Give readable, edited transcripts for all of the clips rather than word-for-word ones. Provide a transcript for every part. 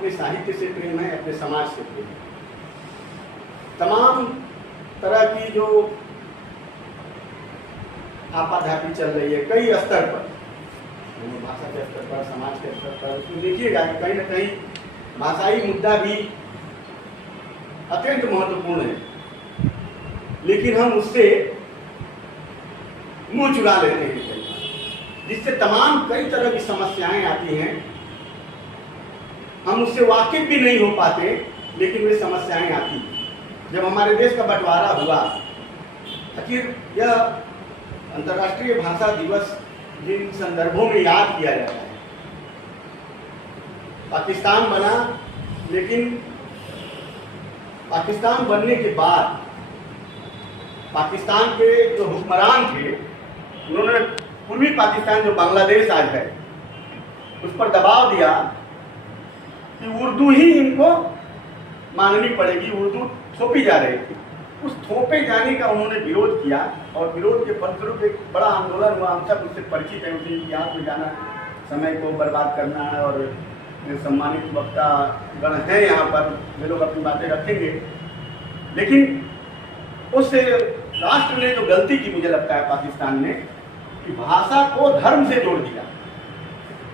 अपने साहित्य से प्रेम है, अपने समाज से प्रेम है। तमाम तरह की जो आपाधापी चल रही है कई स्तर पर, भाषा के स्तर पर, समाज के स्तर पर, उसमें देखिएगा कि कहीं ना कहीं भाषाई मुद्दा भी अत्यंत महत्वपूर्ण है, लेकिन हम उससे मुंह चुरा लेते हैं कई बार, जिससे तमाम कई तरह की समस्याएं आती हैं। हम उससे वाकिफ भी नहीं हो पाते, लेकिन वे समस्याएं आती हैं। जब हमारे देश का बंटवारा हुआ, आखिर यह अंतर्राष्ट्रीय भाषा दिवस जिन संदर्भों में याद किया जाता है, पाकिस्तान बना, लेकिन पाकिस्तान बनने के बाद पाकिस्तान के जो हुक्मरान थे, उन्होंने पूर्वी पाकिस्तान जो बांग्लादेश आज है उस पर दबाव दिया कि उर्दू ही इनको माननी पड़ेगी, उर्दू थोपी जा रही थी। उस थोपे जाने का उन्होंने विरोध किया और विरोध के फलस्वरूप एक बड़ा आंदोलन हुआ। हम सब उससे परिचित हैं, उसे इतिहास में जाना, समय को बर्बाद करना है। और सम्मानित वक्ता गण हैं यहाँ पर, वे लोग अपनी बातें रखेंगे। लेकिन उस राष्ट्र ने जो गलती की, मुझे लगता है पाकिस्तान ने, कि भाषा को धर्म से जोड़ दिया।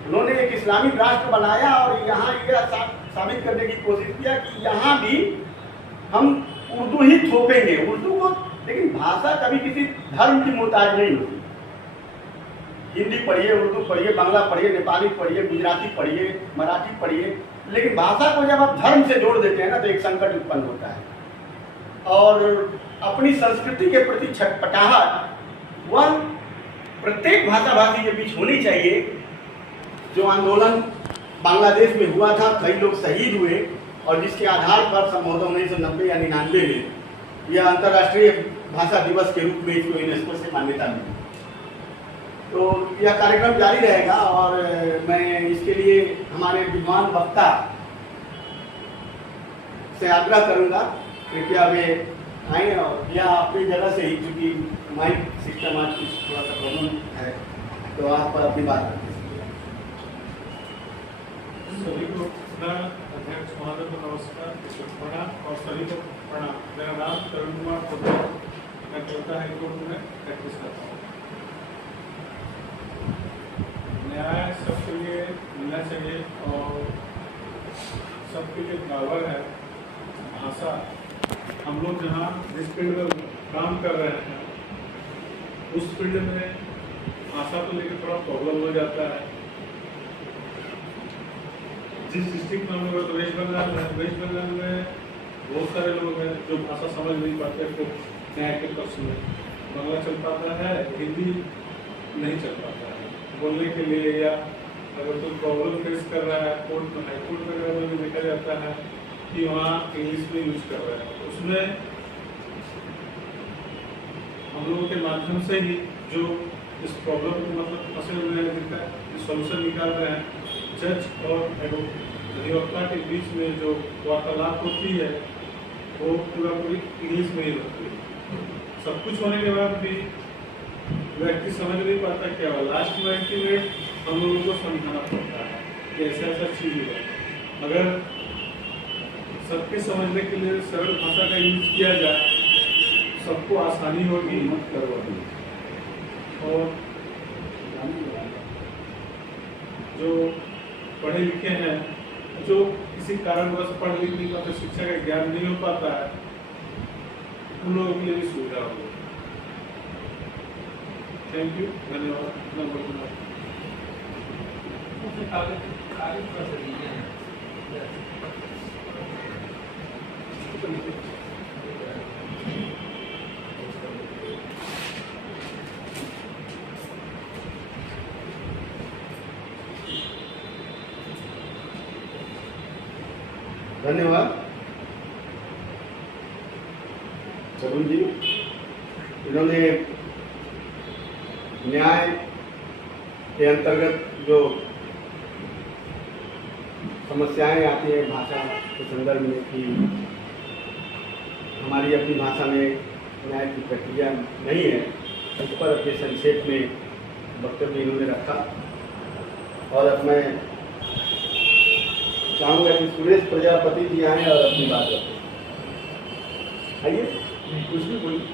उन्होंने एक इस्लामिक राष्ट्र बनाया और यहाँ यह साबित करने की कोशिश किया कि यहाँ भी हम उर्दू ही थोपेंगे, उर्दू को। लेकिन भाषा कभी किसी धर्म की मोहताज नहीं होती। हिंदी पढ़िए, उर्दू पढ़िए, बांग्ला पढ़िए, नेपाली पढ़िए, गुजराती पढ़िए, मराठी पढ़िए, लेकिन भाषा को जब आप धर्म से जोड़ देते हैं ना, तो एक संकट उत्पन्न होता है। और अपनी संस्कृति के प्रति छटपटाहट वह प्रत्येक भाषाभाषी के बीच होनी चाहिए। जो आंदोलन बांग्लादेश में हुआ था, कई लोग शहीद हुए, और जिसके आधार पर संभवतः 1990 या 99 में यह अंतर्राष्ट्रीय भाषा दिवस के रूप में इसको यूनेस्को से मान्यता मिली। तो यह कार्यक्रम जारी रहेगा और मैं इसके लिए हमारे विद्वान वक्ता से आग्रह करूंगा कृपया वे आए, और या अपनी जगह से ही, क्योंकि माइक सिस्टम आज कुछ थोड़ा सा प्रॉब्लम है, तो आप अपनी बात रखें। सभी को अध्यक्ष महोदय को नमस्कार, प्रणाम, और सभी को प्रणाम। मेरा नाम तरुण कुमार पटेल, मैं कोलकाता हाईकोर्ट में प्रैक्टिस करता हूँ। न्याय सबके लिए मिलना चाहिए और सबके लिए बराबर है। भाषा, हम लोग जहाँ जिस फील्ड में काम कर रहे हैं उस फील्ड में भाषा को लेकर थोड़ा प्रॉब्लम हो जाता है। जिस डिस्ट्रिक्ट में हम लोग वेस्ट बंगाल में बहुत सारे लोग हैं जो भाषा समझ नहीं पाते। तो न्याय के पक्ष में बांग्ला चल पाता है, हिंदी नहीं चल पाता है बोलने के लिए, या अगर कोई प्रॉब्लम फेस कर रहा है कोर्ट में, हाईकोर्ट में भी देखा जाता है कि वहाँ इंग्लिश में यूज कर रहे हैं। उसमें हम लोगों के माध्यम से ही जो इस प्रॉब्लम को मतलब फंसे हुए हैं, जिनका सॉल्यूशन निकाल रहे हैं, जज और अधिवक्ता के बीच में जो वार्तालाप होती है वो पूरा पूरी इंग्लिश में ही होती है। सब कुछ होने के बाद भी व्यक्ति समझ नहीं पाता क्या हुआ। लास्ट में अल्टीमेट हम लोगों को समझाना पड़ता है कि ऐसा ऐसा चीज है। अगर सबके समझने के लिए सरल भाषा का यूज किया जाए, सबको आसानी होगी। और जो पढ़े लिखे हैं, जो किसी कारणवश पढ़ लिख नहीं पाते, शिक्षा का ज्ञान नहीं हो पाता है, उन लोगों के लिए भी सुविधा होगी। थैंक यू, धन्यवाद। धन्यवाद तरुण जी। इन्होंने न्याय के अंतर्गत जो समस्याएं आती हैं भाषा के संदर्भ में, कि हमारी अपनी भाषा में न्याय की प्रक्रिया नहीं है, इस पर अपने संक्षेप में वक्तव्य इन्होंने रखा। और अब मैं चाहूंगा कि सुरेश प्रजापति जी आए और अपनी बात रखें। आइए, कुछ भी बोलिए,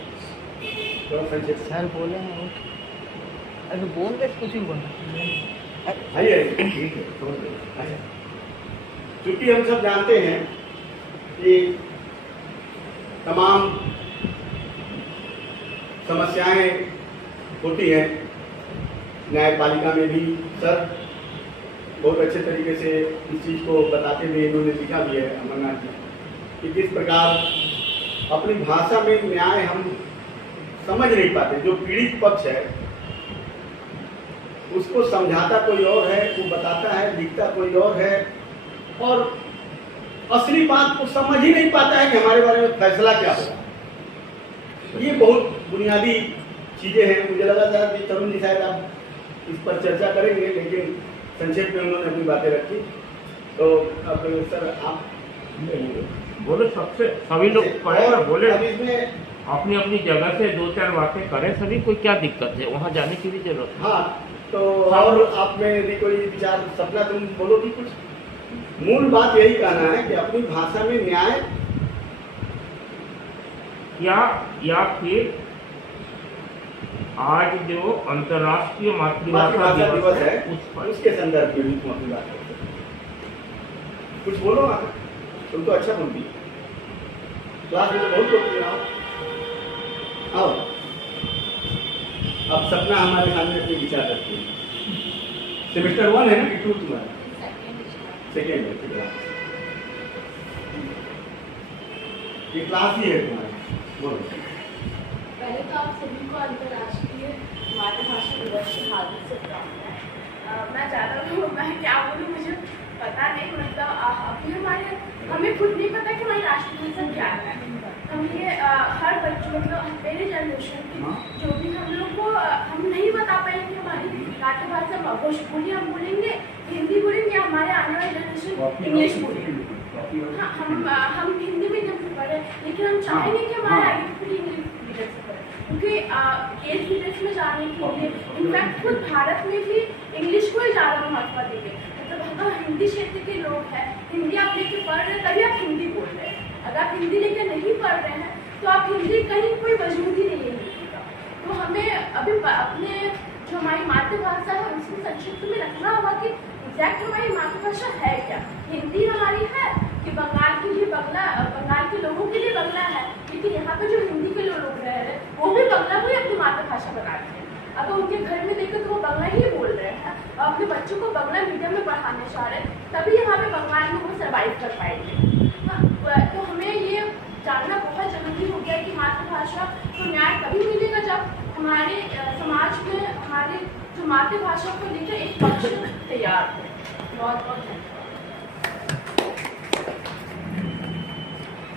थोड़ा संक्षेप से। सर बोले हैं वो, अभी बोल दे कुछ भी बोलना। आइए, ठीक है, छोड़ दो। अच्छा, क्योंकि हम सब जानते हैं कि तमाम समस्याएं होती हैं न्यायपालिका में भी। सर बहुत अच्छे तरीके से इस चीज़ को बताते हुए इन्होंने लिखा भी है अमरनाथ जी कि किस प्रकार अपनी भाषा में न्याय हम समझ नहीं पाते। जो पीड़ित पक्ष है उसको समझाता कोई और है, वो बताता है, लिखता कोई और है, और असली बात को समझ ही नहीं पाता है कि हमारे बारे में फैसला क्या होगा। ये बहुत बुनियादी चीज़ें हैं। मुझे लगा था कि तरुण जी शायद आप इस पर चर्चा करेंगे, लेकिन संक्षेप में उन्होंने अपनी बातें रखी। तो अब सर आप बोले, सबसे सभी लोग पढ़े और बोले, अब इसमें अपनी अपनी जगह से दो चार बातें करें सभी, कोई क्या दिक्कत है, वहाँ जाने की भी जरूरत है। हाँ, तो और आप में यदि कोई विचार, सपना तुम बोलोगी कुछ? मूल बात यही कहना है कि अपनी भाषा में न्याय या फिर आज जो अंतर्राष्ट्रीय मातृभाषा दिवस है उस पर उसके संदर्भ में भी तुम अपनी बात करते हो। कुछ बोलो आप, तुम तो अच्छा बोलती हो, क्लास में तो बहुत बोलती हो। आओ, अब सपना हमारे सामने अपने विचार रखती है। सेमेस्टर 1 है ना कि 2 तुम्हारा? सेकेंड है, ठीक है। ये क्लास ही है तुम्हारी, बोलो। पहले तो आप सभी को अंतर्राष्ट्रीय मातृभाषा दिवस की हार्दिक शुभकामनाएं। मैं ज़्यादा मैं क्या बोलूँ, मुझे पता नहीं, मतलब अभी हमें खुद नहीं पता कि हमारी राष्ट्रभाषा क्या है। हम ये हर बच्चों, मतलब मेरे जनरेशन की जो भी हम लोग को, हम नहीं बता पाएंगे हमारी राष्ट्रभाषा भोजपुरी हम बोलेंगे, हिंदी बोलेंगे, हमारे आने वाले जनरेशन इंग्लिश बोलेंगे। हाँ, हम हिंदी में जब पढ़े, लेकिन हम चाहेंगे कि हमारे आगे की पीढ़ी इंग्लिश मीडियम से पढ़े, क्योंकि देश विदेश में जाने के लिए, इनफैक्ट खुद भारत में भी इंग्लिश को ही ज़्यादा महत्व देंगे। मतलब अगर हिंदी क्षेत्र के लोग हैं, हिंदी आप लेके पढ़ रहे हैं तभी आप हिंदी बोल रहे हैं। अगर आप हिंदी लेके नहीं पढ़ रहे हैं तो आप हिंदी कहीं कोई वजूद ही नहीं है हिंदी का। तो हमें अभी अपने जो हमारी मातृभाषा है उसको संक्षिप्त में रखना होगा कि एग्जैक्ट हमारी मातृभाषा है क्या। हिंदी हमारी है कि बंगाल के लिए बंगाल के लोगों के लिए बंगला है, लेकिन यहाँ पे जो हिंदी के लोग रह रहे हैं वो भी बंगला को ही अपनी मातृभाषा बनाते हैं। अगर उनके घर में देखें तो वो बंगला ही बोल रहे हैं और अपने बच्चों को बंगला मीडियम में पढ़ाने चाह रहे हैं, तभी यहाँ पे बंगाल में वो सर्वाइव कर पाएंगे। तो हमें ये जानना बहुत जरूरी हो गया कि मातृभाषा को न्याय तभी मिलेगा जब हमारे समाज में हमारे जो मातृभाषा को लेकर एक पक्ष तैयार हो। बहुत बहुत धन्यवाद।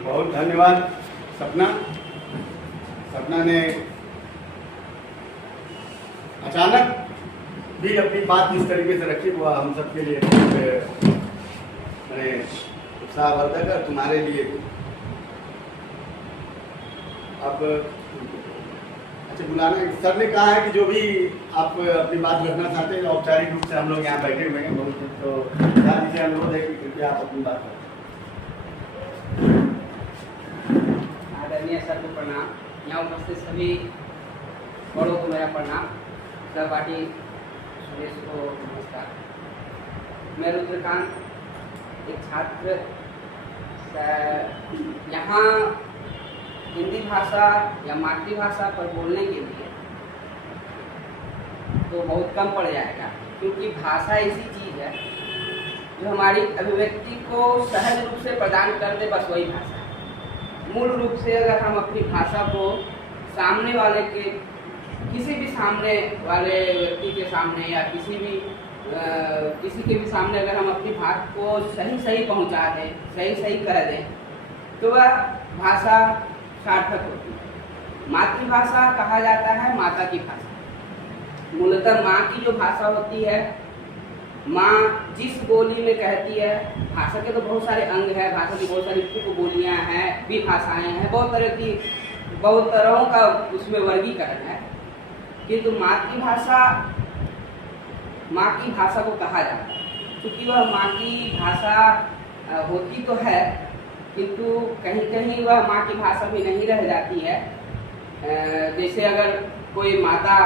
बहुत धन्यवाद सपना। सपना ने अचानक भी अपनी बात जिस तरीके से रखी वो हम सबके लिए मैंने उत्साहवर्धक है। तुम्हारे लिए अब अच्छा बुलाना, सर ने कहा है कि जो भी आप अपनी बात रखना चाहते हैं औपचारिक रूप से हम लोग यहाँ बैठे हुए हैं, तो सर जी से अनुरोध है कि कृपया आप अपनी बात करें। आदरणीय सर को प्रणाम। यहाँ उपस्थित सभी बड़ों को मेरा प्रणाम। सहपाठी सुरेश को नमस्कार। मैं रुद्रकांत, एक छात्र। यहाँ हिंदी भाषा या मातृभाषा पर बोलने के लिए तो बहुत कम पड़ जाएगा, क्योंकि भाषा ऐसी चीज़ है जो हमारी अभिव्यक्ति को सहज रूप से प्रदान कर दे, बस वही भाषा है। मूल रूप से अगर हम अपनी भाषा को सामने वाले के, किसी भी सामने वाले व्यक्ति के सामने या किसी के भी सामने अगर हम अपनी बात को सही पहुंचा दें, सही कह दें, तो वह भाषा सार्थक होती है। मातृभाषा कहा जाता है माता की भाषा। मूलतः माँ की जो भाषा होती है, माँ जिस बोली में कहती है, भाषा के तो बहुत सारे अंग हैं, भाषा की बहुत सारी उप बोलियाँ हैं, विभाषाएँ हैं, बहुत तरहों का उसमें वर्गीकरण है, किंतु मातृभाषा माँ की भाषा को कहा जाता है, क्योंकि वह माँ की भाषा होती तो है, किंतु कहीं कहीं वह माँ की भाषा भी नहीं रह जाती है। जैसे अगर कोई माता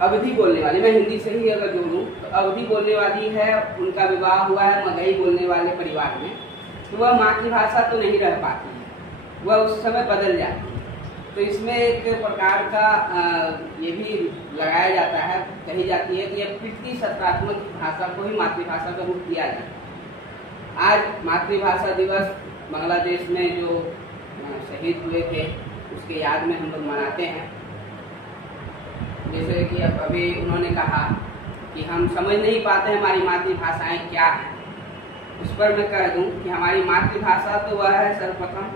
अवधी बोलने वाली, मैं हिंदी से ही अगर जोड़ूँ तो अवधी बोलने वाली है, उनका विवाह हुआ है मगही बोलने वाले परिवार में, तो वह मातृभाषा तो नहीं रह पाती है, वह उस समय बदल जाती है। तो इसमें एक प्रकार का ये भी लगाया जाता है, कही जाती है कि अब पितृ सत्रात्मक भाषा को ही मातृभाषा का रूप दिया जाए। आज मातृभाषा दिवस बांग्लादेश में जो शहीद हुए थे उसके याद में हम लोग मनाते हैं। जैसे कि अब अभी उन्होंने कहा कि हम समझ नहीं पाते हमारी मातृभाषाएं क्या हैं, उस पर मैं कह दूं कि हमारी मातृभाषा तो वह है सर्वप्रथम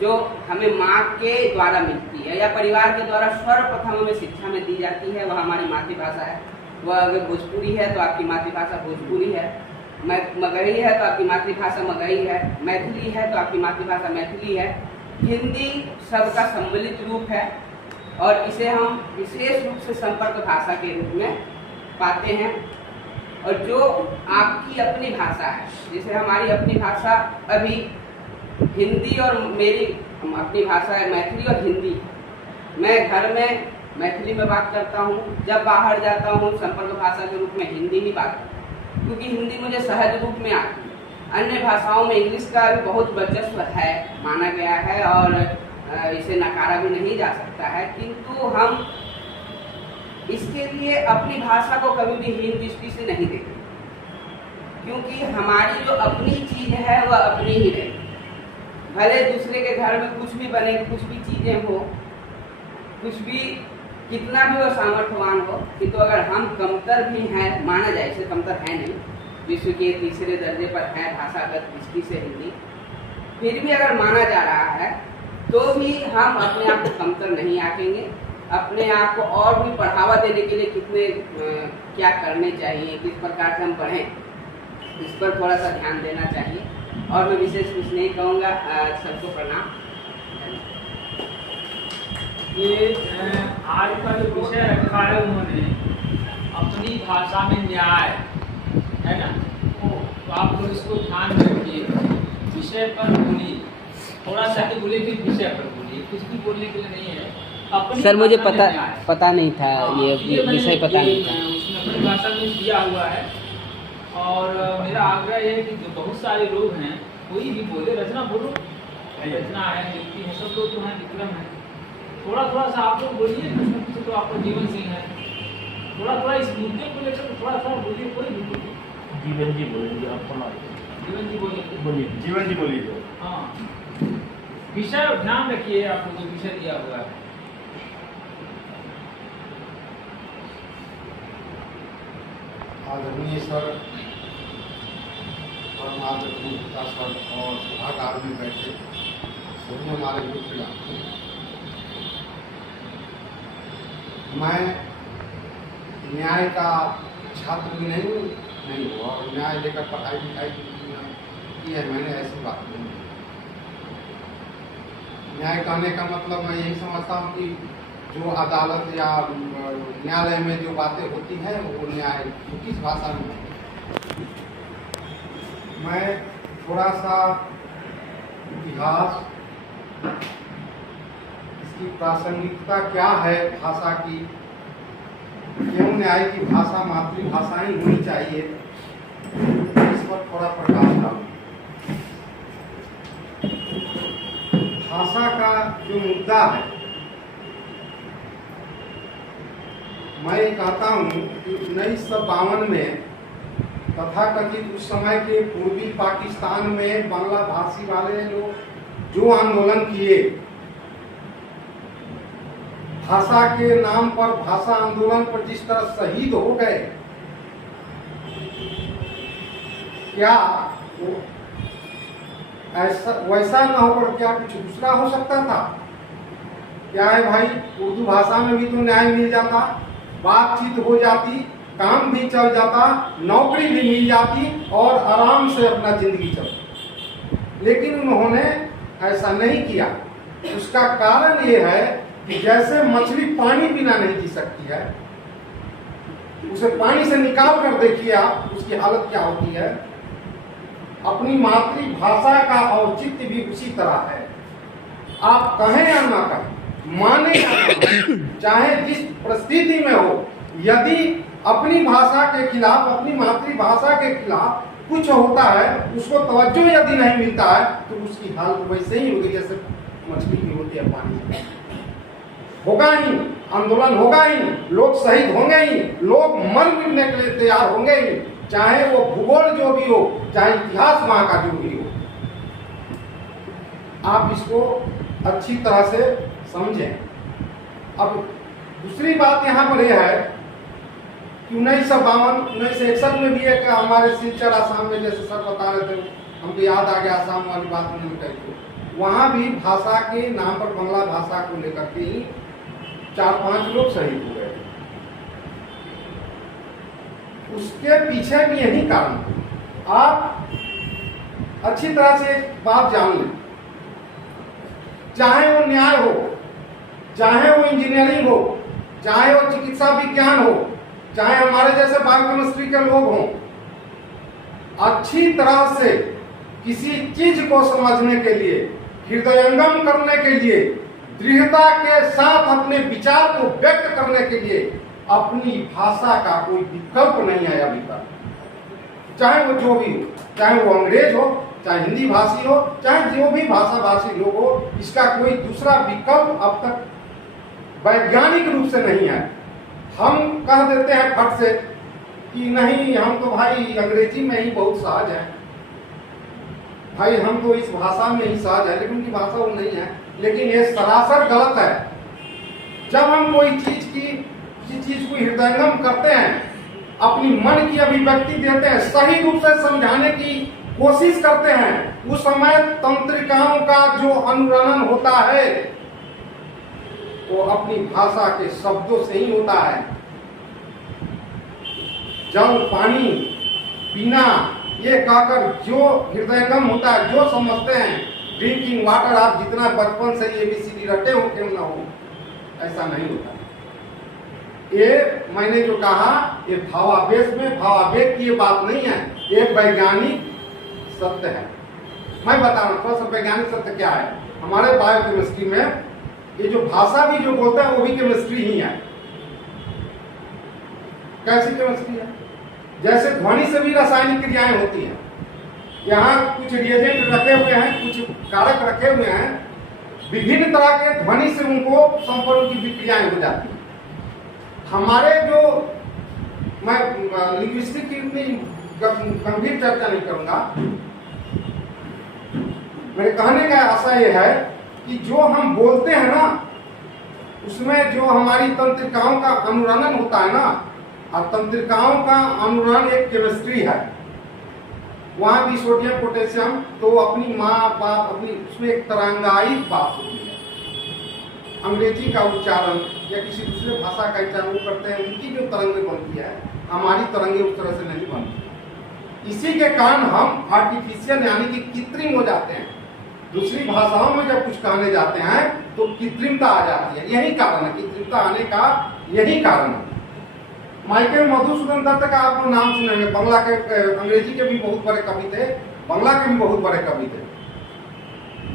जो हमें माँ के द्वारा मिलती है या परिवार के द्वारा सर्वप्रथम हमें शिक्षा में दी जाती है, वह हमारी मातृभाषा है। वह अगर भोजपुरी है तो आपकी मातृभाषा भोजपुरी है, मगही है तो आपकी मातृभाषा मगही है, मैथिली है तो आपकी मातृभाषा मैथिली है। हिंदी सबका सम्मिलित रूप है और इसे हम विशेष रूप से संपर्क भाषा के रूप में पाते हैं। और जो आपकी अपनी भाषा है, जैसे हमारी अपनी भाषा अभी हिंदी और मेरी अपनी भाषा है मैथिली और हिंदी। मैं घर में मैथिली में बात करता हूँ, जब बाहर जाता हूँ संपर्क भाषा के रूप में हिंदी ही बात करता हूँ, क्योंकि हिंदी मुझे सहज रूप में आती है। अन्य भाषाओं में इंग्लिश का भी बहुत वर्चस्व है, माना गया है और इसे नकारा भी नहीं जा सकता है, किंतु हम इसके लिए अपनी भाषा को कभी भी हीन दृष्टि से नहीं देखते, क्योंकि हमारी जो अपनी चीज़ है वह अपनी ही रहेगी। भले दूसरे के घर में कुछ भी बने, कुछ भी चीज़ें हो, कुछ भी कितना भी वो सामर्थ्यवान हो, किंतु अगर हम कमतर भी हैं, माना जाए इसे कमतर है नहीं, विश्व के तीसरे दर्जे पर है भाषागत दृष्टि से हिंदी, फिर भी अगर माना जा रहा है तो भी हम अपने आप को कमतर नहीं आंकेंगे। अपने आप को और भी बढ़ावा देने के लिए कितने क्या करने चाहिए, किस प्रकार से हम बढ़ें, इस पर थोड़ा सा ध्यान देना चाहिए। और मैं विशेष कुछ नहीं कहूँगा, सबको प्रणाम। ये आज का जो विषय रखा है उन्होंने अपनी भाषा में न्याय, है ना, तो आप लोग इसको ध्यान रखिए, विषय पर बोलिए, थोड़ा सा भी बोलिए फिर विषय पर बोलिए, कुछ भी बोलने के लिए नहीं है। अपनी सर मुझे भाषा में न्याय। पता नहीं था, ये विषय पता नहीं था। उसमें अपनी भाषा में दिया हुआ है। और मेरा आग्रह ये है कि जो बहुत सारे लोग हैं, कोई भी बोले, रचना बोलो, रचना है, व्यक्ति है, सब लोग तो हैं, विक्रम है, थोड़ा थोड़ा सा आप लोग बोलिए, कुछ न कुछ तो आपका जीवन सिंह है, थोड़ा थोड़ा इस मुद्दे को लेकर थोड़ा थोड़ा बोलिए, कोई भी बोलिए। जीवन जी बोलेंगे आपको ना, जीवन जी बोलिए, बोलिए जीवन जी बोलिए। हाँ, विषय ध्यान रखिए, आपको जो विषय दिया हुआ है। आदरणीय सर और माता सर और सभागार में बैठे सभी हमारे मित्र, मैं न्याय का छात्र भी नहीं हुआ और न्याय लेकर पढ़ाई लिखाई की है मैंने, ऐसी बात नहीं। न्याय कहने का मतलब मैं यही समझता हूँ कि जो अदालत या न्यायालय में जो बातें होती हैं वो न्याय किस भाषा में है। मैं थोड़ा सा इतिहास, इसकी प्रासंगिकता क्या है भाषा की, क्यों न्याय की भाषा मातृभाषा ही होनी चाहिए, इस पर थोड़ा प्रकाश डालूं। भाषा का जो मुद्दा है, मैं कहता हूँ कि 1952 में तथाकथित उस समय के पूर्वी पाकिस्तान में बांग्ला भाषी वाले लोग जो आंदोलन किए, भाषा के नाम पर, भाषा आंदोलन पर जिस तरह शहीद हो गए, क्या ऐसा वैसा ना होकर क्या कुछ दूसरा हो सकता था? क्या है भाई, उर्दू भाषा में भी तो न्याय मिल जाता, बातचीत हो जाती, काम भी चल जाता, नौकरी भी मिल जाती और आराम से अपना जिंदगी चलती। लेकिन उन्होंने ऐसा नहीं किया। उसका कारण ये है कि जैसे मछली पानी बिना नहीं जी सकती है, उसे पानी से निकाल कर देखिए आप, उसकी हालत क्या होती है। अपनी मातृभाषा का औचित्य भी उसी तरह है। आप कहें या ना कहें, माने या ना माने, चाहे जिस परिस्थिति में हो, यदि अपनी भाषा के खिलाफ, अपनी मातृभाषा के खिलाफ कुछ होता है, उसको तवज्जो यदि नहीं मिलता है, तो उसकी हालत वैसे ही होगी जैसे मछली की होती है पानी में। होगा ही, आंदोलन होगा ही, लोग शहीद होंगे ही, लोग मर मिटने के लिए तैयार होंगे ही, चाहे वो भूगोल जो भी हो, चाहे इतिहास वहां का जो भी हो। आप इसको अच्छी तरह से समझें। अब दूसरी बात यहाँ पर यह है कि 1961 में भी एक हमारे सिलचर आसाम में, जैसे सर बता रहे थे, हमको याद आ गया आसाम वाली बात उन्होंने कही थी, वहाँ भी भाषा के नाम पर, बांग्ला भाषा को लेकर के ही 4-5 लोग शहीद हो गए। उसके पीछे भी यही कारण। आप अच्छी तरह से एक बात जान लें, चाहे वो न्याय हो, चाहे वो इंजीनियरिंग हो, चाहे वो चिकित्सा विज्ञान हो, चाहे हमारे जैसे बायोकेमिस्ट्री के लोग हों, अच्छी तरह से किसी चीज को समझने के लिए, हृदयंगम करने के लिए, दृढ़ता के साथ अपने विचार को व्यक्त करने के लिए अपनी भाषा का कोई विकल्प नहीं है अभी तक। चाहे वो जो भी हो, चाहे वो अंग्रेज हो, चाहे हिंदी भाषी हो, चाहे जो भी भाषा भाषी लोग हो, इसका कोई दूसरा विकल्प अब तक वैज्ञानिक रूप से नहीं है। हम कह देते हैं फट से कि नहीं, हम तो भाई अंग्रेजी में ही बहुत सहज है, भाई हम तो इस भाषा में ही सहज है, लेकिन उनकी भाषा वो नहीं है। लेकिन ये सरासर गलत है। जब हम कोई किसी चीज को हृदयंगम करते हैं, अपनी मन की अभिव्यक्ति देते हैं, सही रूप से समझाने की कोशिश करते हैं, उस समय तंत्रिकाओं का जो अनुरणन होता है वो अपनी भाषा के शब्दों से ही होता है। जल, पानी, पीना, ये कहकर जो हृदयंगम होता है, जो समझते हैं, ड्रिंकिंग वाटर, आप जितना बचपन से ABCD रटे हो क्यों ना हो, ऐसा नहीं होता। ये मैंने जो कहा, ये भावावेश में, भावावेग की ये बात नहीं है, ये वैज्ञानिक सत्य है। मैं बता रहा हूँ थोड़ा सा वैज्ञानिक सत्य क्या है। हमारे बायोकेमिस्ट्री में ये जो भाषा भी जो बोलता है वो भी केमिस्ट्री ही है। कैसी केमिस्ट्री है? जैसे ध्वनि से भी रासायनिक क्रियाएं होती हैं। यहाँ कुछ रिएजेंट रखे हुए हैं, कुछ कारक रखे हुए हैं, विभिन्न तरह के ध्वनि से उनको संपर्क की विक्रियाएं हो जाती हैं। हमारे जो, मैं लिंग्विस्टिक की इतनी गंभीर चर्चा नहीं करूंगा, मेरे कहने का आशा ये है कि जो हम बोलते हैं ना, उसमें जो हमारी तंत्रिकाओं का अनुरणन होता है ना, और तंत्रिकाओं का अनुरणन एक केमिस्ट्री है। वहां भी सोडियम, पोटेशियम, तो अपनी माँ बाप, अपनी उसमें एक तरंगायित बात होती है। अंग्रेजी का उच्चारण या किसी दूसरे भाषा का उच्चारण करते हैं, उनकी जो तरंगें बनती है, हमारी तरंगें उस तरह से नहीं बनती। इसी के कारण हम आर्टिफिशियल यानी कि कृत्रिम हो जाते हैं। दूसरी भाषाओं में जब कुछ कहने जाते हैं तो कृत्रिमता आ जाती है। यही कारण है, कृत्रिमता आने का यही कारण है। माइकल मधुसूदन दत्त का आप लोग नाम सुनेंगे, बांग्ला के, अंग्रेजी के भी बहुत बड़े कवि थे, बांग्ला के भी बहुत बड़े कवि थे।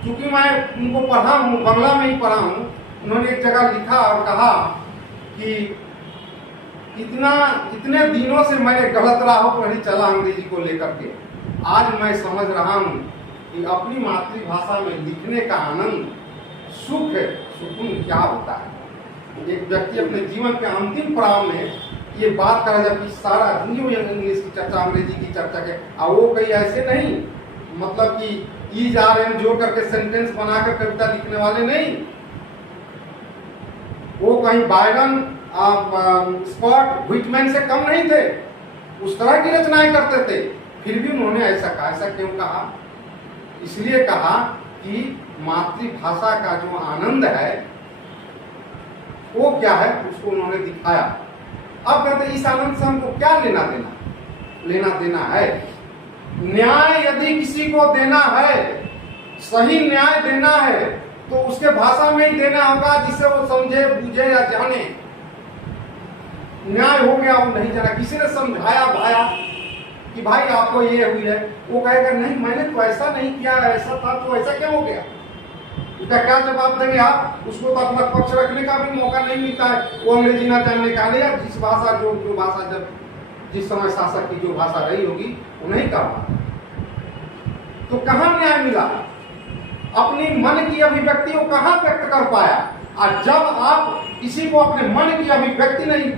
क्योंकि मैं उनको पढ़ा हूँ, बांग्ला में ही पढ़ा हूँ, उन्होंने एक जगह लिखा और कहा कि इतने दिनों से मैंने गलत राहों पर ही चला अंग्रेजी को लेकर के, आज मैं समझ रहा हूँ कि अपनी मातृभाषा में लिखने का आनंद, सुख, सुकून क्या होता है। एक व्यक्ति अपने जीवन के अंतिम पड़ाव में ये बात करा, जबकि सारा दुनिया में इंग्लिश की चर्चा, अंग्रेजी की चर्चा के, और वो कहीं ऐसे नहीं, मतलब कि ईज आर एन जोड़ करके सेंटेंस बनाकर कविता लिखने वाले नहीं, वो कहीं बायरन, स्कॉट, व्हिटमैन से कम नहीं थे, उस तरह की रचनाएं करते थे। फिर भी उन्होंने ऐसा कहा। ऐसा क्यों कहा? इसलिए कहा कि मातृभाषा का जो आनंद है वो क्या है, उसको उन्होंने दिखाया। अब कहते इस आनंद से हमको क्या लेना देना? लेना देना है न्याय। यदि किसी को देना है, सही न्याय देना है, तो उसके भाषा में ही देना होगा जिससे वो समझे, बूझे या जाने। न्याय हो गया, वो नहीं जाना, किसी ने समझाया भाया, कि भाई आपको ये हुई है, वो कहेगा नहीं मैंने तो ऐसा नहीं किया, ऐसा था तो ऐसा क्या हो गया? उसका क्या जवाब देंगे आप? उसको तो अपना पक्ष रखने का भी मौका नहीं मिलता है, वो अंग्रेजी ना जानने का, या जिस भाषा जो भाषा जब जिस समय शासक की जो भाषा रही होगी वो नहीं कहा। तो कहाँ न्याय मिला? अपनी मन की अभिव्यक्ति को कहाँ व्यक्त कर पाया? और जब आप किसी को अपने मन की अभिव्यक्ति नहीं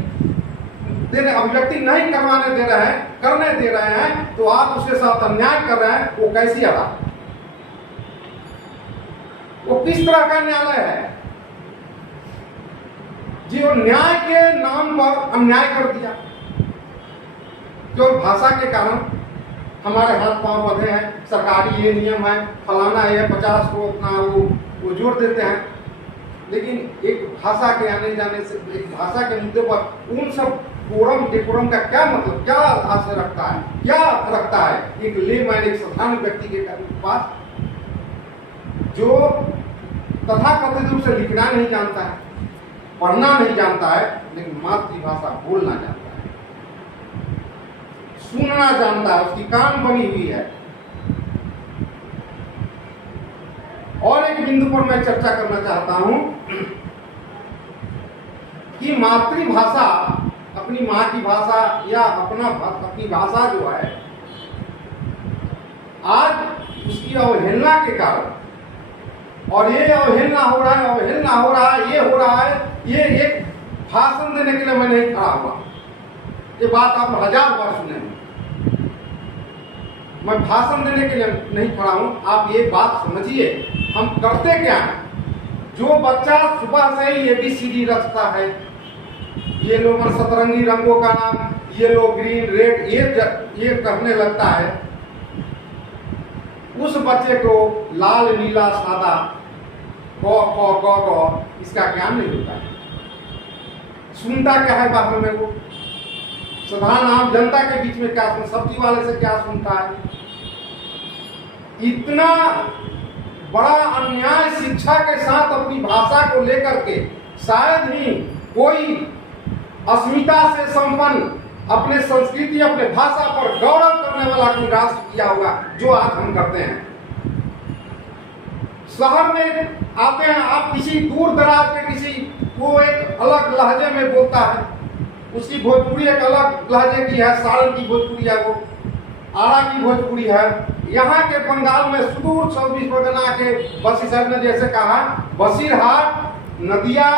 करवाने दे रहे हैं, करने दे रहे हैं, तो आप उसके साथ अन्याय कर रहे हैं। वो कैसी अदा, वो किस तरह का न्यायालय है जो न्याय के नाम पर अन्याय कर दिया? केवल भाषा के कारण हमारे हाथ पांव बंधे हैं, सरकारी ये नियम है, फलाना है, 50 को अपना वो जोड़ देते हैं। लेकिन एक भाषा के आने जाने से, एक भाषा के मुद्दे पर उन सब कोरम डेकोरम का क्या मतलब, क्या आशय रखता है, क्या रखता है एक लेमैन, एक साधारण व्यक्ति के पास जो तथाकथित रूप से लिखना नहीं जानता है, पढ़ना नहीं जानता है, लेकिन मातृभाषा बोलना जानता है, सुनना जानता है, उसकी कान बनी हुई है। और एक बिंदु पर मैं चर्चा करना चाहता हूं कि मातृभाषा, अपनी माँ की भाषा या अपनी भाषा जो है, आज उसकी अवहेलना के कारण, और ये अवहेलना हो रहा है, ये हो रहा है, ये एक भाषण देने के लिए मैं नहीं खड़ा हुआ, ये बात आप 1000 बार सुने हैं। मैं भाषण देने के लिए नहीं खड़ा हूं, आप ये बात समझिए हम करते क्या हैं। जो बच्चा सुबह से ही ABCD रचता है, ये लो सतरंगी रंगों का नाम, ये लो ग्रीन रेड, ये कहने लगता है, उस बच्चे को लाल नीला सादा क इसका ज्ञान नहीं होता है। सुनता क्या है बाहर में? वो साधारण आम जनता के बीच में क्या सुन, सब्जी वाले से क्या सुनता है? इतना बड़ा अन्याय शिक्षा के साथ अपनी भाषा को लेकर के शायद ही कोई अस्मिता से संपन्न, अपने संस्कृति, अपने भाषा पर गौरव करने वाला कोई राष्ट्र किया होगा जो आज हम करते हैं। शहर में आते हैं आप, किसी दूर दराज के किसी को एक अलग लहजे में बोलता है, उसकी भोजपुरी एक अलग लहजे की है, सारण की भोजपुरी है, वो आरा की भोजपुरी है। यहाँ के बंगाल में सुदूर 24 परगना के बसी साहब ने जैसे कहा, बसीरहाट, नदिया,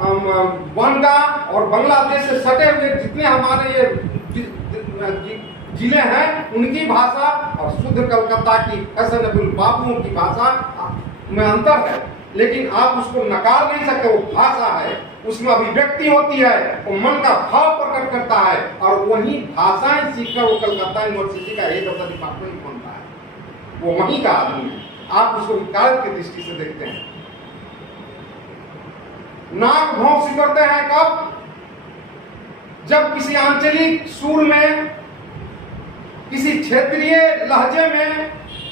बनगा और बांग्लादेश से सटे हुए जितने हमारे ये जिले हैं, उनकी भाषा और शुद्ध कलकत्ता की फैशनेबल बाबुओं की भाषा में अंतर है। लेकिन आप उसको नकार नहीं सकते, वो भाषा है, उसमें अभिव्यक्ति होती है, वो मन का भाव प्रकट करता है, और वही भाषाएं सीखकर वो कलकत्ता यूनिवर्सिटी का हेड ऑफ द डिपार्टमेंट बनता है, वो वहीं का आदमी है। आप उसको विकास की दृष्टि से देखते हैं। नाक भौंसी करते हैं कब? जब किसी आंचलिक सुर में, किसी क्षेत्रीय लहजे में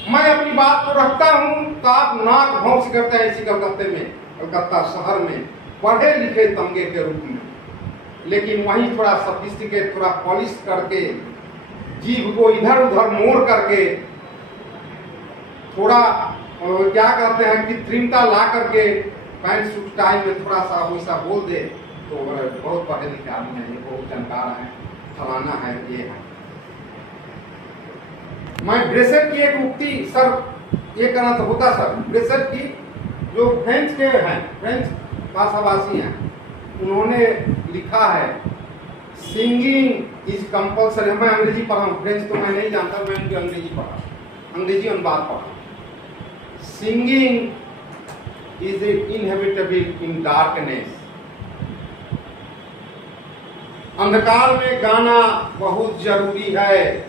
मैं अपनी बात को रखता हूं, तो आप नाक भौंसी करते हैं। इसी कलकत्ता शहर में पढ़े लिखे तमगे के रूप में, लेकिन वहीं थोड़ा सफिस्टिकेट, थोड़ा पॉलिश करके, जीभ को इधर उधर मोड़ करके, थोड़ा क्या कहते हैं कृत्रिमता ला करके पैंट सूट टाई में थोड़ा सा वैसा बोल दे तो बहुत पढ़े लिखे आदमी है, बहुत जानकार है, फलाना है, ये है। मैं ब्रेसेट की एक उक्ति सर ये कहना तो होता सर, ब्रेसेट की जो फ्रेंच के हैं, फ्रेंच भाषाभाषी हैं, उन्होंने लिखा है सिंगिंग इज कंपल्सरी। मैं अंग्रेजी पढ़ा हूँ, फ्रेंच तो मैं नहीं जानता, मैं उनकी अंग्रेजी पढ़ा, अंग्रेजी अनुवाद पढ़ा। Singing is inhabitable in darkness. अंधकार में गाना बहुत जरूरी है।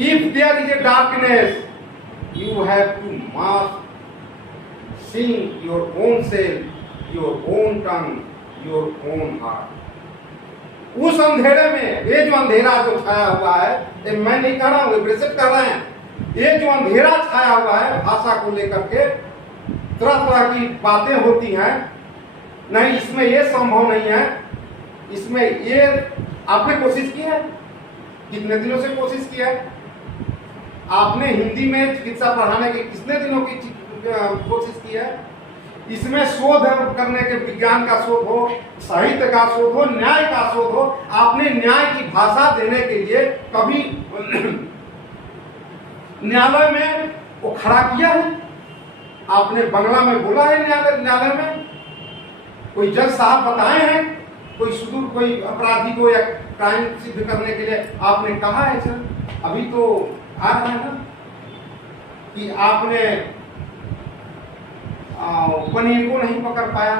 If there is a darkness, you have to must sing your own self, your own tongue, your own heart. उस अंधेरे में, ये जो अंधेरा जो छाया हुआ है, ये मैं नहीं कह रहा हूँ, ब्रेसेट कह रहे हैं, ये जो अंधेरा छाया हुआ है भाषा को लेकर के, तरह तरह की बातें होती हैं, नहीं इसमें ये संभव नहीं है, इसमें ये आपने कोशिश की है? कितने दिनों से कोशिश किया है? आपने हिंदी में चिकित्सा पढ़ाने की कितने दिनों की कोशिश की है? इसमें शोध करने के, विज्ञान का शोध हो, साहित्य का शोध हो, न्याय का शोध हो, आपने न्याय की भाषा देने के लिए कभी न्यायालय में वो खड़ा किया है? आपने बंगला में बोला है न्यायालय में? कोई जज साहब बताए हैं? कोई सुदूर कोई अपराधी को या क्राइम सिद्ध करने के लिए आपने कहा है? सर अभी तो आ रहा है ना कि आपने पनीर को नहीं पकड़ पाया,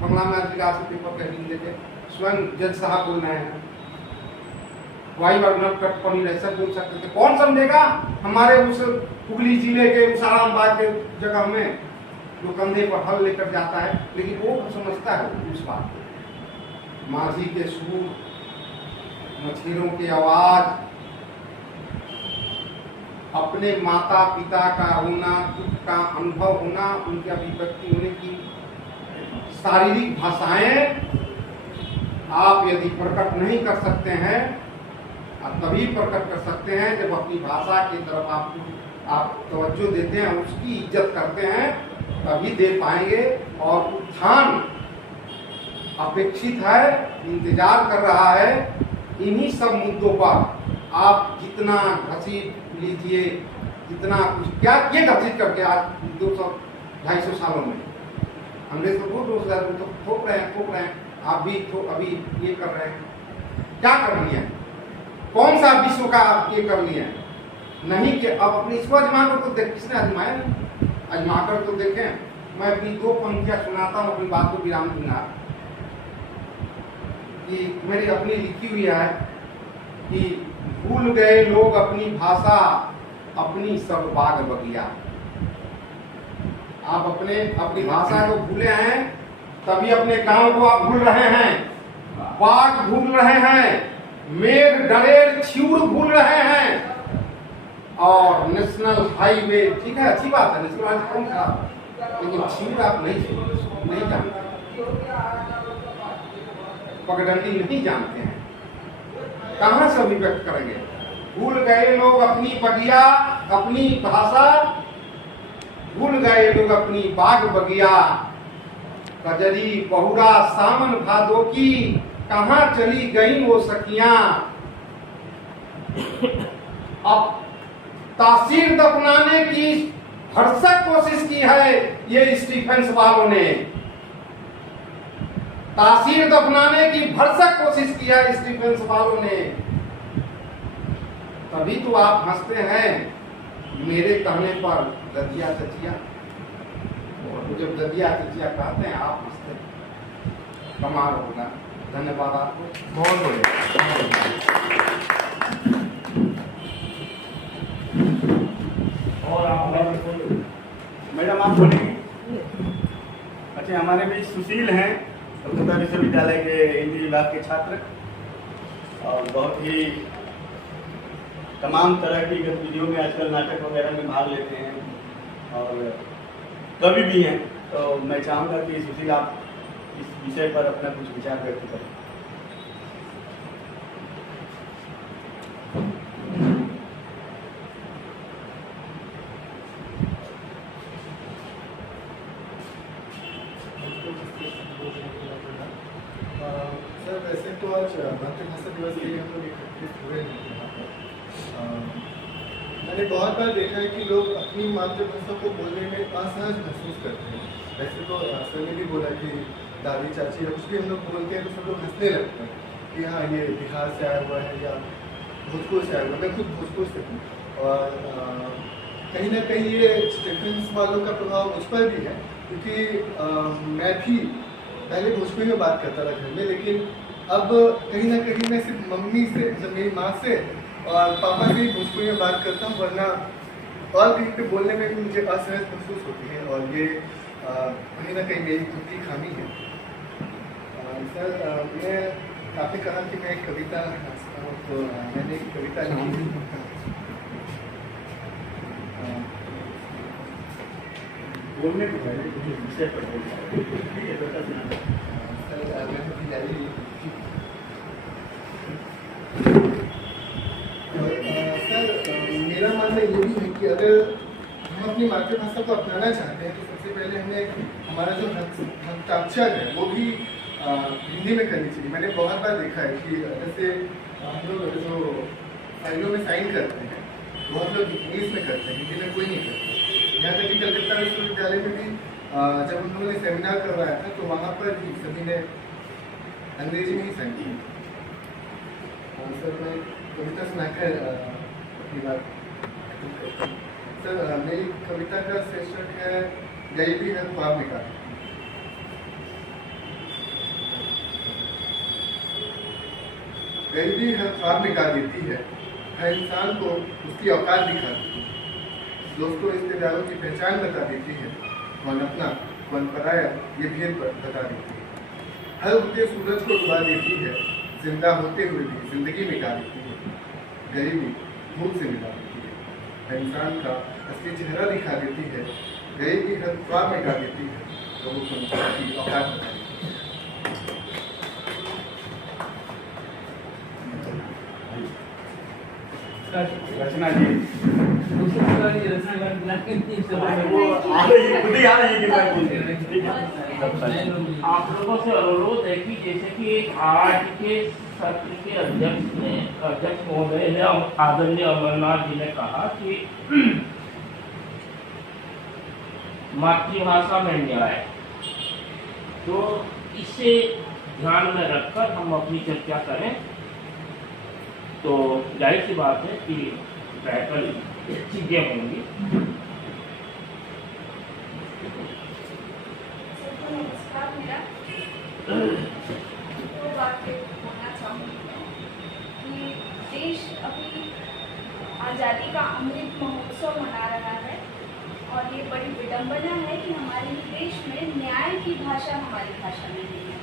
बंगला में अधिकार से पेपर कह हिंदी के स्वयं जज साहब बोल रहे हैं, वाई बार नट कट पनीर ऐसा बोल सकते थे। कौन समझेगा? हमारे उस हुगली जिले के उस आरामबाग के जगह में जो कंधे पर हल लेकर जाता है, लेकिन वो समझता है उस बात को। माझी के सुर, मछलियों की आवाज, अपने माता पिता का होना, दुख का अनुभव होना, उनकी अभिव्यक्ति होने की शारीरिक भाषाएं आप यदि प्रकट नहीं कर सकते हैं, तभी प्रकट कर सकते हैं जब अपनी भाषा की तरफ आप तवज्जो देते हैं, उसकी इज्जत करते हैं, तभी दे पाएंगे। और उत्थान अपेक्षित है, इंतजार कर रहा है। इन्हीं सब मुद्दों पर आप जितना घसीट लीजिए, जितना कुछ क्या ये घसीट करके आज 200-250 सालों में अंग्रेज तो बहुत रोजगार तो थोप रहे हैं, आप भी अभी ये कर रहे हैं। क्या कर लिया? कौन सा विश्व का आप ये कर लिया? नहीं कि अब अपनी इसको आजमा कर तो देख, किसने आजमाया? नहीं आजमा कर तो देखें। मैं अपनी 2 पंक्तियां सुनाता हूँ, अपनी बात को विराम दूंगा कि मेरी अपनी लिखी हुई है कि भूल गए लोग अपनी भाषा, अपनी सब बाग बगिया। आप अपनी भाषा को भूले हैं, तभी अपने गांव को आप भूल रहे हैं, बाग भूल रहे हैं, मेघ डरेर छिउड़ भूल रहे हैं, और नेशनल हाईवे, ठीक है अच्छी बात है, नेशनल हाईवे कौन खराब, लेकिन छिउड़ आप नहीं जानते, पगडंडी नहीं जानते हैं, कहां से अभिव्यक्त करेंगे? भूल गए लोग अपनी बगिया, अपनी भाषा, भूल गए लोग अपनी बाग बगिया, कजरी बहुरा सामन भादो की, कहां चली गई वो सखियां। अब तासीर दफनाने की भरसक कोशिश की है ये स्टीफेंस वालों ने, तासीर दफनाने की भरसक कोशिश किया स्टीफेंस वालों ने। तभी तो आप हंसते हैं मेरे कहने पर ददिया चचिया, और जब ददिया चचिया कहते हैं आप हंसते हैं, कमाल होगा। धन्यवाद आपको, बहुत और आप मैडम आप बोलेंगे? अच्छा, हमारे बीच सुशील हैं, कलकत्ता विश्वविद्यालय के हिंदी विभाग के छात्र, और बहुत ही तमाम तरह की गतिविधियों में आजकल नाटक वगैरह में भाग लेते हैं और कवि भी हैं। तो मैं चाहूँगा कि सुशील आप इस विषय पर अपना कुछ विचार व्यक्त करें। सर वैसे तो आज मातृभाषा दिवस के लिए हम लोग एकत्रित हुए हैं यहाँ पर। मैंने बहुत बार देखा है कि लोग अपनी मातृभाषा को बोलने में असहज महसूस करते हैं। वैसे तो सर ने भी बोला कि दादी चाची या कुछ भी हम लोग बोलते हैं तो सब लोग हंसने लगते हैं कि हाँ ये बिहार से आया हुआ है या भोजपुर से आया हुआ है। मैं खुद भोजपुर से हूँ और कहीं ना कहीं ये स्टीफेंस वालों का प्रभाव मुझ पर भी है, क्योंकि मैं भी पहले भोजपुरी में बात करता था घर में, लेकिन अब कहीं ना कहीं मैं सिर्फ मम्मी से, जब मेरी माँ से और पापा से ही भोजपुरी में बात करता हूँ, वरना और भी पे बोलने में भी मुझे असहज महसूस होती है और ये कहीं ना कहीं मेरी खुद की खामी है। सर मैं आपने कहा कि मैं एक कविता हंसता हूँ, तो मैंने एक कविता लिखी बोलने को पहले विषय पर बोलना है। सर मैं मेरा मानना ये भी है कि अगर हम अपनी मातृभाषा को अपनाना चाहते हैं तो सबसे पहले हमें हमारा जो हस्ताक्षर है वो भी हिंदी में करनी चाहिए। मैंने बहुत बार देखा है कि जैसे हम लोग जो फाइलों में साइन करते हैं बहुत लोग इंग्लिश में करते हैं, हिंदी में कोई नहीं करता। यहाँ तक कि कलकत्ता विश्वविद्यालय में भी जब हम लोगों ने सेमिनार करवाया था तो वहाँ पर भी सभी ने अंग्रेजी में ही साइन किया। सर मैं कविता सुनाकर अपनी बात करता हूँ। सर मेरी कविता का शीर्षक है गरीबी है ख्वाब निकाल। गरीबी है ख्वाब निकाल देती है, हर इंसान को उसकी औकात दिखा देती है, दोस्तों रिश्तेदारों की पहचान बता देती है, कौन अपना कौन पराया ये भेद बता देती है, हर उगते सूरज को डुबा देती है, जिंदा होते हुए भी जिंदगी मिटा देती है, गरीबी भूख से मिटा देती है, हर इंसान का असली चेहरा दिखा देती है, गरीबी हर ख्वाब मिटा देती है, लोगों को उनकी औकात बता देती है। रचना जी वो आ रही है, खुद ही आ रही है कि मैं बोलूं। आप लोगों से अनुरोध है कि जैसे कि आज के सत्र के अध्यक्ष महोदय ने आदरणीय अमरनाथ जी ने कहा कि मातृभाषा में न्याय, तो इसे ध्यान में रखकर हम अपनी चर्चा करें तो जाहिर सी बात है कि बेहतर चीजें होंगी। नमस्कार, मेरा दो बातें बोलना चाहूँगी मैं कि देश अभी आज़ादी का अमृत महोत्सव मना रहा है और ये बड़ी विडंबना है कि हमारे देश में न्याय की भाषा हमारी भाषा में नहीं है।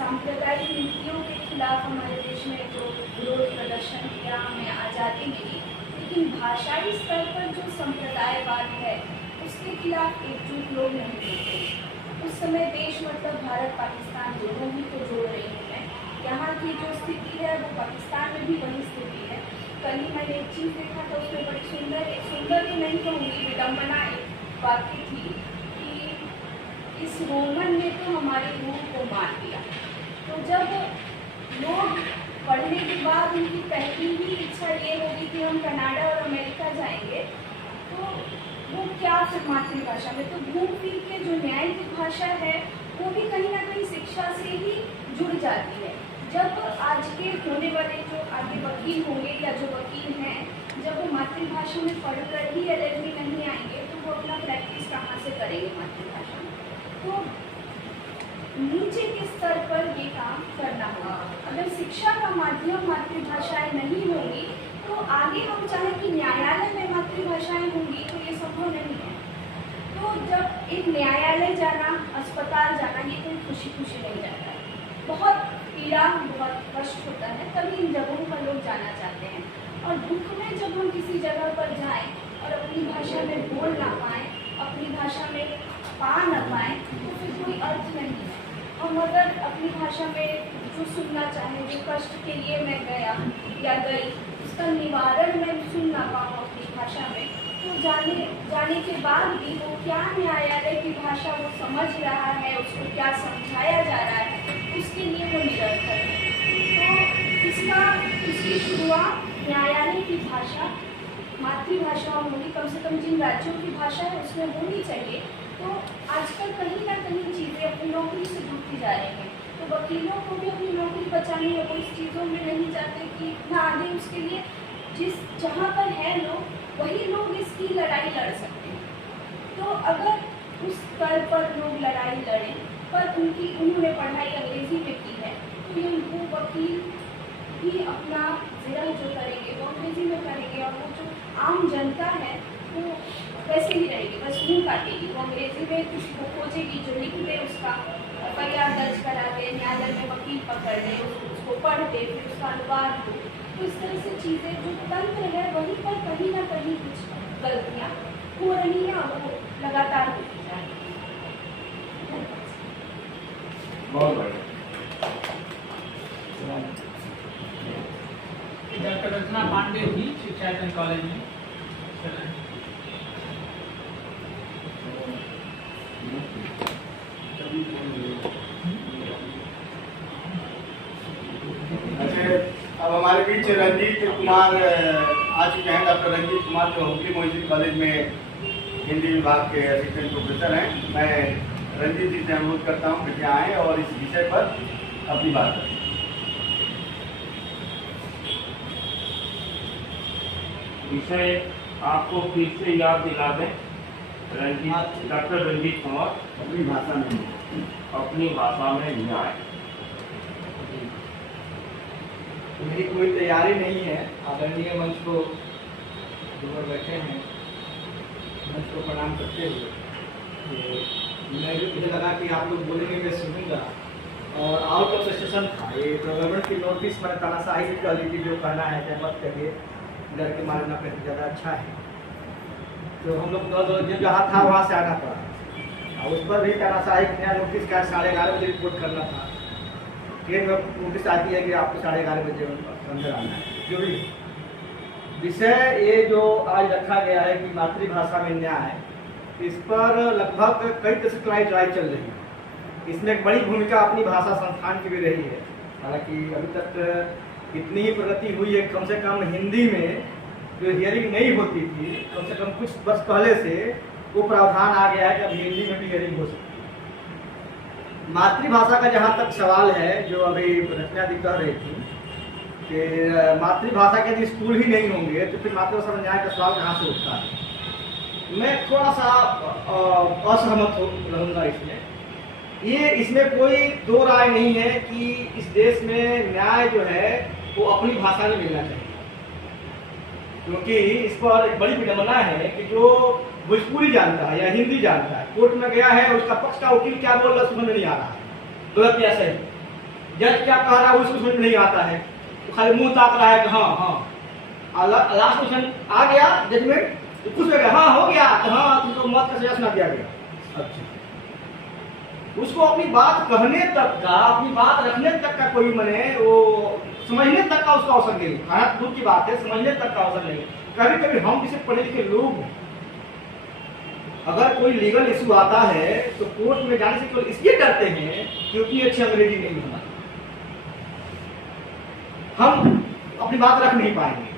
सांप्रदायिक नीतियों के खिलाफ हमारे देश में जो विरोध प्रदर्शन किया, हमें आज़ादी मिली, लेकिन भाषाई स्तर पर जो संप्रदायवाद है उसके खिलाफ एकजुट लोग नहीं होते। उस समय देश मतलब भारत पाकिस्तान दोनों ही को जोड़ रही हूँ मैं। यहाँ की जो स्थिति है वो पाकिस्तान में भी वही स्थिति है। कल ही मैंने एक चीज़ देखा था, उसमें बड़ी सुंदर ही नहीं कहूँगी, विडम्बना एक वाक्य थी कि इस रोमन ने तो हमारी रूह को मार दिया। तो जब लोग पढ़ने के बाद उनकी पहली ही इच्छा ये होगी कि हम कनाडा और अमेरिका जाएंगे, तो वो क्या फिर मातृभाषा में, तो घूम फिर के जो न्याय की भाषा है वो भी कहीं ना कहीं शिक्षा से ही जुड़ जाती है। जब आज के होने वाले जो आगे वकील होंगे या जो वकील हैं, जब वो मातृभाषा में पढ़कर ही LLB नहीं आएंगे तो वो अपना प्रैक्टिस कहाँ से करेंगे मातृभाषा में। तो नीचे के स्तर पर ये काम करना होगा। अगर शिक्षा का माध्यम मातृभाषाएं नहीं होंगी तो आगे हम चाहें कि न्यायालय में मातृभाषाएं होंगी तो ये संभव नहीं है। तो जब एक न्यायालय जाना, अस्पताल जाना, ये कोई खुशी खुशी नहीं जाता है, बहुत पीड़ा, बहुत कष्ट होता है, तभी इन जगहों पर लोग जाना चाहते हैं। और दुख में जब हम किसी जगह पर जाएं और अपनी भाषा में बोल ना पाएँ, अपनी भाषा में पा न पाएँ, तो फिर कोई अर्थ नहीं है। हम अगर अपनी भाषा में जो सुनना चाहें, जो कष्ट के लिए मैं गया या गई, उसका निवारण मैं सुन ना पाऊँ अपनी भाषा में, तो जाने के बाद भी वो क्या न्यायालय की भाषा वो समझ रहा है, उसको क्या समझाया जा रहा है, उसके लिए वो निरर्थक है। तो इसकी शुरुआत न्यायालय की भाषा, मातृभाषा होगी, कम से कम जिन राज्यों की भाषा है उसमें होनी चाहिए। तो आजकल कहीं ना कहीं चीज़ें अपनी नौकरी से जुड़ती जा रही हैं, तो वकीलों को भी अपनी नौकरी बचानी है, वो इस चीज़ों में नहीं चाहते कि इतना आगे, उसके लिए जहाँ पर है लोग वही लोग इसकी लड़ाई लड़ सकते हैं। तो अगर उस स्तर पर लोग लड़ाई लड़ें, पर उन्होंने पढ़ाई अंग्रेजी में की है, तो ये वो वकील भी अपना जिरह जो करेंगे वो अंग्रेजी में करेंगे, और वो जो आम जनता है वो वैसे ही रहेगी, बस मुँह काटेगी, वो अंग्रेजी में कुछ वो खोजेगी, जो लिख दे उसका FIR दर्ज करा दे, न्यायालय में वकील पकड़ दे, उसको पढ़ दे, फिर उसका अनुवाद हो। तो इस तरह से चीज़ें, जो तंत्र है वहीं पर कहीं ना कहीं कुछ गलतियाँ हो रही हैं और वो लगातार होती जा रही हैं। बहुत बढ़िया। डॉक्टर रचना पांडे भी शिक्षा गवर्नमेंट कॉलेज में चला है। अच्छा, अब हमारे बीच रंजीत कुमार आ चुके हैं। डॉक्टर रंजीत कुमार जो हुबली मोहिद्दीन कॉलेज में हिंदी विभाग के असिस्टेंट प्रोफेसर हैं। मैं रंजीत जी से अनुरोध करता हूँ कि आएँ और इस विषय पर अपनी बात करें। विषय आपको फिर से याद दिला दें। डॉक्टर रंजीत कुमार, अपनी भाषा में अपनी भाषा में न्याय। मेरी कोई तैयारी नहीं है। आदरणीय मंच को जो बैठे हैं, मंच को प्रणाम करते हुए मुझे लगा कि आप लोग बोलेंगे, मैं सुनूंगा। और आउट ऑफ सेशन था ये, गवर्नमेंट की नोटिस मैंने तानाशाही भी कर ली थी, जो कहना है क्या मत करिए, डर के मारना पे ज़्यादा अच्छा है। तो हम लोग जो जहाँ था वहाँ से आना पड़ा, और उस पर भी तानाशाही नया नोटिस का 11:30 बजे रिपोर्ट करना था। ट्रेन में नोटिस आती है कि आपको 11:30 बजे अंदर आना है। जो भी विषय ये जो आज रखा गया है कि मातृभाषा में न्याय, इस पर लगभग कई दशक ट्राई चल रही है। इसमें एक बड़ी भूमिका अपनी भाषा संस्थान की भी रही है। हालांकि अभी तक इतनी ही प्रगति हुई है, कम से कम हिंदी में जो हियरिंग नहीं होती थी, कम से कम कुछ वर्ष पहले से वो प्रावधान आ गया है कि अब हिंदी में भी हियरिंग हो सकती है। मातृभाषा का जहाँ तक सवाल है, जो अभी रचना जी कह रही थी कि मातृभाषा के यदि स्कूल ही नहीं होंगे तो फिर मातृभाषा में न्याय का सवाल कहाँ से उठता है। मैं थोड़ा सा असहमत रहूँगा इसमें। इसमें कोई दो राय नहीं है कि इस देश में न्याय जो है वो अपनी भाषा में मिलना चाहिए, क्योंकि इस पर एक बड़ी विडंबना है कि जो भोजपुरी जानता है या हिंदी जानता है, कोर्ट में गया है, उसका पक्ष का वकील क्या बोल रहा है समझ में नहीं आ रहा है, गलत या सही, जज क्या कह रहा है उसको समझ में नहीं आता है, तो खाली मुंह ताक रहा है कि हाँ हाँ, लास्ट क्वेश्चन आ गया जजमेंट तो खुश हो गया, हाँ हो गया, तो हाँ तुमको मौत का सजा सुना दिया गया। अच्छा, उसको अपनी बात कहने तक का, अपनी बात रखने तक का कोई मने वो समझने तक का उसका अवसर नहीं। खाना दूर की बात है, समझने तक का अवसर नहीं। कभी कभी हम जिसे पढ़े लिखे लोग, अगर कोई लीगल इशू आता है तो कोर्ट में जाने से केवल इसलिए डरते हैं कि उतनी अच्छी अंग्रेजी नहीं होना, हम अपनी बात रख नहीं पाएंगे।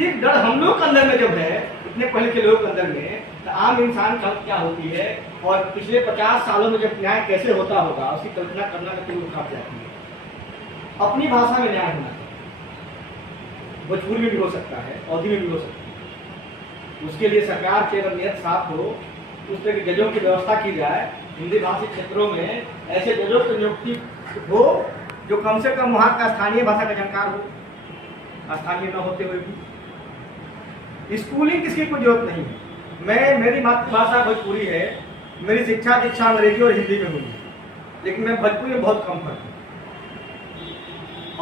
एक डर हम लोग के अंदर में जब है, इतने पढ़े लिखे लोग के अंदर में, तो आम इंसान की क्या होती है और पिछले 50 सालों में जब न्याय कैसे होता होगा उसकी कल्पना करना में क्यों रुकावट जाती है। अपनी भाषा में न्याय होना चाहिए, भोजपुरी में भी हो सकता है, अवधी में भी हो सकता है। उसके लिए सरकार की अगर नियत साफ हो, उस तरह की जजों की व्यवस्था की जाए, हिंदी भाषी क्षेत्रों में ऐसे जजों की नियुक्ति हो जो कम से कम वहाँ का स्थानीय भाषा का जानकार हो, स्थानीय न होते हुए भी। स्कूलिंग किसकी कोई जरूरत नहीं है। मेरी मातृभाषा भोजपुरी है, मेरी शिक्षा दीक्षा अंग्रेजी और हिंदी में हुई है, लेकिन मैं भोजपुरी में बहुत कम पढ़ता हूँ।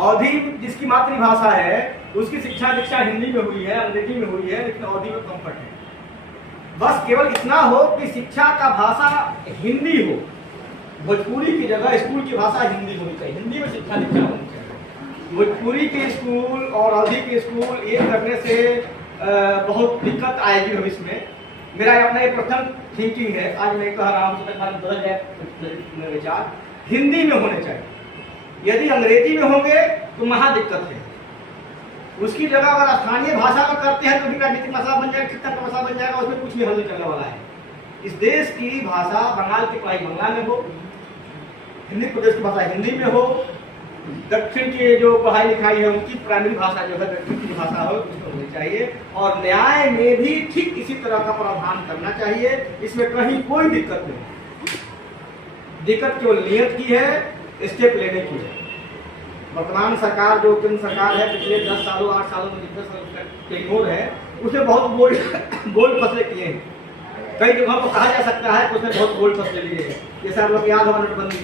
अवधी जिसकी मातृभाषा है उसकी शिक्षा दीक्षा हिंदी में हुई है, अंग्रेजी में हुई है, लेकिन अवधी में कम पढ़ते हैं। बस केवल इतना हो कि शिक्षा का भाषा हिंदी हो, भोजपुरी की जगह स्कूल की भाषा हिंदी होनी चाहिए, हिंदी में शिक्षा दीक्षा होनी चाहिए। भोजपुरी के स्कूल और अवधी के स्कूल ये करने से बहुत दिक्कत आएगी भविष्य में। मेरा अपना एक प्रथम थिंकिंग है, आज मैं कह रहा हूँ बदल जाए विचार, हिंदी में होने चाहिए। यदि अंग्रेजी में होंगे तो महा दिक्कत है। उसकी जगह अगर स्थानीय भाषा में करते हैं तो भी राजनीतिक मसला बन जाएगा, कितना का मसला बन जाएगा, उसमें कुछ नहीं हल नहीं करने वाला है। इस देश की भाषा, बंगाल की पढ़ाई बंगाल में हो, हिंदी प्रदेश की भाषा हिंदी में हो, दक्षिण की जो पढ़ाई लिखाई है उनकी प्राइमरी भाषा जो है दक्षिण की भाषा हो, उसको होनी चाहिए। और न्याय में भी ठीक इसी तरह का प्रावधान करना चाहिए, इसमें कहीं कोई दिक्कत नहीं। दिक्कत केवल नियत की है, स्टेप लेने की है। वर्तमान सरकार जो केंद्र सरकार है, पिछले 10 सालों 8 सालों में जितने साल टेन्योर है, उसने बहुत बोल्ड फैसले किए हैं। कई जगहों को कहा जा सकता है कि उसने बहुत बोल्ड फैसले लिए हैं। जैसे आप लोग याद होगा नोटबंदी,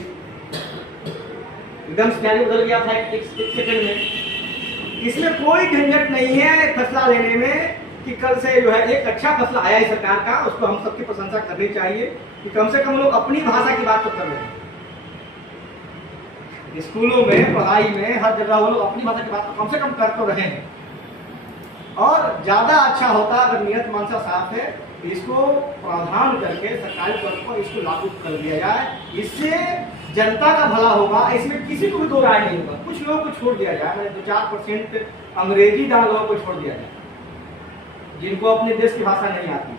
एकदम स्टैंड बदल गया था एक सेकंड में। इसमें कोई झंझट नहीं है फैसला लेने में कि कल से जो है एक अच्छा फैसला आया है सरकार का, उसको हम सबकी प्रशंसा करनी चाहिए कि कम से कम लोग अपनी भाषा की बात तो कर रहे हैं। स्कूलों में, पढ़ाई में, हर जगह वो लोग अपनी भाषा की बात तो कम से कम कर तो रहे हैं। और ज़्यादा अच्छा होता अगर नियत मानसा साफ है, इसको प्रावधान करके सरकारी तौर पर इसको लागू कर दिया जाए। इससे जनता का भला होगा, इसमें किसी को भी दो राय नहीं होगा। कुछ लोगों को छोड़ दिया जाए, मैंने 2-4% अंग्रेजी दान लोगों को छोड़ दिया जाए, जिनको अपने देश की भाषा नहीं आती,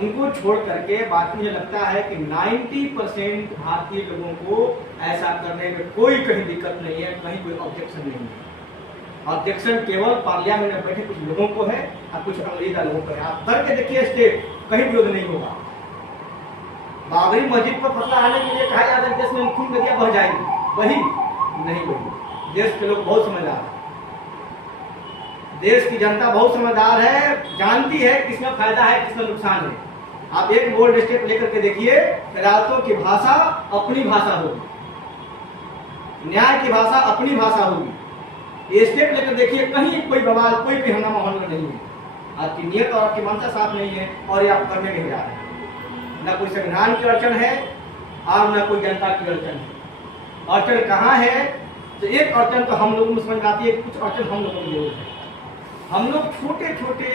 उनको छोड़ करके बाकी मुझे लगता है कि 90% भारतीय लोगों को ऐसा करने में कोई कहीं दिक्कत नहीं है, कहीं कोई ऑब्जेक्शन नहीं है। ऑब्जेक्शन केवल पार्लियामेंट में बैठे कुछ लोगों को है और कुछ अंग्रेजा लोगों को है। आप करके देखिए स्टेट, कहीं विरोध नहीं होगा। बाबरी मस्जिद पर फतवा आने के लिए कहा जाता है देश में खून नदियां बह जाएगी, वही नहीं वही। देश के लोग बहुत समझदार हैं, देश की जनता बहुत समझदार है, जानती है किसमें फायदा है किसमें नुकसान है। आप एक बोल्ड स्टेप लेकर के देखिए, रातों की भाषा अपनी भाषा होगी, न्याय की भाषा अपनी भाषा होगी। ये स्टेप लेकर देखिए, कहीं कोई बवाल, कोई भी हंगामा माहौल में नहीं है। आपकी नियत और आपकी मंशा साफ नहीं है और ये आप करने नहीं जा रहे हैं। न कोई संविधान की अड़चन है और न कोई जनता की अड़चन है। अड़चन कहाँ है? तो एक अड़चन तो हम लोगों को समझ आती है, कुछ अड़चन हम लोगों को जरूर है। हम लोग छोटे छोटे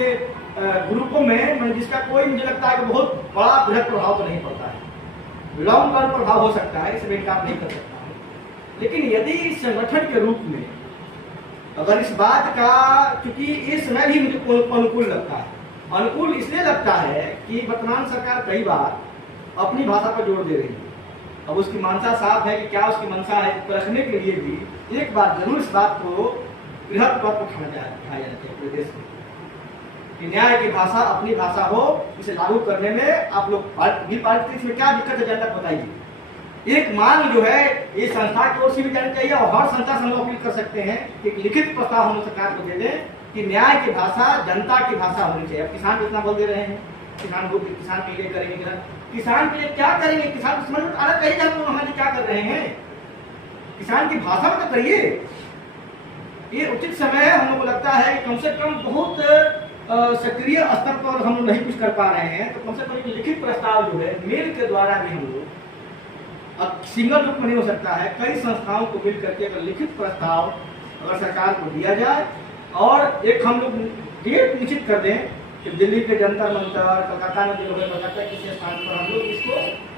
ग्रुपों में, जिसका कोई मुझे लगता है कि बहुत बड़ा बृहद प्रभाव तो नहीं पड़ता है, लॉन्ग टर्म प्रभाव हो सकता है, इसे इनकार नहीं कर सकता है। लेकिन यदि संगठन के रूप में अगर इस बात का, क्योंकि इस समय भी मुझे अनुकूल लगता है, अनुकूल इसलिए लगता है कि वर्तमान सरकार कई बार अपनी भाषा पर जोर दे रही है। अब उसकी मंशा साफ है कि क्या उसकी मंशा है, रखने के लिए भी एक बार जरूर इस बात को बृहद तौर पर उठाया जाना चाहिए पूरे देश में कि न्याय की भाषा अपनी भाषा हो। इसे लागू करने में आप लोग इसमें क्या दिक्कत है, जनता को बताइए। एक मांग जो है ये संस्था की ओर से भी जानी चाहिए और हर संस्था से हम अपील कर सकते हैं कि एक लिखित प्रस्ताव हम सरकार को दे दें कि न्याय की भाषा जनता की भाषा होनी चाहिए। अब किसान इतना बोल दे रहे हैं, किसान के लिए करेंगे, किसान के लिए क्या करेंगे? किसान को समझ में आना चाहिए हम हमारे क्या कर रहे हैं, किसान की भाषा में तो करिए। ये उचित समय है, हम लोग को लगता है कि कम से कम बहुत सक्रिय स्तर पर हम लोग नहीं कुछ कर पा रहे हैं, तो कम से कम एक लिखित प्रस्ताव जो है मेल के द्वारा भी हम लोग, अब सिंगल रूप में नहीं हो सकता है, कई संस्थाओं को मिल करके अगर लिखित प्रस्ताव अगर सरकार को दिया जाए और एक हम लोग डेट निश्चित कर दें कि दिल्ली के जंतर मंतर, कलकत्ता में जो है कलकत्ता किसी स्थान पर हम लोग इसको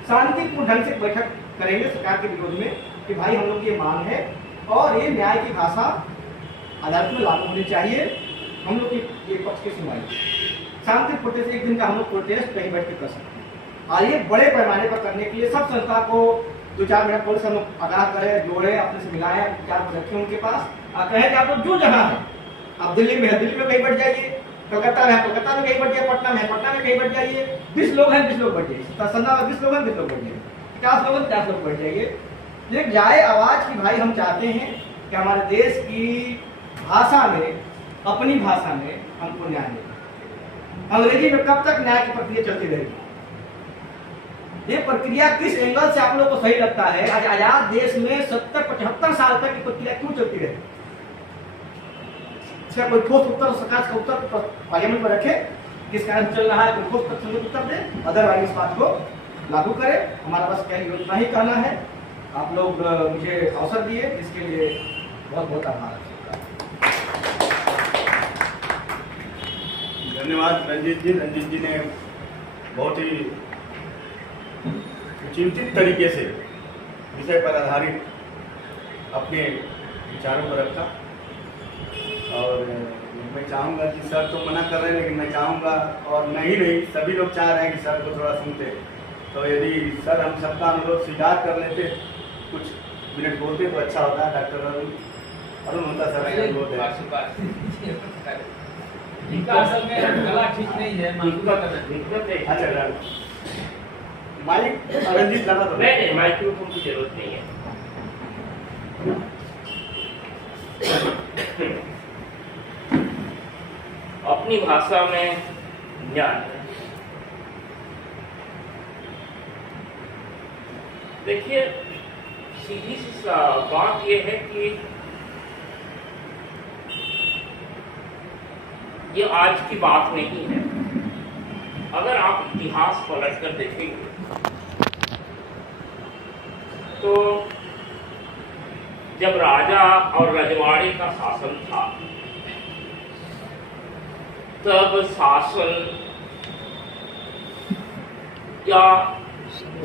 शांतिपूर्ण ढंग से बैठक करेंगे सरकार के विरोध में कि भाई हम लोग ये मांग है और ये न्याय की भाषा अदालत में लागू होनी चाहिए। हम लोग की एक पक्ष की सुनवाई शांति प्रोटेस्ट, एक दिन का हम लोग प्रोटेस्ट कहीं बैठ के कर सकते हैं और ये बड़े पैमाने पर करने के लिए सब संस्था को 2-4 मिनट पुलिस हम लोग आगाह करें, जोड़े, अपने से मिलाएं, विचार रखें उनके पास और कहें कि आप लोग जो जगह है, आप दिल्ली में है दिल्ली में कहीं बैठ जाइए, कलकत्ता में है कलकत्ता में कहीं बैठ जाइए, पटना में है पटना में कहीं बैठ जाइए, 20 लोग हैं 20 लोग बैठ जाइए, संस्था में 20 लोग हैं 20 लोग बैठ जाइए, 50 लोग हैं 50 लोग बैठ जाइए। एक जाए आवाज की भाई हम चाहते हैं कि हमारे देश की भाषा में, अपनी भाषा में हमको न्याय मिले। अंग्रेजी में कब तक न्याय की प्रक्रिया चलती रहेगी? ये प्रक्रिया किस एंगल से आप लोगों को सही लगता है? आज आजाद देश में 70-75 साल तक की प्रक्रिया क्यों चलती रही? इसका कोई ठोस उत्तर सरकार का उत्तर पार्लियामेंट में रखे, किस कारण चल रहा है, कोई ठोस उत्तर दे, अदरवाइज इस बात को लागू करे। हमारा बस क्या योजना ही कहना है। आप लोग मुझे अवसर दिए, इसके लिए बहुत बहुत आभार। धन्यवाद रंजीत जी। रंजीत जी ने बहुत ही चिंतित तरीके से विषय पर आधारित अपने विचारों को रखा और मैं चाहूँगा कि सर तो मना कर रहे हैं, लेकिन मैं चाहूँगा और नहीं सभी लोग चाह रहे हैं कि सर को थोड़ा सुनते, तो यदि सर हम सबका अनुरोध स्वीकार कर लेते, कुछ मिनट बोलते तो अच्छा होता है। डॉक्टर अरुण होता सर का अनुरोध है। इनका असल में गला ठीक नहीं है, अच्छा माइक रंजीत लगा तो नहीं माइक्रोफोन की जरूरत नहीं है। अपनी भाषा में न्याय। देखिए सीधी सी बात यह है कि ये आज की बात नहीं है। अगर आप इतिहास पलट कर देखेंगे तो जब राजा और रजवाड़े का शासन था तब शासन या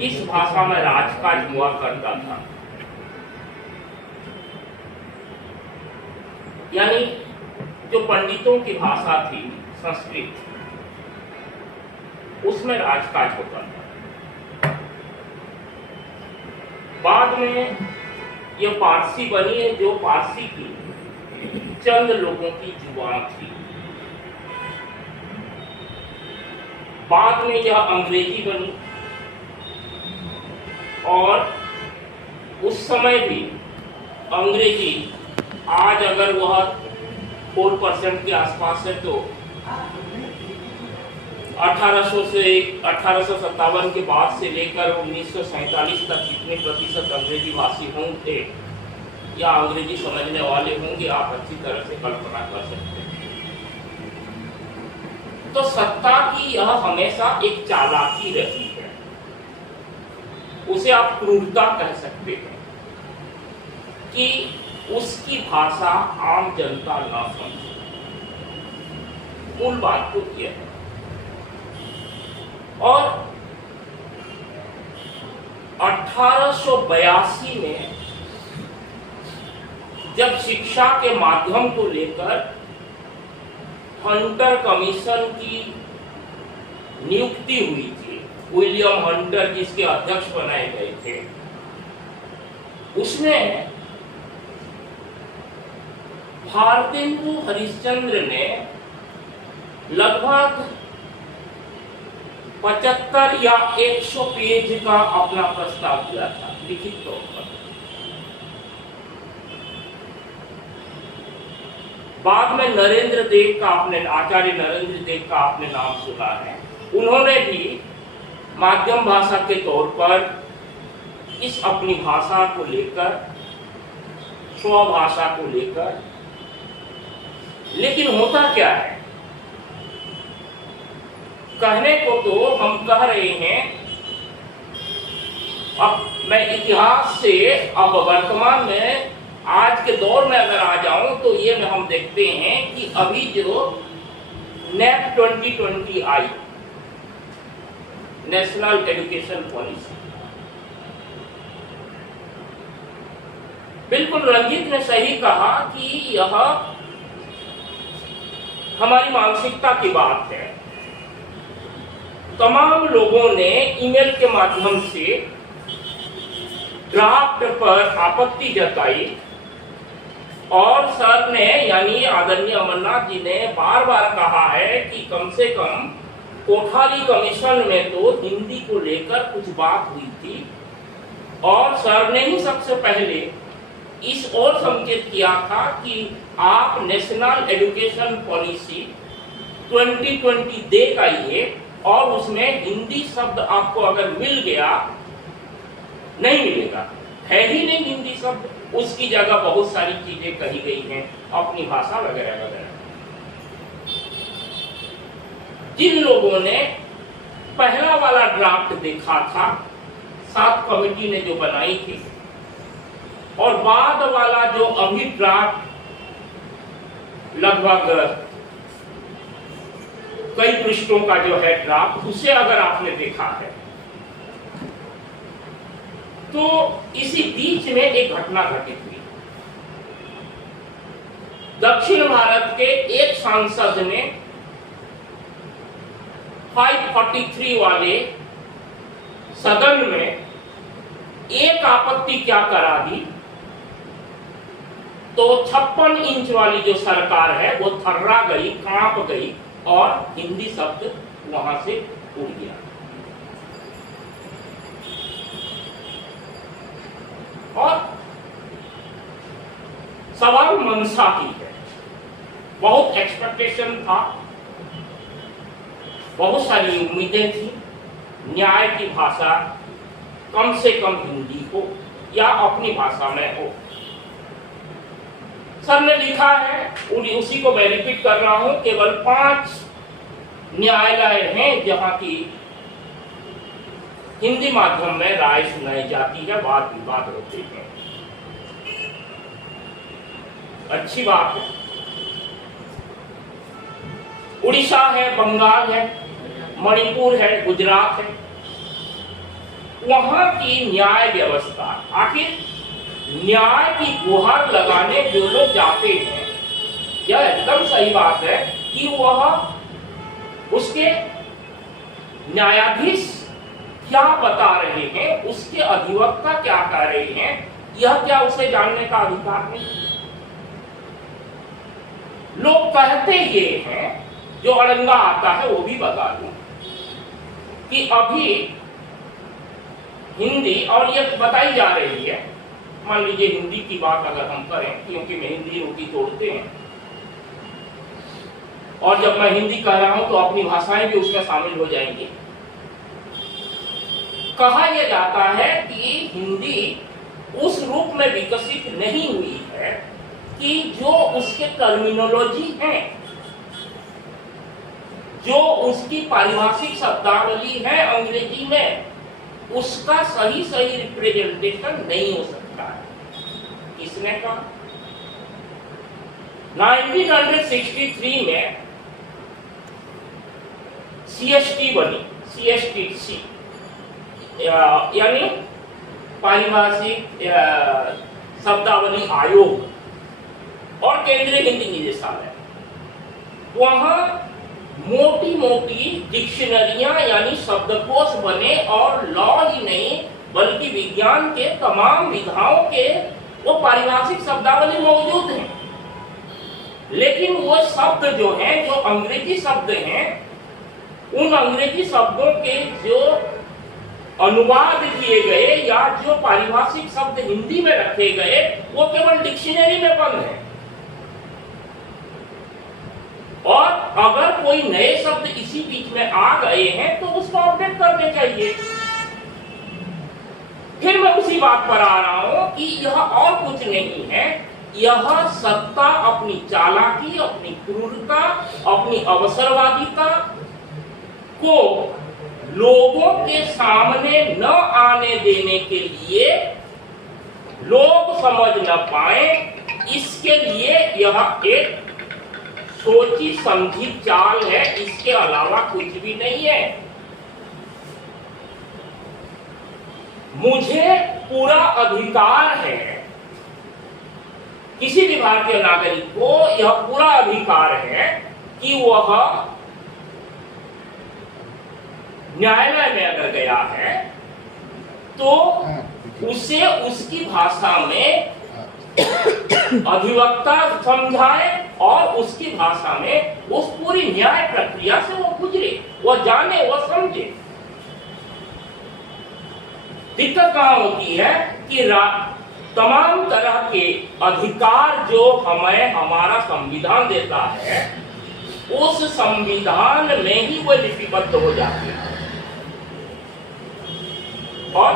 इस भाषा में राजकाज हुआ करता था। यानी जो पंडितों की भाषा थी संस्कृत, उसमें राजकाज होता था। बाद में ये पारसी बनी है, जो पारसी की चंद लोगों की जुबान थी। बाद में यह अंग्रेजी बनी और उस समय भी अंग्रेजी आज अगर वह 4% के आसपास है तो 1800 से 1857 के बाद से लेकर 1947 तक कितने प्रतिशत अंग्रेजी भाषी होंगे या अंग्रेजी समझने वाले होंगे, आप अच्छी तरह से कल्पना कर सकते हैं। तो सत्ता की यह हमेशा एक चालाकी रही है, उसे आप क्रूरता कह सकते हैं कि उसकी भाषा आम जनता न समझे। मूल बात तो यह है। और 1882 में जब शिक्षा के माध्यम को लेकर हंटर कमीशन की नियुक्ति हुई थी, विलियम हंटर जिसके अध्यक्ष बनाए गए थे, उसमें भारतेंदु हरिश्चंद्र ने लगभग 75 या 100 पेज का अपना प्रस्ताव दिया था लिखित तौर पर। बाद में नरेंद्र देव का आचार्य नरेंद्र देव का आपने नाम सुना है। उन्होंने भी माध्यम भाषा के तौर पर इस अपनी भाषा को लेकर, स्वभाषा को लेकर, लेकिन होता क्या है, कहने को तो हम कह रहे हैं, अब मैं इतिहास से अब वर्तमान में आज के दौर में अगर आ जाऊं तो ये में हम देखते हैं कि अभी जो NEP 2020 आई, नेशनल एजुकेशन पॉलिसी, बिल्कुल रंजीत ने सही कहा कि यह हमारी मानसिकता की बात है। तमाम लोगों ने ईमेल के माध्यम से ड्राफ्ट पर आपत्ति जताई और सर ने, यानी आदरणीय अमरनाथ जी ने बार बार कहा है कि कम से कम कोठारी कमीशन में तो हिंदी को लेकर कुछ बात हुई थी और सर ने ही सबसे पहले इस ओर संकेत किया था कि आप नेशनल एजुकेशन पॉलिसी 2020 दे आइए और उसमें हिंदी शब्द आपको अगर मिल गया, नहीं मिलेगा, है ही नहीं हिंदी शब्द, उसकी जगह बहुत सारी चीजें कही गई हैं अपनी भाषा वगैरह वगैरह। जिन लोगों ने पहला वाला ड्राफ्ट देखा था, 7 कमेटी ने जो बनाई थी, और बाद वाला जो अभी ड्राफ्ट लगभग कई पृष्ठों का जो है ड्राफ्ट, उसे अगर आपने देखा है तो इसी बीच में एक घटना घटित हुई। दक्षिण भारत के एक सांसद ने 543 वाले सदन में एक आपत्ति क्या करा दी, तो 56 इंच वाली जो सरकार है वो थर्रा गई, कांप गई और हिंदी शब्द वहां से उड़ गया। और सवाल मंशा की है, बहुत एक्सपेक्टेशन था, बहुत सारी उम्मीदें थी, न्याय की भाषा कम से कम हिंदी हो या अपनी भाषा में हो। सर ने लिखा है, उसी को मैं रिपीट कर रहा हूं, केवल 5 न्यायालय हैं जहां की हिंदी माध्यम में राय सुनाई जाती है, वाद विवाद होते हैं। अच्छी बात है। उड़ीसा है, बंगाल है, मणिपुर है, गुजरात है, वहां की न्याय व्यवस्था, आखिर न्याय की गुहार लगाने जो लोग जाते हैं, यह एकदम सही बात है कि वह उसके न्यायाधीश क्या बता रहे हैं, उसके अधिवक्ता क्या कह रहे हैं, यह क्या उसे जानने का अधिकार नहीं। लोग कहते ये हैं, जो अड़ंगा आता है वो भी बता दूं कि अभी हिंदी, और ये बताई जा रही है, मान लीजिए हिंदी की बात अगर हम करें, क्योंकि मैं हिंदी रोटी तोड़ते हैं, और जब मैं हिंदी कह रहा हूं तो अपनी भाषाएं भी उसमें शामिल हो जाएंगी। कहा यह जाता है कि हिंदी उस रूप में विकसित नहीं हुई है कि जो उसके टर्मिनोलॉजी है, जो उसकी पारिभाषिक शब्दावली है अंग्रेजी में, उसका सही रिप्रेजेंटेशन नहीं हो सकता है। किसने कहा? 1963 में CST बनी, CSTC यानी पारिभाषिक शब्दावली आयोग और केंद्रीय हिंदी निदेशालय, वहां मोटी मोटी डिक्शनरियां यानी शब्दकोश बने, और लॉ ही नहीं बल्कि विज्ञान के तमाम विधाओं के वो पारिभाषिक शब्दावली मौजूद हैं। लेकिन वो शब्द जो हैं, जो अंग्रेजी शब्द हैं, उन अंग्रेजी शब्दों के जो अनुवाद किए गए या जो पारिभाषिक शब्द हिंदी में रखे गए, वो केवल डिक्शनरी में बंद है। और अगर कोई नए शब्द इसी बीच में आ गए हैं तो उसको अपडेट करके चाहिए। फिर मैं उसी बात पर आ रहा हूं कि यह और कुछ नहीं है, यह सत्ता अपनी चालाकी, अपनी क्रूरता, अपनी अवसरवादिता को लोगों के सामने न आने देने के लिए, लोग समझ न पाए, इसके लिए यह एक सोची समझी चाल है, इसके अलावा कुछ भी नहीं है। मुझे पूरा अधिकार है, किसी भी भारतीय नागरिक को यह पूरा अधिकार है कि वह न्यायालय में अगर गया है तो उसे उसकी भाषा में अधिवक्ता समझाए और उसकी भाषा में उस पूरी न्याय प्रक्रिया से वो गुजरे, वो जाने, वो समझे। दिक्कत कहां होती है कि तमाम तरह के अधिकार जो हमें हमारा संविधान देता है, उस संविधान में ही वो लिपिबद्ध हो जाते हैं। और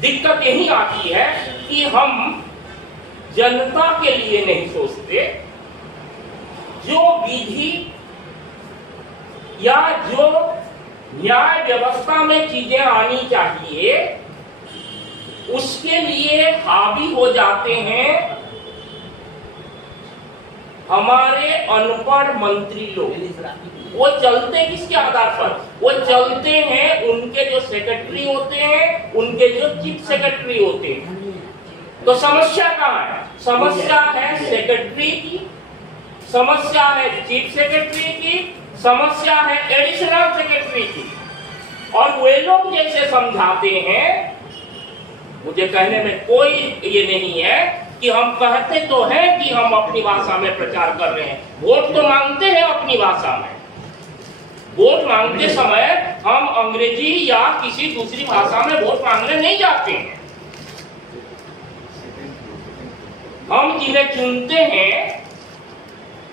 दिक्कत यही आती है कि हम जनता के लिए नहीं सोचते। जो विधि या जो न्याय व्यवस्था में चीजें आनी चाहिए, उसके लिए हावी हो जाते हैं हमारे अनपढ़ मंत्री लोग। वो चलते किसके आधार पर? वो चलते हैं उनके जो सेक्रेटरी होते हैं, उनके जो चीफ सेक्रेटरी होते हैं। तो समस्या कहाँ है? समस्या है सेक्रेटरी की, समस्या है चीफ सेक्रेटरी की, समस्या है एडिशनल सेक्रेटरी की। और वे लोग जैसे समझाते हैं, मुझे कहने में कोई ये नहीं है कि हम कहते तो हैं कि हम अपनी भाषा में प्रचार कर रहे हैं, वोट तो मांगते हैं अपनी भाषा में। वोट मांगते समय हम अंग्रेजी या किसी दूसरी भाषा में वोट मांगने नहीं जाते हैं। हम जिन्हें चुनते हैं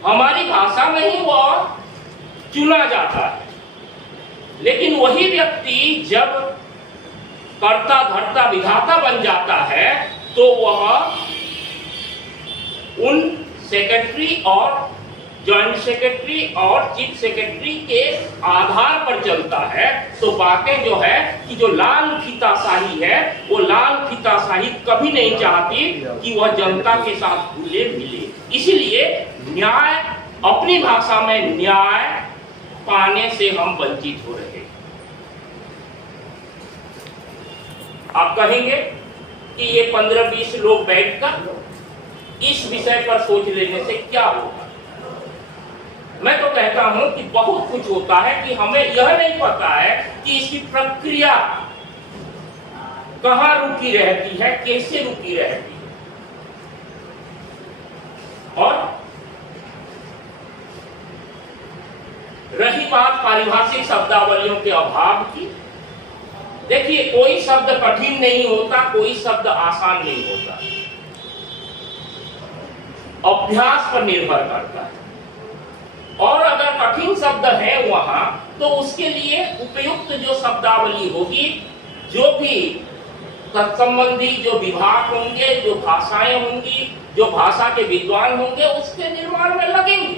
हमारी भाषा में ही वो चुना जाता है। लेकिन वही व्यक्ति जब कर्ता धर्ता विधाता बन जाता है तो वह उन सेक्रेटरी और जॉइंट सेक्रेटरी और चीफ सेक्रेटरी के आधार पर चलता है। तो बातें जो है कि जो लाल फीताशाही है, वो लाल फीताशाही कभी नहीं चाहती कि वह जनता के साथ घुले मिले। इसीलिए न्याय अपनी भाषा में न्याय पाने से हम वंचित हो रहे हैं। आप कहेंगे कि ये 15-20 लोग बैठकर इस विषय पर सोच लेने से क्या होगा? मैं तो कहता हूं कि बहुत कुछ होता है कि हमें यह नहीं पता है कि इसकी प्रक्रिया कहां रुकी रहती है, कैसे रुकी रहती है। और रही बात पारिभाषिक शब्दावलियों के अभाव की, देखिए कोई शब्द कठिन नहीं होता, कोई शब्द आसान नहीं होता, अभ्यास पर निर्भर करता है। और अगर कठिन शब्द है वहां तो उसके लिए उपयुक्त जो शब्दावली होगी, जो भी तत्संबंधी जो विभाग होंगे, जो भाषाएं होंगी, जो भाषा के विद्वान होंगे, उसके निर्माण में लगेंगे।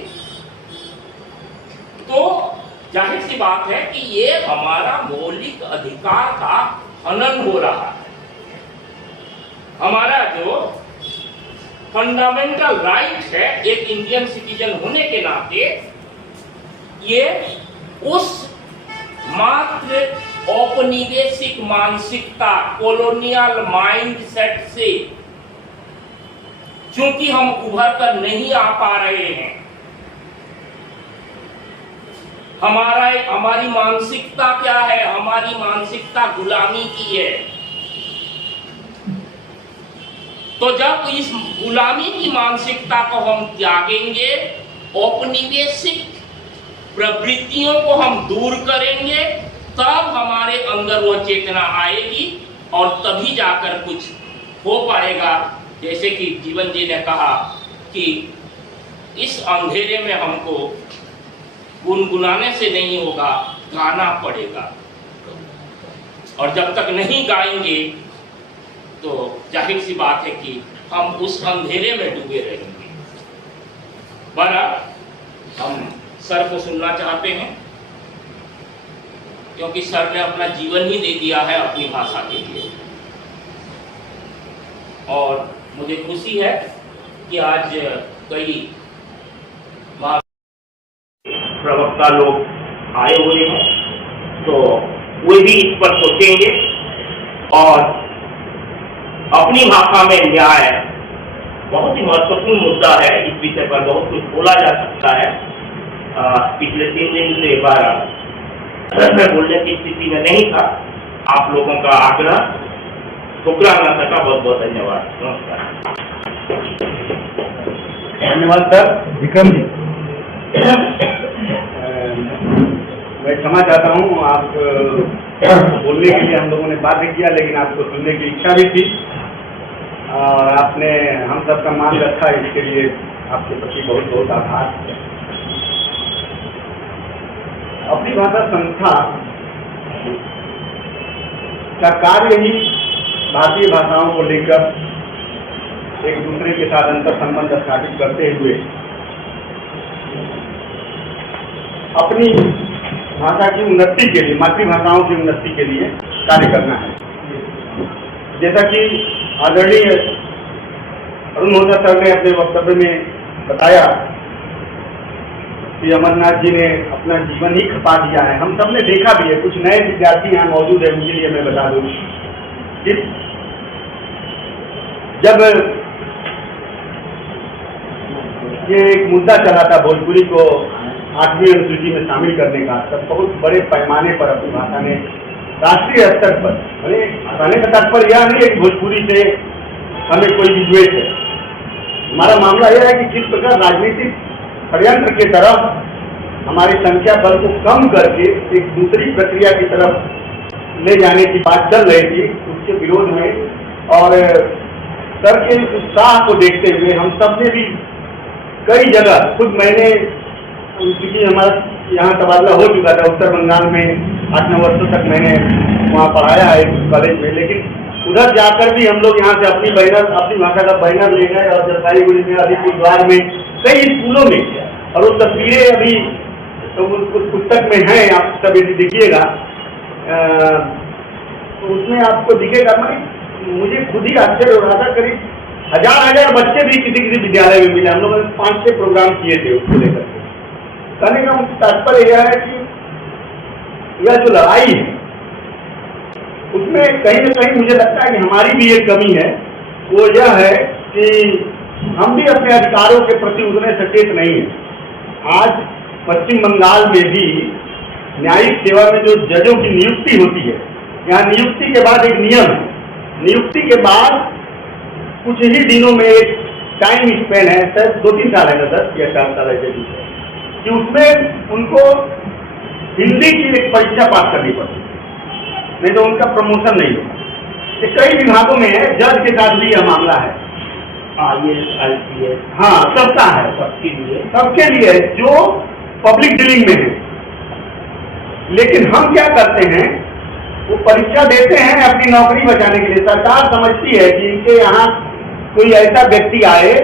तो जाहिर सी बात है कि ये हमारा मौलिक अधिकार का हनन हो रहा है। हमारा जो फंडामेंटल राइट है एक इंडियन सिटीजन होने के नाते, ये उस मात्र औपनिवेशिक मानसिकता, कॉलोनियल माइंडसेट से चूंकि हम उभर कर नहीं आ पा रहे हैं, हमारी मानसिकता क्या है? हमारी मानसिकता गुलामी की है। तो जब इस गुलामी की मानसिकता को हम त्यागेंगे, औपनिवेशिक प्रवृत्तियों को हम दूर करेंगे, तब हमारे अंदर वो चेतना आएगी और तभी जाकर कुछ हो पाएगा। जैसे कि जीवन जी ने कहा कि इस अंधेरे में हमको गुनगुनाने से नहीं होगा, गाना पड़ेगा। और जब तक नहीं गाएंगे तो जाहिर सी बात है कि हम उस अंधेरे में डूबे रहेंगे। बहरहाल हम सर को सुनना चाहते हैं, क्योंकि सर ने अपना जीवन ही दे दिया है अपनी भाषा के लिए। और मुझे खुशी है कि आज कई प्रवक्ता लोग आए हुए हैं, तो वे भी इस पर सोचेंगे और अपनी भाषा में न्याय बहुत ही महत्वपूर्ण मुद्दा है। इस विषय पर बहुत कुछ बोला जा सकता है। पिछले 3 दिन से मैं बोलने की स्थिति में नहीं था। आप लोगों का आग्रह ठुकरा न सका। बहुत बहुत धन्यवाद। नमस्कार। धन्यवाद सर। विक्रम जी, मैं क्षमा चाहता हूँ, आप बोलने के लिए हम लोगों ने बाध्य किया, लेकिन आपको सुनने की इच्छा भी थी और आपने हम सबका मान रखा, इसके लिए आपके प्रति बहुत बहुत आभार। अपनी भाषा संस्था का कार्य ही भारतीय भाषाओं को लेकर एक दूसरे के साथ अंतर संबंध स्थापित करते हुए अपनी भाषा की उन्नति के लिए, मातृभाषाओं की उन्नति के लिए कार्य करना है। जैसा कि आदरणीय अरुण महोदय सर ने अपने वक्तव्य में बताया कि अमरनाथ जी ने अपना जीवन ही खपा दिया है। हम सब ने देखा भी है। कुछ नए विद्यार्थी यहाँ मौजूद है, उनके लिए मैं बता दूँ कि जब ये एक मुद्दा चला था भोजपुरी को 8वीं अनुसूची में शामिल करने का, तब बहुत बड़े पैमाने पर अपनी भाषा ने राष्ट्रीय स्तर पर, कहने का तात्पर्य यह नहीं है कि भोजपुरी से हमें कोई विद्वेष है। हमारा मामला यह है कि किस प्रकार राजनीतिक षड्यंत्र के तरफ हमारी संख्या बल को कम करके एक दूसरी प्रक्रिया की तरफ ले जाने की बात चल रही थी, उसके विरोध में। और सर के उत्साह को देखते हुए हम सब ने भी कई जगह, खुद मैंने, क्योंकि हमारा यहाँ तबादला हो चुका था उत्तर बंगाल में, 8-9 वर्षों तक मैंने वहाँ पढ़ाया है कॉलेज में, लेकिन उधर जाकर भी हम लोग यहाँ से अपनी भाषा का बैनर ले गए और जलपाईगुड़ी में, अलीपुरद्वार में, कई स्कूलों में। और वो तस्वीरें अभी तो उस पुस्तक में हैं, आप सब यदि देखिएगा तो उसमें आपको दिखेगा। मुझे खुद ही आश्चर्य हो रहा था, करीब 1000 बच्चे भी किसी किसी विद्यालय में मिले। हम लोगों ने 5-6 प्रोग्राम किए थे उसको लेकर। कहने का तात्पर्य यह है कि यह जो लड़ाई है उसमें कहीं न कहीं मुझे लगता है कि हमारी भी एक कमी है, वो यह है कि हम भी अपने अधिकारों के प्रति उतने सचेत नहीं हैं। आज पश्चिम बंगाल में भी न्यायिक सेवा में जो जजों की नियुक्ति होती है, यहाँ नियुक्ति के बाद एक नियम है, नियुक्ति के बाद कुछ ही दिनों में एक टाइम स्पेन है, शायद 2-3 साल है ना, 10 या 4 साल है कि उसमें उनको हिंदी की एक परीक्षा पास करनी पड़ती है, नहीं तो उनका प्रमोशन नहीं होगा। ये कई विभागों में है, जज के साथ भी यह मामला है। IAS, IPS, हाँ, सबका है, सबके लिए जो पब्लिक डीलिंग में है। लेकिन हम क्या करते हैं, वो परीक्षा देते हैं अपनी नौकरी बचाने के लिए। सरकार समझती है कि इनके यहाँ कोई ऐसा व्यक्ति आए,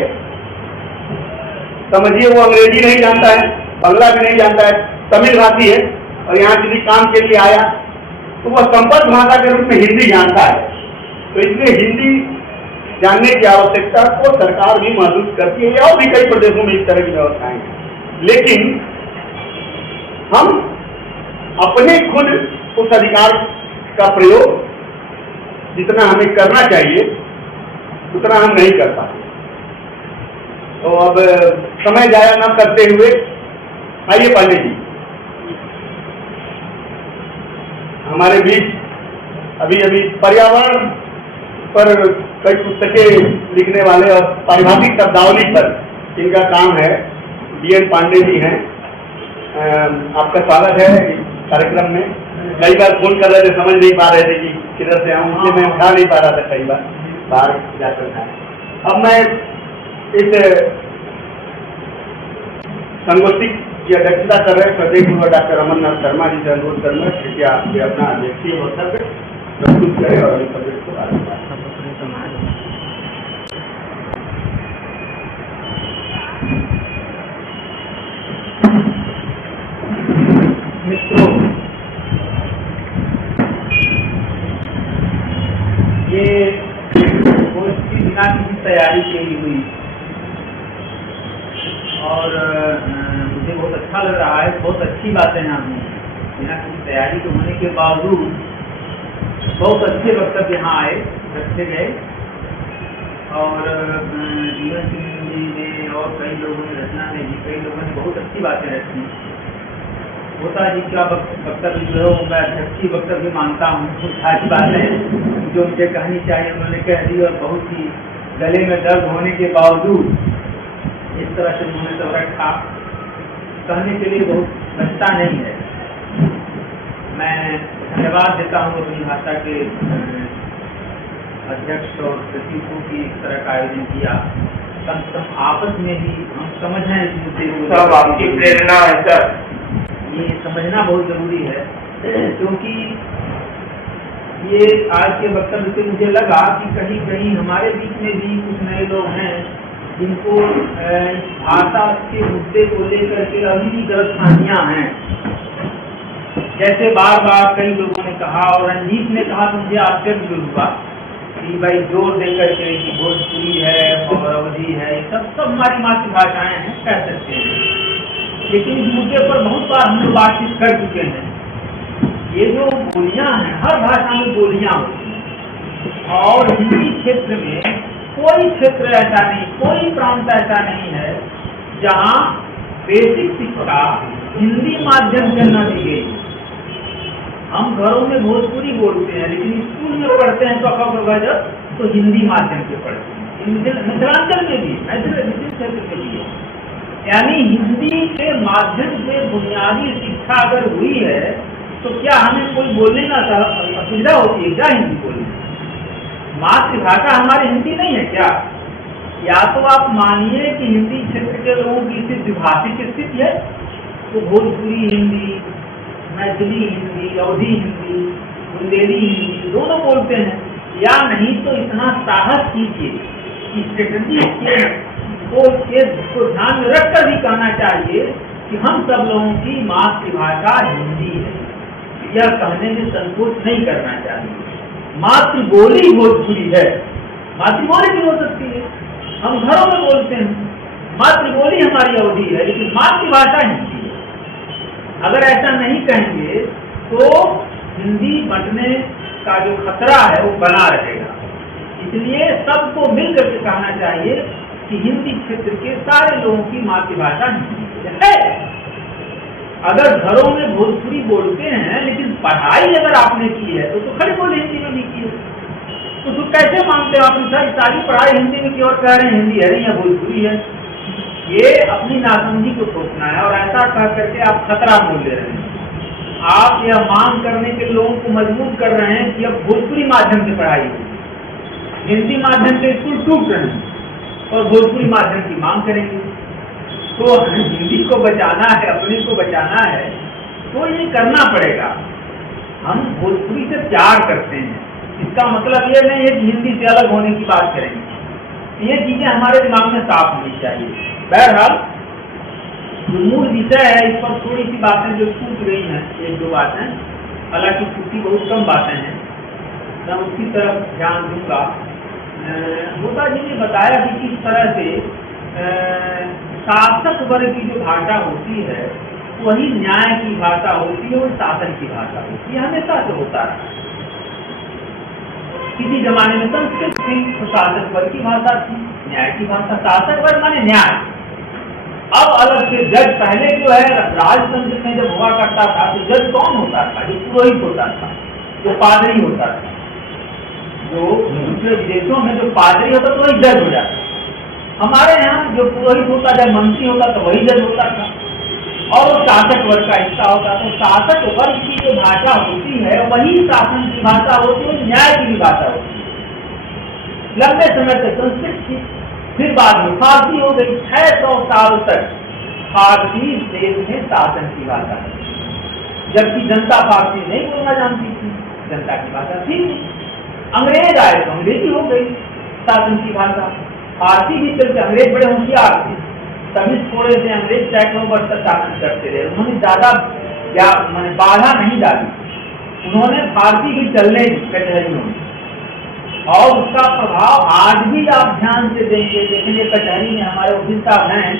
समझिए वो अंग्रेजी नहीं जानता है, बंगला भी नहीं जानता है, तमिल भाषी है और यहाँ किसी काम के लिए आया, तो वह संपर्क भाषा के रूप में हिंदी जानता है। तो इसलिए हिंदी जानने की आवश्यकता को सरकार भी महसूस करती है, और भी कई प्रदेशों में इस तरह की व्यवस्थाएं हैं। लेकिन हम अपने खुद उस अधिकार का प्रयोग जितना हमें करना चाहिए उतना हम नहीं कर पाते। तो अब समय जाया न करते हुए आइए पांडे जी, हमारे बीच अभी पर्यावरण पर कई पुस्तकें लिखने वाले और पारिभाषिक शब्दावली पर इनका काम है, DN पांडे जी हैं। आपका स्वागत है इस कार्यक्रम में। कई बार फोन कर रहे थे, समझ नहीं पा रहे थे कि किधर से आऊँ, इसलिए मैं उठा नहीं पा रहा था, कई बार बाहर जाकर था। अब मैं इस संगोष्ठी की अध्यक्षता कर रहे श्रद्धेय पूर्व डॉक्टर अमरनाथ शर्मा जी से अनुरोध करूंगा कि आप अपना अध्यक्षीय वक्तव्य प्रस्तुत करें और इस सब्जेक्ट को आगे बढ़ाएं। मित्रों, ये गोष्ठी बिना किसी तैयारी के ही हुई और मुझे बहुत अच्छा लग रहा है। बहुत अच्छी बातें हैं, हमने बिना किसी तैयारी के होने के बावजूद बहुत अच्छे वक्तव्य यहाँ आए, रखे गए। और जीवन सिंह जी ने और कई लोगों ने, रचना ने भी, कई लोगों ने बहुत अच्छी बातें रखी। होता जी का वक्तव्य जो है मैं अच्छी वक्तव्य मानता हूँ, कुछ सारी बातें जो मुझे कहनी चाहिए उन्होंने कह दी, और बहुत ही गले में दर्द होने के बावजूद इस तरह से उन्होंने सब रखा, कहने के लिए बहुत बचता नहीं है। मैं धन्यवाद देता हूँ अपनी भाषा के अध्यक्ष और सचिव को कि इस तरह का आयोजन किया। कम से कम आपस में ही हम समझें इस मुद्दे को, सब आपकी प्रेरणा है सर, ये समझना बहुत जरूरी है। क्योंकि ये आज के वक्तव्य से मुझे लगा कि कहीं कहीं हमारे बीच में भी कुछ नए लोग हैं जिनको भाषा के मुद्दे को लेकर के अभी भी गलतफहमियां हैं। जैसे बार बार कई लोगों ने कहा, और रंजीत ने कहा तो मुझे आश्चर्य भी हुआ कि भाई जोर दे करके कि भोजपुरी है और अवधी है, सब हमारी मातृभाषाएं हैं, कह सकते हैं। लेकिन इस मुद्दे पर बहुत बार हम लोग बातचीत कर चुके हैं। ये जो बोलियां हैं, हर भाषा में बोलियां होती हैं, और हिंदी क्षेत्र में कोई क्षेत्र ऐसा नहीं, कोई प्रांत ऐसा नहीं है जहाँ बेसिक शिक्षा हिंदी माध्यम से न दी गई। हम घरों में भोजपुरी बोलते हैं, लेकिन स्कूल में पढ़ते हैं तो अखबार तो हिंदी माध्यम से पढ़ते हैं। मिथिलांचल में भी, निचले क्षेत्र में भी है। यानी हिंदी के माध्यम से बुनियादी शिक्षा अगर हुई है तो क्या हमें कोई बोलने का असुविधा होती है क्या हिंदी बोलने? मातृभाषा हमारी हिंदी नहीं है क्या? या तो आप मानिए कि हिंदी क्षेत्र के लोगों की सिर्फ द्विभाषिक स्थिति है, तो भोजपुरी हिंदी, मैथिली हिंदी, अवधी हिंदी, बुंदेली हिंदी दोनों बोलते हैं। या नहीं तो इतना साहस कीजिए, स्ट्रेटजी को ध्यान में रखकर भी कहना चाहिए कि हम सब लोगों की मातृभाषा हिंदी है। यह कहने में संकोच नहीं करना चाहिए। मातृबोली भोजपुरी है, मातृबोली भी हो सकती है, हम घरों में बोलते हैं। मातृबोली हमारी अवधी है, लेकिन मातृभाषा हिंदी है। अगर ऐसा नहीं कहेंगे तो हिंदी बंटने का जो खतरा है वो बना रहेगा। इसलिए सबको मिलकर के कहना चाहिए कि हिंदी क्षेत्र के सारे लोगों की मातृभाषा हिंदी है। अगर घरों में भोजपुरी बोलते हैं लेकिन पढ़ाई अगर आपने की है तो खड़ी बोली हिंदी में भी की है, तो कैसे मानते हो आपने सर सारी पढ़ाई हिंदी में की और कह रहे हैं हिंदी है नहीं है भोजपुरी है? ये अपनी नासमझी को सोचना है और ऐसा कह करके आप खतरा मोल ले रहे हैं। आप यह मांग करने के लोगों को मजबूर कर रहे हैं कि अब भोजपुरी माध्यम से पढ़ाई होगी, हिंदी माध्यम से स्कूल टूट रहे हैं और भोजपुरी माध्यम की मांग करेंगे। तो हिंदी को बचाना है, अपने को बचाना है तो ये करना पड़ेगा। हम भोजपुरी से प्यार करते हैं, इसका मतलब ये नहीं है कि हिंदी से अलग होने की बात करेंगे। ये चीजें हमारे दिमाग में साफ होनी चाहिए। बहरहाल जो मूल विषय है इस पर थोड़ी सी बातें जो छूट गई हैं, एक दो बातें, हालांकि छुट्टी बहुत कम बातें हैं, मैं उसकी तरफ ध्यान दूंगा। होता जी ने बताया कि किस तरह से शासक वर्ग की जो भाषा होती है वही न्याय की भाषा होती है और शासन की भाषा होती है, हमेशा से होता रहा। किसी जमाने में संस्कृत थी तो शासक वर्ग की भाषा थी, न्याय की भाषा, शासक वर्ग माने न्याय। अब अलग से जज, पहले जो है राजतंत्र में जब हुआ करता था तो जज कौन होता था? जो पुरोहित होता था, जो पादरी होता था। जो दूसरे विदेशों में जो पादरी होता तो वही जज हो जाता। हमारे यहाँ जो पुरोहित होता, जब मंत्री होता तो वही जज होता था और वो शासक वर्ग का हिस्सा होता। तो शासक वर्ग की जो भाषा होती है वही शासन की भाषा होती है, न्याय की भी भाषा होती है। लंबे समय तक संस्कृत थी, फिर बाद में फारसी हो गई। 600 साल तक फारसी देश में शासन की भाषा है, जबकि जनता फारसी नहीं बोलना जानती थी, जनता की भाषा थी। अंग्रेज आए तो अंग्रेजी हो गई शासन की भाषा। फारसी भी चलते, अंग्रेज बड़े होशियार थे, तभी थोड़े से अंग्रेज सैकड़ों वर्ष तक शासन करते रहे, उन्होंने ज्यादा या मैंने बाधा नहीं डाली, उन्होंने फारसी भी चलने दी कचहरियों में और उसका प्रभाव आज भी आप ध्यान से देंगे। देखेंगे कचहरी में हमारे वकील साहब हैं,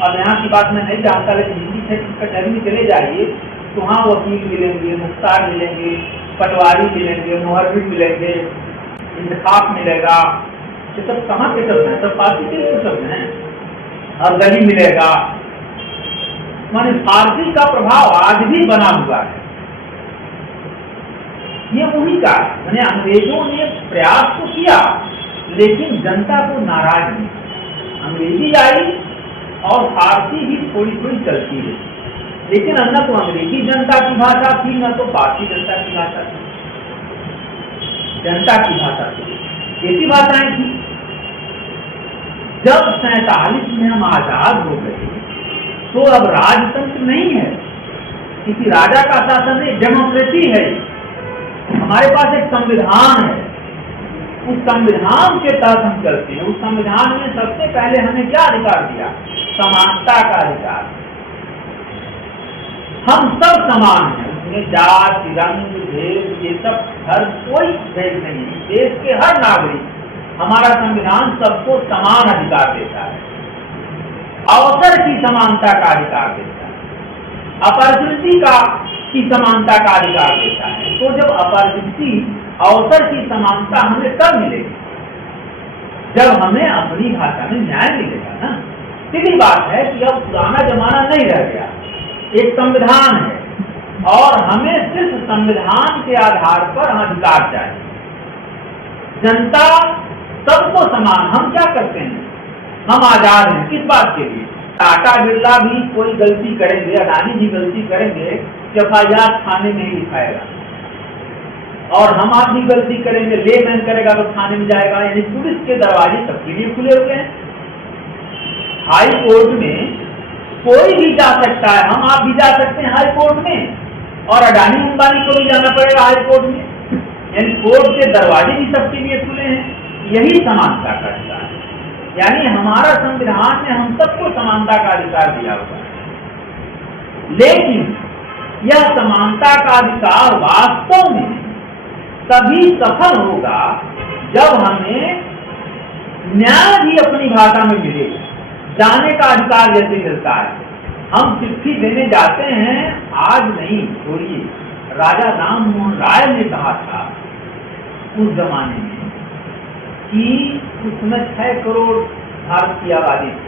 अब यहाँ की बात मैं नहीं जानता लेकिन हिंदी क्षेत्र कचहरी में चले जाइए तो वहाँ वकील मिलेंगे, मुख्तार मिलेंगे, पटवारी मिलेंगे, मुहर्रिर मिलेंगे, इंतखाब मिलेगा। ये सब कहाँ के शब्द हैं? सब फारसी के शब्द हैं। और गली मिलेगा, माने फारसी का प्रभाव आज भी बना हुआ है। ये उन्हीं का, मैंने अंग्रेजों ने प्रयास तो किया लेकिन जनता को नाराज नहीं। अंग्रेजी आई और फारसी भी थोड़ी थोड़ी चलती है, लेकिन न तो अंग्रेजी जनता की भाषा थी न तो फारसी जनता की भाषा थी। जनता की भाषा थी, ऐसी भाषाएं थी। जब 47 में हम आजाद हो गए तो अब राजतंत्र नहीं है, किसी राजा का शासन नहीं, डेमोक्रेसी है। हमारे पास एक संविधान है, उस संविधान के तहत हम चलते हैं। उस संविधान में सबसे पहले हमें क्या अधिकार दिया? समानता का अधिकार। हम सब समान हैं, उसमें जाति रंग भेद ये सब हर कोई भेद नहीं। देश के हर नागरिक, हमारा संविधान सबको समान अधिकार देता है, अवसर की समानता का अधिकार देता है, अपॉर्चुनिटी की समानता का अधिकार देता है। तो जब अपॉर्चुनिटी, अवसर की समानता हमें कब मिलेगी? जब हमें अपनी भाषा में न्याय मिलेगा ना। सीधी बात है कि अब पुराना जमाना नहीं रह गया, एक संविधान है और हमें सिर्फ संविधान के आधार पर अधिकार चाहिए। जनता सबको समान। हम क्या करते हैं? हम आजाद हैं, किस बात के लिए? टाटा बिरला भी कोई गलती करेंगे, अडानी भी गलती करेंगे, एफआईआर थाने में ही लिखाएगा, और हम आप भी गलती करेंगे, लेमैन करेगा तो थाने में जाएगा। यानी पुलिस के दरवाजे सबके लिए खुले हुए हैं। हाई कोर्ट में कोई भी जा सकता है, हम आप भी जा सकते हैं हाई कोर्ट में, और अडानी अंबानी को भी जाना पड़ेगा हाई कोर्ट में। यानी कोर्ट के दरवाजे भी सबके लिए खुले हैं। यही समानता का अधिकार है। यानी हमारा संविधान में हम सबको समानता का अधिकार दिया हुआ है, लेकिन यह समानता का अधिकार वास्तव में तभी सफल होगा जब हमें न्याय भी अपनी भाषा में मिलेगा। जाने का अधिकार जैसे मिलता है, हम चिट्ठी देने जाते हैं, आज नहीं, छोड़िए, राजा राम मोहन राय ने कहा था उस जमाने में कि उसमें 6 करोड़ भारत की आबादी थी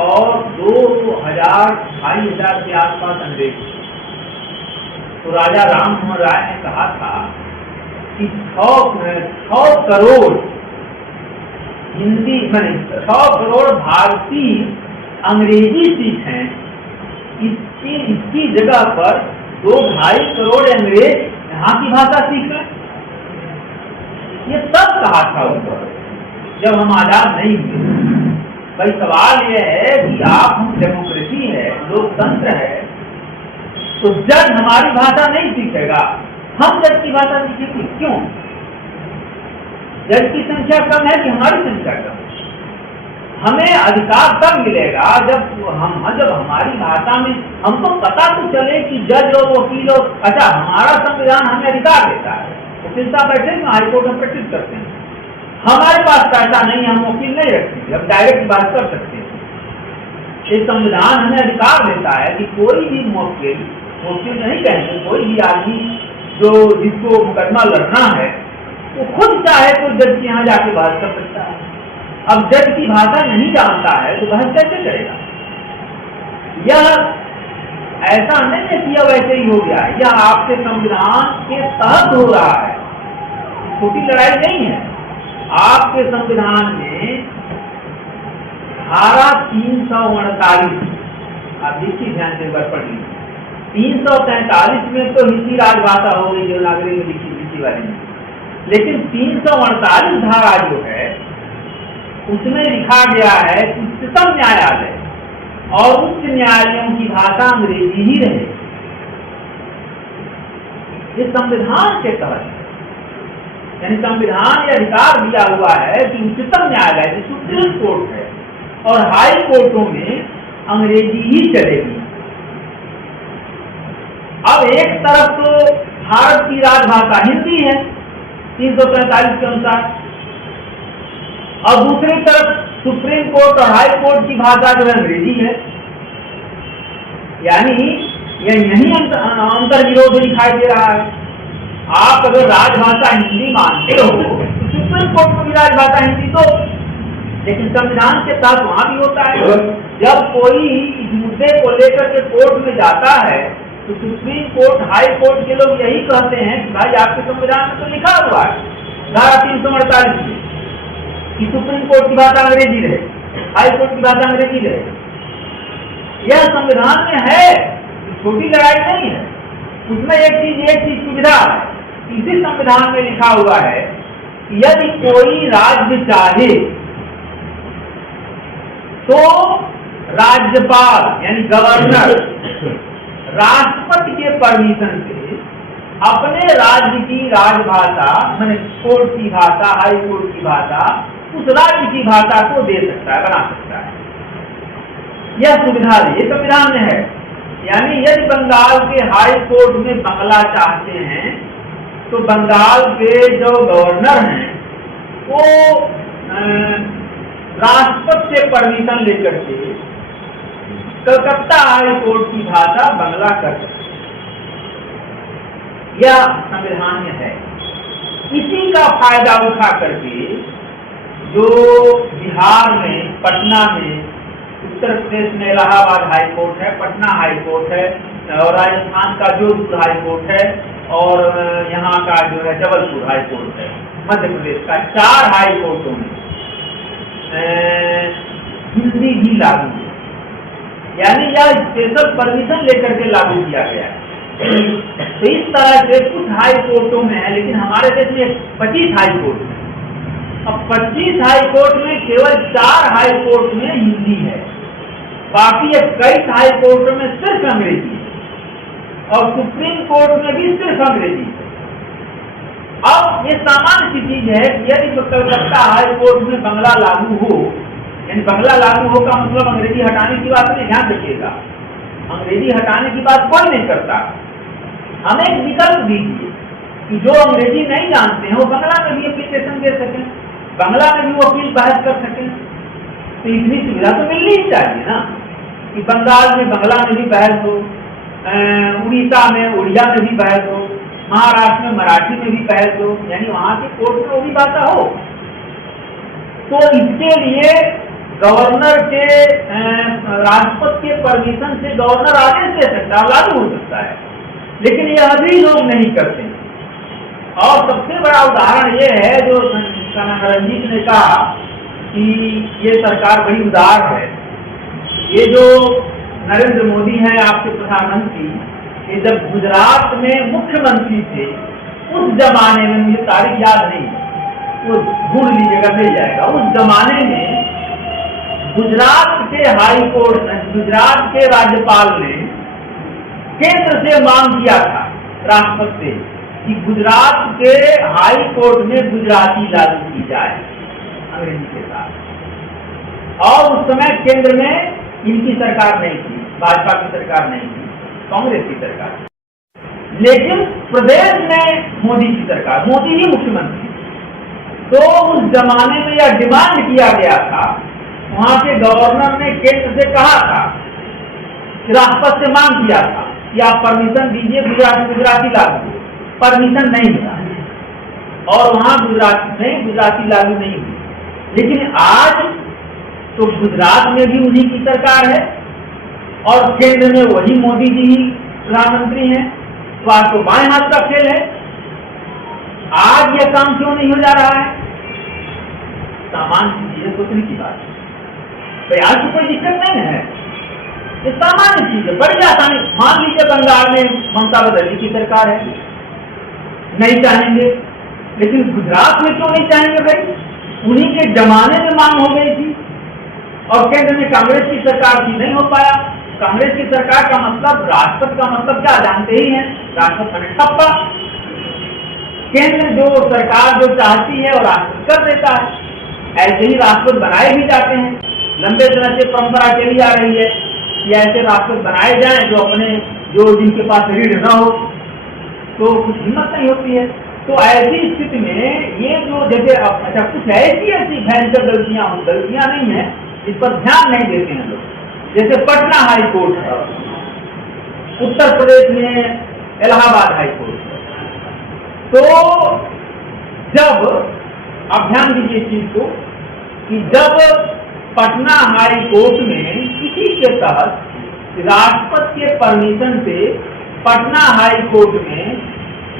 और 2,000-2,500 के आसपास अंग्रेज थे। तो राजा राम मोहन राय ने कहा था कि 6 करोड़ हिंदी माने 100 करोड़ भारतीय अंग्रेजी सीखें, इसकी जगह पर 2-2.5 करोड़ अंग्रेज यहाँ की भाषा सीखें। ये सब कहा था उस पर जब हम आजाद नहीं हुए। भाई सवाल यह है कि आप हम डेमोक्रेसी है, लोकतंत्र है, तो जज हमारी भाषा नहीं सीखेगा, हम जज की भाषा सीखेंगे क्यों? जज की संख्या कम है कि हमारी संख्या कम है? हमें अधिकार तब मिलेगा जब हमारी भाषा में हमको पता तो चले कि जज और वकील और अच्छा हमारा संविधान हमें अधिकार देता है। वकील साहब बैठे हैं, हाईकोर्ट में प्रैक्टिस करते हैं, हमारे पास पैसा नहीं, हम वकील नहीं रखते, हम डायरेक्ट बात कर सकते हैं। ये संविधान हमें अधिकार देता है कि कोई भी वकील नहीं कहेंगे, कोई भी आदमी जो जिसको मुकदमा लड़ना है वो खुद चाहे तो जज के यहाँ जाके बहस कर सकता है। अब जज की भाषा नहीं जानता है तो बहस कैसे करेगा? यह ऐसा नहीं है कि अब ऐसे ही हो गया, यह आपके संविधान के तहत हो रहा है, छोटी लड़ाई नहीं है। आपके संविधान में धारा 348, आप देखिए ध्यान से पढ़ लीजिए, 343 में तो हिंदी राजभाषा हो गई देवनागरी में लिखी वाली में, लेकिन 348 धारा जो है उसमें लिखा गया है कि उच्चतम न्यायालय और उच्च न्यायालयों की भाषा अंग्रेजी ही रहे। ये संविधान के तहत यानी संविधान ये अधिकार दिया हुआ है कि उच्चतम न्यायालय जो सुप्रीम कोर्ट है और हाई कोर्टों में अंग्रेजी ही चलेगी। अब एक तरफ तो भारत की राजभाषा हिंदी है 343 के अनुसार, और दूसरी तरफ सुप्रीम कोर्ट और हाई कोर्ट की भाषा जो है अंग्रेजी है। यानी यही अंतर विरोध दिखाई दे रहा है। आप अगर राजभाषा हिंदी मानते हो तो सुप्रीम कोर्ट में भी राजभाषा हिंदी तो, लेकिन संविधान के तहत वहां भी होता है। जब कोई इस मुद्दे को लेकर के कोर्ट में जाता है तो सुप्रीम कोर्ट हाई कोर्ट के लोग यही कहते हैं कि भाई आपके संविधान में तो लिखा हुआ है धारा 348 में कि सुप्रीम कोर्ट की भाषा अंग्रेजी रहे, हाई कोर्ट की भाषा अंग्रेजी रहे। यह संविधान में है, छोटी लड़ाई नहीं है। उसमें एक चीज सुविधा है, इसी संविधान में लिखा हुआ है कि यदि कोई राज्य चाहे तो राज्यपाल यानी गवर्नर राष्ट्रपति के परमिशन से अपने राज्य की राजभाषा माने कोर्ट की भाषा, हाई कोर्ट की भाषा उस राज्य की भाषा को दे सकता है, बना सकता है। यह सुविधा ये संविधान में है। यानी यदि बंगाल के हाई कोर्ट में बांग्ला चाहते हैं तो बंगाल के जो गवर्नर हैं वो राष्ट्रपति से परमिशन लेकर के कलकत्ता हाई कोर्ट की भाषा बांग्ला कर सकते। यह संविधान में है। इसी का फायदा उठा करके जो बिहार में, पटना में, उत्तर प्रदेश में इलाहाबाद हाई कोर्ट है, पटना हाई कोर्ट है, और राजस्थान का जोधपुर हाई कोर्ट है, और यहाँ का जो है जबलपुर हाई कोर्ट है, मध्य प्रदेश का 4 हाई कोर्टों में हिंदी भी लागू है। यानी यह स्पेशल परमिशन लेकर के लागू किया गया है। तो इस तरह से कुछ हाई कोर्टों में है, लेकिन हमारे देश में 25 हाई कोर्ट है। अब 25 हाई कोर्ट में केवल 4 हाई कोर्ट में हिंदी है, बाकी 21 हाई कोर्ट में सिर्फ अंग्रेजी है, और सुप्रीम कोर्ट में भी सिर्फ अंग्रेजी है। अब ये सामान्य सी चीज है कि यदि कलकत्ता हाई कोर्ट में बांग्ला लागू हो, यानी बांग्ला लागू हो का मतलब अंग्रेजी हटाने की बात नहीं, ध्यान रखिएगा, अंग्रेजी हटाने की बात कोई नहीं करता। हमें एक विकल्प दीजिए कि जो अंग्रेजी नहीं जानते हैं वो बांग्ला में भी एप्लीकेशन दे सकें, बांग्ला में भी वकील बहस कर सकें। तो इतनी सुविधा तो मिलनी ही चाहिए ना। कि बंगाल में बंगला में भी बहस हो, उड़ीसा में उड़िया में भी बहस हो, महाराष्ट्र में मराठी में भी बहस हो, यानी वहां के कोर्ट में वो भी भाषा हो। तो इसके लिए गवर्नर के राष्ट्रपति के परमिशन से गवर्नर आदेश दे सकता है, लागू हो सकता है, लेकिन यह भी लोग नहीं करते। और सबसे बड़ा उदाहरण ये है जो रंजीत ने कहा कि ये सरकार बड़ी उदार है। ये जो नरेंद्र मोदी हैं आपके प्रधानमंत्री, ये जब गुजरात में मुख्यमंत्री थे उस जमाने में, मुझे तारीख याद नहीं, वो ढूंढ लीजिएगा मिल जाएगा, उस जमाने में गुजरात के हाई कोर्ट में गुजरात के राज्यपाल ने केंद्र से मांग किया था राष्ट्रपति से कि गुजरात के हाई कोर्ट में गुजराती लागू की जाए अंग्रेजी के साथ। और उस समय केंद्र में इनकी सरकार नहीं थी, भाजपा की सरकार नहीं थी, कांग्रेस की सरकार। लेकिन प्रदेश में मोदी की सरकार, मोदी ही मुख्यमंत्री। तो उस जमाने में यह डिमांड किया गया था, वहां के गवर्नर ने केंद्र से कहा था, राष्ट्रपति से मांग किया था कि आप परमिशन दीजिए गुजराती लागू। परमिशन नहीं मिला और वहां गुजराती लागू नहीं हुई। लेकिन आज तो गुजरात में भी उन्हीं की सरकार है और केंद्र में वही मोदी जी ही प्रधानमंत्री हैं। तो आज तो बाएं हाथ का खेल है। आज यह काम क्यों नहीं हो जा रहा है? सामान्य चीज है, सोचने की बात है। प्रयास की कोई दिक्कत नहीं है, ये सामान्य चीज है, बड़ी आसानी। मान लीजिए बंगाल में ममता बनर्जी की सरकार है, नहीं चाहेंगे, लेकिन गुजरात में क्यों नहीं चाहेंगे भाई? उन्हीं के जमाने में मांग हो गई थी और केंद्र में कांग्रेस की सरकार थी, नहीं हो पाया। कांग्रेस की सरकार का मतलब, राष्ट्रपति का मतलब क्या जानते ही हैं, राष्ट्रपति ठप्पा। केंद्र जो सरकार जो चाहती है और राष्ट्रपति कर देता है। ऐसे ही राष्ट्रपति बनाए भी जाते हैं, लंबे समय से परंपरा चली आ रही है कि ऐसे राष्ट्रपति बनाए जाएं जो जिनके पास रीढ़ न हो, तो कुछ हिम्मत नहीं होती है। तो ऐसी स्थिति में ये जो जैसे अच्छा कुछ ऐसी भयंकर गलतियां नहीं है, इस पर ध्यान नहीं देते हैं लोग। जैसे पटना हाई कोर्ट है, उत्तर प्रदेश में इलाहाबाद हाई कोर्ट। तो जब आप ध्यान दीजिए इस चीज को कि जब पटना हाई कोर्ट में किसी के तहत राष्ट्रपति के परमिशन से पटना हाई कोर्ट में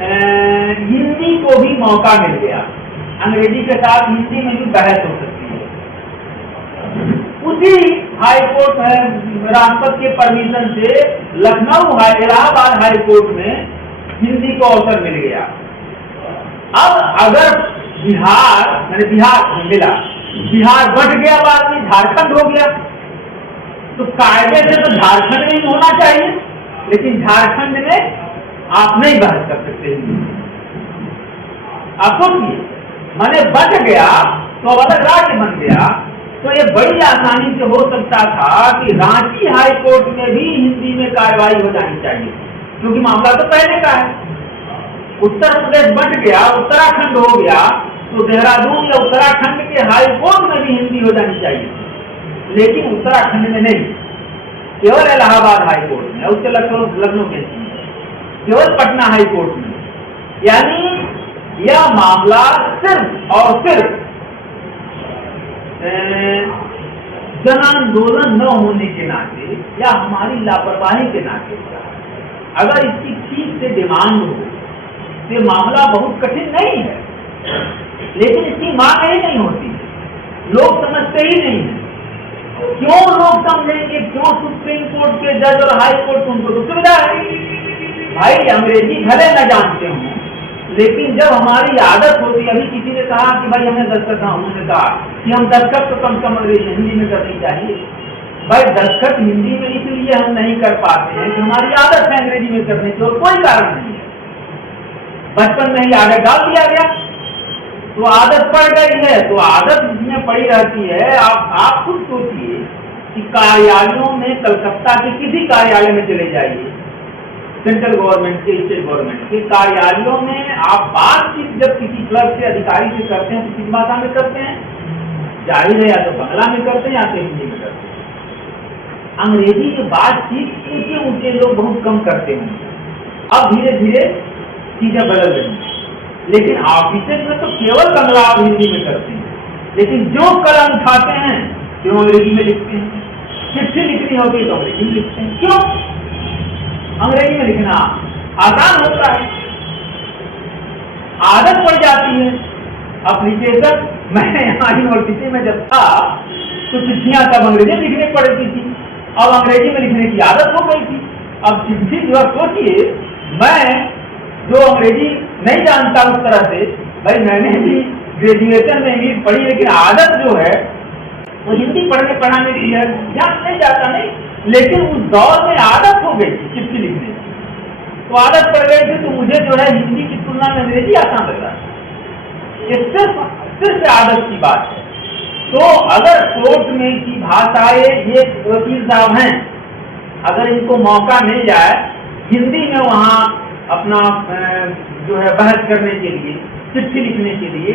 हिंदी को भी मौका मिल गया, अंग्रेजी के साथ हिंदी में भी बहस हो सकती है। उसी हाई कोर्ट राष्ट्रपति के परमिशन से इलाहाबाद हाई कोर्ट में हिंदी को अवसर मिल गया। अब अगर बिहार मिला, बिहार बट गया, बाद में झारखंड हो गया, तो कायदे से तो झारखंड में ही होना चाहिए, लेकिन झारखंड में आप नहीं बहस कर सकते। आप सोचिए, मैंने बच गया तो अब अलग राज्य बन गया, तो ये बड़ी आसानी से हो सकता था कि रांची हाई कोर्ट में भी हिंदी में कार्रवाई हो जानी चाहिए, क्योंकि मामला तो पहले का है। उत्तर प्रदेश बच गया, उत्तराखंड हो गया, तो देहरादून या उत्तराखंड के हाई कोर्ट में भी हिंदी हो जानी चाहिए, लेकिन उत्तराखंड में नहीं, केवल इलाहाबाद हाई कोर्ट में, उसके लखनऊ के केवल पटना हाई कोर्ट में। यानी यह मामला सिर्फ और सिर्फ जन आंदोलन न होने के नाते या हमारी लापरवाही के नाते, अगर इसकी ठीक से डिमांड हो तो मामला बहुत कठिन नहीं है, लेकिन इसकी मांग ही नहीं होती, लोग समझते ही नहीं है। क्यों लोग समझेंगे? क्यों सुप्रीम कोर्ट के जज और हाई कोर्ट उनको तो सुविधा है भाई, अंग्रेजी भले न जानते हों, लेकिन जब हमारी आदत होती, अभी किसी ने कहा कि भाई हमें दस्तखत, उन्होंने कहा कि हम दस्तखत तो कम से कम अंग्रेजी हिंदी में करनी चाहिए। भाई दस्तखत हिंदी में इसलिए हम नहीं कर पाते हैं कि हमारी आदत है अंग्रेजी में करने की, और कोई कारण नहीं है। बचपन में ही आदत डाल दिया गया तो आदत पड़ गई है, तो आदत जिसमें पड़ी रहती है। आप खुद सोचिए कि कार्यालयों में, कलकत्ता के किसी कार्यालय में चले जाइए, सेंट्रल गवर्नमेंट के, स्टेट गवर्नमेंट के कार्यालयों में आप बातचीत जब किसी क्लर्क से, अधिकारी से करते हैं तो किस भाषा में करते हैं? जाहिर है या तो बांग्ला में करते हैं या तो हिंदी में करते हैं। अंग्रेजी की बातचीत ऊंचे ऊंचे लोग बहुत कम करते हैं। अब धीरे धीरे चीजें बदल रही हैं, लेकिन ऑफिसेज में तो केवल बंगला और हिंदी में करते हैं, लेकिन जो कलम उठाते हैं वो अंग्रेजी में लिखते हैं। चिट्ठी लिखनी होगी तो अंग्रेजी में लिखते हैं। क्यों? अंग्रेजी में लिखना आसान होता है, आदत पड़ जाती है। एप्लीकेशन मैं यहाँ यूनिवर्सिटी में जब था तो चिट्ठियां तब अंग्रेजी में लिखनी पड़ती थी, अब अंग्रेजी में लिखने की आदत हो गई थी। अब चिट्ठी जो आप सोचिए, मैं जो अंग्रेजी नहीं जानता उस तरह से, भाई मैंने भी ग्रेजुएशन में इंग्लिश पढ़ी, लेकिन आदत जो है वो हिंदी पढ़ने पढ़ाने की है, यहाँ नहीं जाता नहीं, लेकिन उस दौर में आदत हो गई थी चिट्ठी लिखने की, तो आदत पड़ गई थी, तो मुझे जो है हिंदी की तुलना में अंग्रेजी आसान लग रहा है। ये सिर्फ आदत की बात है। तो अगर कोर्ट में की भाषाएं, ये वकील साहब हैं, अगर इनको मौका मिल जाए हिंदी में वहाँ अपना जो है बहस करने के लिए, चिट्ठी लिखने के लिए,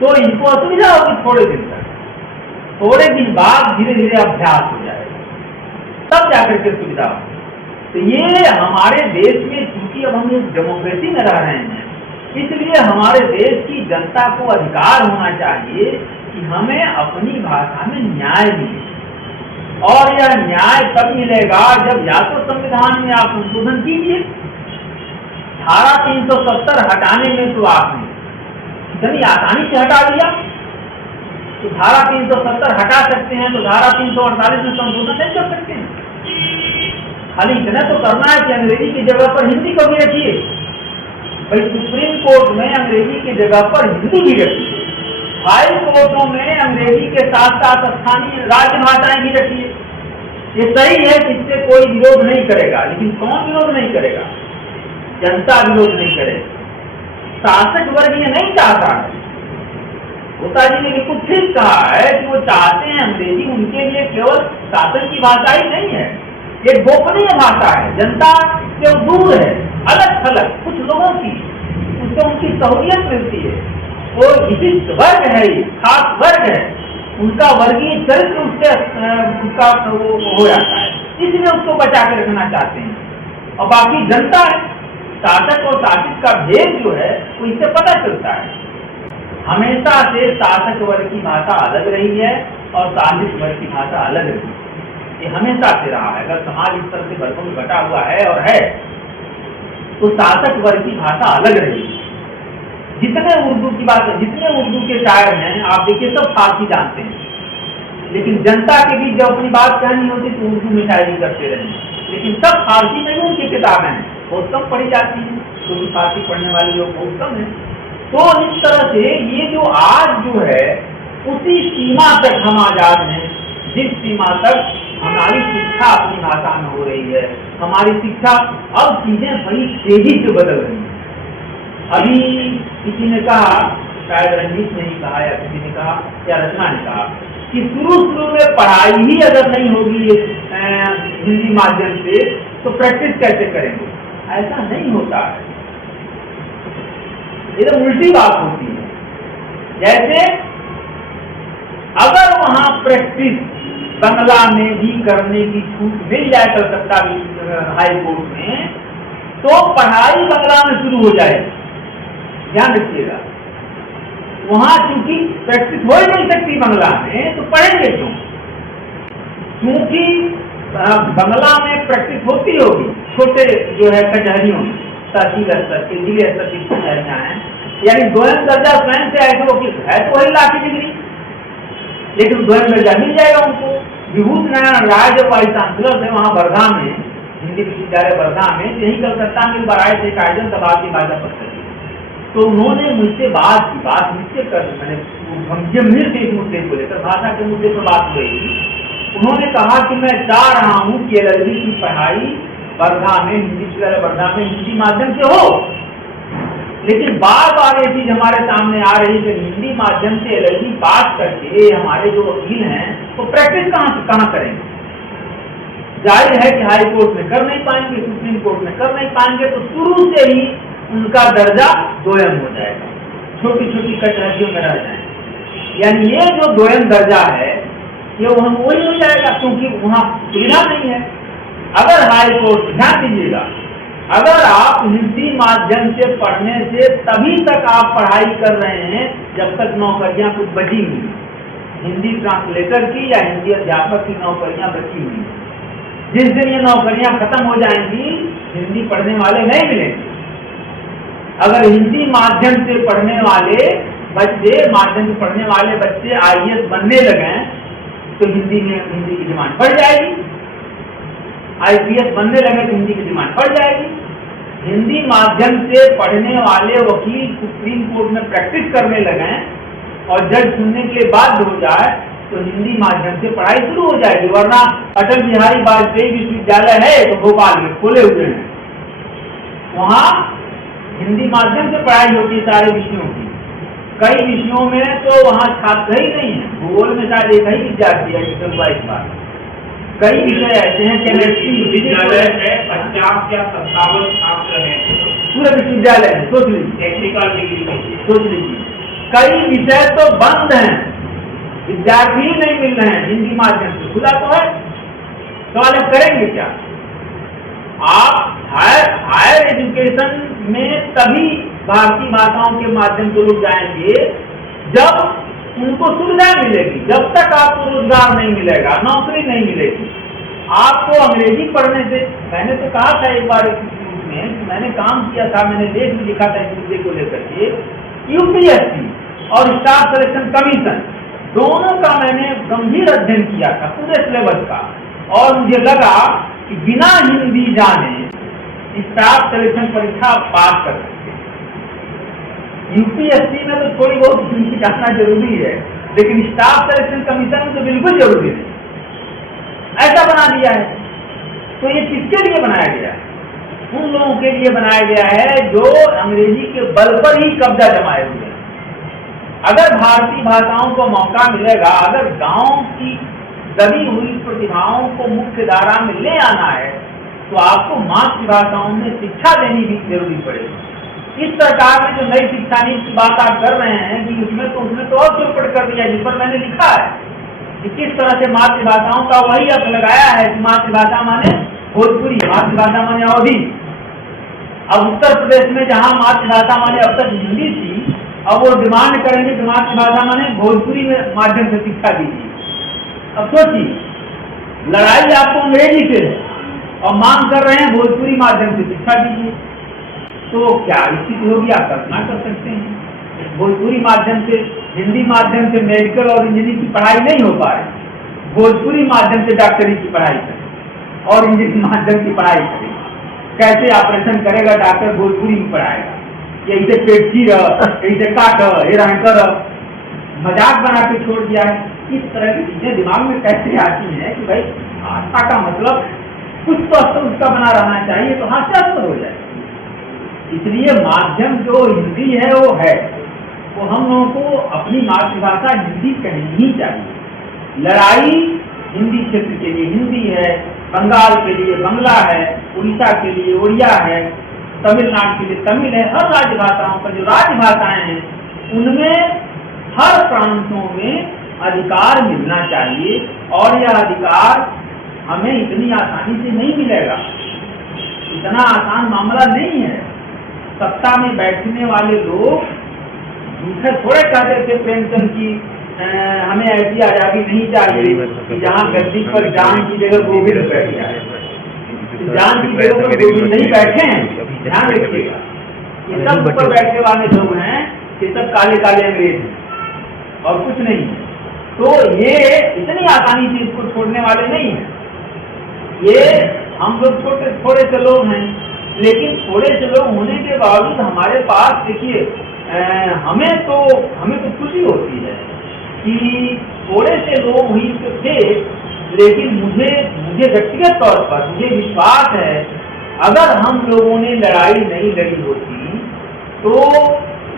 तो इनको असुविधा होगी थोड़े दिन तक। थोड़े दिन बाद धीरे धीरे अभ्यास हो जाएगा, तब जाकर के सुविधा हो। तो ये हमारे देश में, चूंकि अब हम इस डेमोक्रेसी में रह रहे हैं, इसलिए हमारे देश की जनता को अधिकार होना चाहिए कि हमें अपनी भाषा में न्याय मिले। और यह न्याय तब मिलेगा जब या तो संविधान में आप संशोधन कीजिए। धारा 370 हटाने में तो आपने इतनी आसानी से हटा दिया, तो धारा 370 हटा सकते हैं, तो धारा 348 में संशोधन नहीं कर सकते हैं। खाली इतना तो करना है कि अंग्रेजी की जगह पर हिंदी को भी रखिए। भाई सुप्रीम कोर्ट में अंग्रेजी की जगह पर हिंदी भी रखिए, हाई कोर्टों में अंग्रेजी के साथ साथ स्थानीय राज्य भाषाएं भी रखिए। ये सही है कि इससे कोई विरोध नहीं करेगा, लेकिन कौन विरोध नहीं करेगा? जनता विरोध नहीं करेगी। शासक वर्ग ये नहीं चाहता है। होता जी ने बिल्कुल ठीक कहा है कि वो चाहते हैं अंग्रेजी उनके लिए केवल शासन की भाषा ही नहीं है, ये गोपनीय भाषा है, जनता से दूर है, अलग थलग कुछ लोगों की, उससे उनकी सहूलियत मिलती है। वो विशिष्ट वर्ग है, ये खास वर्ग है, उनका वर्गीय चरित्र उससे उसका हो जाता है, इसलिए उसको बचा के रखना चाहते हैं। और बाकी जनता है, शासक और शासित का भेद जो है वो इससे पता चलता है। हमेशा से शासक वर्ग की भाषा अलग रही है और शासित वर्ग की भाषा अलग रही है, ये हमेशा से रहा है। अगर समाज इस तरह से वर्गों में बटा हुआ है और है, तो शासक वर्ग की भाषा अलग रही है। जितने उर्दू की बात है, जितने उर्दू के शायर हैं आप देखिए सब फारसी जानते हैं, लेकिन जनता के बीच जब अपनी बात कहनी होती तो उर्दू में शायरी करते रहे, लेकिन सब फारसी में ही उनकी किताबें हैं, बहुत कम पढ़ी जाती हैं, क्योंकि फारसी पढ़ने वाले लोग बहुत कम हैं। तो इस तरह से ये जो आज जो है उसी सीमा तक हम आजाद हैं जिस सीमा तक हमारी शिक्षा अपनी भाषा में हो रही है। हमारी शिक्षा, अब चीजें बड़ी तेजी से बदल रही हैं। अभी किसी ने कहा, शायद रंजीत ने ही कहा या किसी ने कहा या रचना ने कहा कि शुरू में पढ़ाई ही अगर नहीं होगी हिंदी माध्यम से तो प्रैक्टिस कैसे करेंगे? ऐसा नहीं होता है, ये तो उल्टी बात होती है। जैसे अगर वहां प्रैक्टिस बंगला में भी करने की छूट मिल जाए कलकत्ता हाई कोर्ट में, तो पढ़ाई बंगला में शुरू हो जाएगी। ध्यान रखिएगा, वहां चूंकि प्रैक्टिस हो ही नहीं सकती बंगला में, तो पढ़ेंगे क्यों? क्योंकि बंगला में प्रैक्टिस होती होगी छोटे जो है कचहरियों में, तहसील स्तर के, जिले स्तर की कचहरियां हैं, यानी द्वयम दर्जा स्वयं से ऐसे वकील है तो वही लाख की डिग्री, लेकिन द्वयम दर्जा मिल जाएगा उनको। विभूत नारायण राय जब वाइस चांसलर थे वहाँ वर्धा में, हिंदी विश्वविद्यालय वर्धा में, यही कलकत्ता में बार आए थे कायदन सभा की भाषा पत्र, तो उन्होंने मुझसे बात की, बात मुझसे कर, मैंने गंभीर से इस मुद्दे को लेकर, भाषा के मुद्दे पर बात हुई। उन्होंने कहा कि मैं चाह रहा हूँ कि LLB की पढ़ाई वर्धा में, हिंदी विश्वविद्यालय वर्धा में हिंदी माध्यम से हो, लेकिन बार बार ये चीज हमारे सामने आ रही है कि हिंदी माध्यम से LLB पास करके हमारे जो वकील हैं वो प्रैक्टिस कहाँ करेंगे? जाहिर है कि हाई कोर्ट में कर नहीं पाएंगे, सुप्रीम कोर्ट में कर नहीं पाएंगे, तो शुरू से ही उनका दर्जा द्वयम हो जाएगा, छोटी छोटी कचहरियों में रह जाएंगे। यानी ये जो द्वयम दर्जा है ये वहाँ वही हो जाएगा, क्योंकि वहाँ सुविधा नहीं है। अगर हाई कोर्ट, ध्यान दीजिएगा, अगर आप हिंदी माध्यम से पढ़ने से तभी तक आप पढ़ाई कर रहे हैं जब तक नौकरियां कुछ बची हुई, हिंदी ट्रांसलेटर की या हिंदी अध्यापक की नौकरियां बची हुई। जिस दिन ये नौकरियां खत्म हो जाएंगी, हिंदी पढ़ने वाले नहीं मिलेंगे। अगर हिंदी माध्यम से पढ़ने वाले बच्चे IAS बनने लगे तो हिंदी की डिमांड बढ़ जाएगी, IPS बनने लगे तो हिंदी की डिमांड बढ़ जाएगी। हिंदी माध्यम से पढ़ने वाले वकील सुप्रीम कोर्ट में प्रैक्टिस करने लगे और जज सुनने के बाद हो जाए तो हिंदी माध्यम से पढ़ाई शुरू हो जाएगी। वरना अटल बिहारी वाजपेयी विश्वविद्यालय है तो भोपाल में खोले हुए हैं, वहाँ हिंदी माध्यम से पढ़ाई होती है सारे विषयों की। कई विषयों में तो वहाँ छात्र ही नहीं है, भूगोल में शायद एक ही विद्यार्थी है इस बार। कई विषय ऐसे हैं, केमिस्ट्री विद्यालय में 50 या 57 छात्र हैं पूरे विश्वविद्यालय में, सोच लीजिए, टेक्निकल डिग्री में, सोच लीजिए। कई विषय तो बंद हैं, विद्यार्थी ही नहीं मिल रहे हैं हिंदी माध्यम से। खुला तो है, सवाल हम करेंगे क्या? आप हायर एजुकेशन में तभी भारतीय भाषाओं के माध्यम से लोग जाएंगे जब उनको सुविधा मिलेगी। जब तक आपको रोजगार नहीं मिलेगा, नौकरी नहीं मिलेगी। आपको अंग्रेजी पढ़ने से, मैंने तो कहा था एक बार इंस्टीट्यूट में, मैंने काम किया था, मैंने लेख भी लिखा था इस मुद्दे को लेकर के। UPSC और स्टाफ सिलेक्शन कमीशन दोनों का मैंने गंभीर अध्ययन किया था, पूरे सिलेबस का, और मुझे लगा कि बिना हिंदी जाने स्टाफ सिलेक्शन परीक्षा पास कर सकते। UPSC में तो थोड़ी बहुत हिंदी जानना जरूरी है, लेकिन स्टाफ सिलेक्शन कमीशन में तो बिल्कुल जरूरी नहीं। ऐसा बना दिया है। तो ये किसके लिए बनाया गया है? उन लोगों के लिए बनाया गया है जो अंग्रेजी के बल पर ही कब्जा जमाए हुए हैं। अगर भारतीय भाषाओं को मौका मिलेगा, अगर गांव की दबी हुई प्रतिभाओं को मुख्य धारा में ले आना है, तो आपको मातृभाषाओं में शिक्षा देनी भी जरूरी पड़ेगी। इस सरकार ने जो नई शिक्षा नीति की बात आप कर रहे हैं कि उसमें तो और चौपट कर दिया, जिस पर मैंने लिखा है कि किस तरह से मातृभाषाओं का वही अर्थ लगाया है कि मातृभाषा माने भोजपुरी, मातृभाषा माने अवधी। अब उत्तर प्रदेश में जहाँ मातृभाषा माने अब तक हिंदी थी, अब वो डिमांड करेंगे कि मातृभाषा माने भोजपुरी में माध्यम से शिक्षा दीजिए। अब सोचिए, लड़ाई आपको अंग्रेजी से है और मांग कर रहे हैं भोजपुरी माध्यम से शिक्षा दीजिए, तो क्या स्थिति होगी आप कल्पना कर सकते हैं। भोजपुरी माध्यम से, हिंदी माध्यम से मेडिकल और इंजीनियरिंग की पढ़ाई नहीं हो पा रही, भोजपुरी माध्यम से डॉक्टरी की पढ़ाई करें और इंजीनियरिंग माध्यम की पढ़ाई करें। कैसे ऑपरेशन करेगा डॉक्टर? भोजपुरी में पढ़ाएगा, यही से पेट चीर, यही से काट, ये कर, मजाक बना के छोड़ दिया है। इस तरह की चीजें दिमाग में कैसे आती हैं कि भाई भाषा का मतलब कुछ तो उसका बना रहना चाहिए, तो हास्यास्पद हो जाए। इसलिए माध्यम जो हिंदी है वो है, वो हम लोगों को अपनी मातृभाषा हिंदी कहनी ही चाहिए। लड़ाई हिंदी क्षेत्र के लिए हिंदी है, बंगाल के लिए बंगला है, उड़ीसा के लिए उड़िया है, तमिलनाडु के लिए तमिल है। हर राजभाषाओं पर जो राजभाषाएं हैं उनमें हर प्रांतों में अधिकार मिलना चाहिए, और यह अधिकार हमें इतनी आसानी से नहीं मिलेगा। इतना आसान मामला नहीं है। सत्ता में बैठने वाले लोग झूठे थोड़े कहते थे प्रेमचंद की हमें ऐसी आजादी नहीं चाहिए कि जहाँ गद्दी पर जान की जगह गोविंद बैठ जाए। जान की जगह पर गोविंद नहीं बैठे हैं, ध्यान रखिएगा। ये सब ऊपर बैठने वाले लोग हैं, ये सब काले काले अंग्रेज हैं और कुछ नहीं। तो ये इतनी आसानी से इसको छोड़ने वाले नहीं है। ये हम लोग थोड़े से लोग हैं, लेकिन थोड़े से लोग होने के बावजूद हमारे पास देखिए, हमें तो खुशी होती है कि थोड़े से लोग ही तो थे, लेकिन मुझे व्यक्तिगत तौर पर मुझे विश्वास है अगर हम लोगों ने लड़ाई नहीं लड़ी होती तो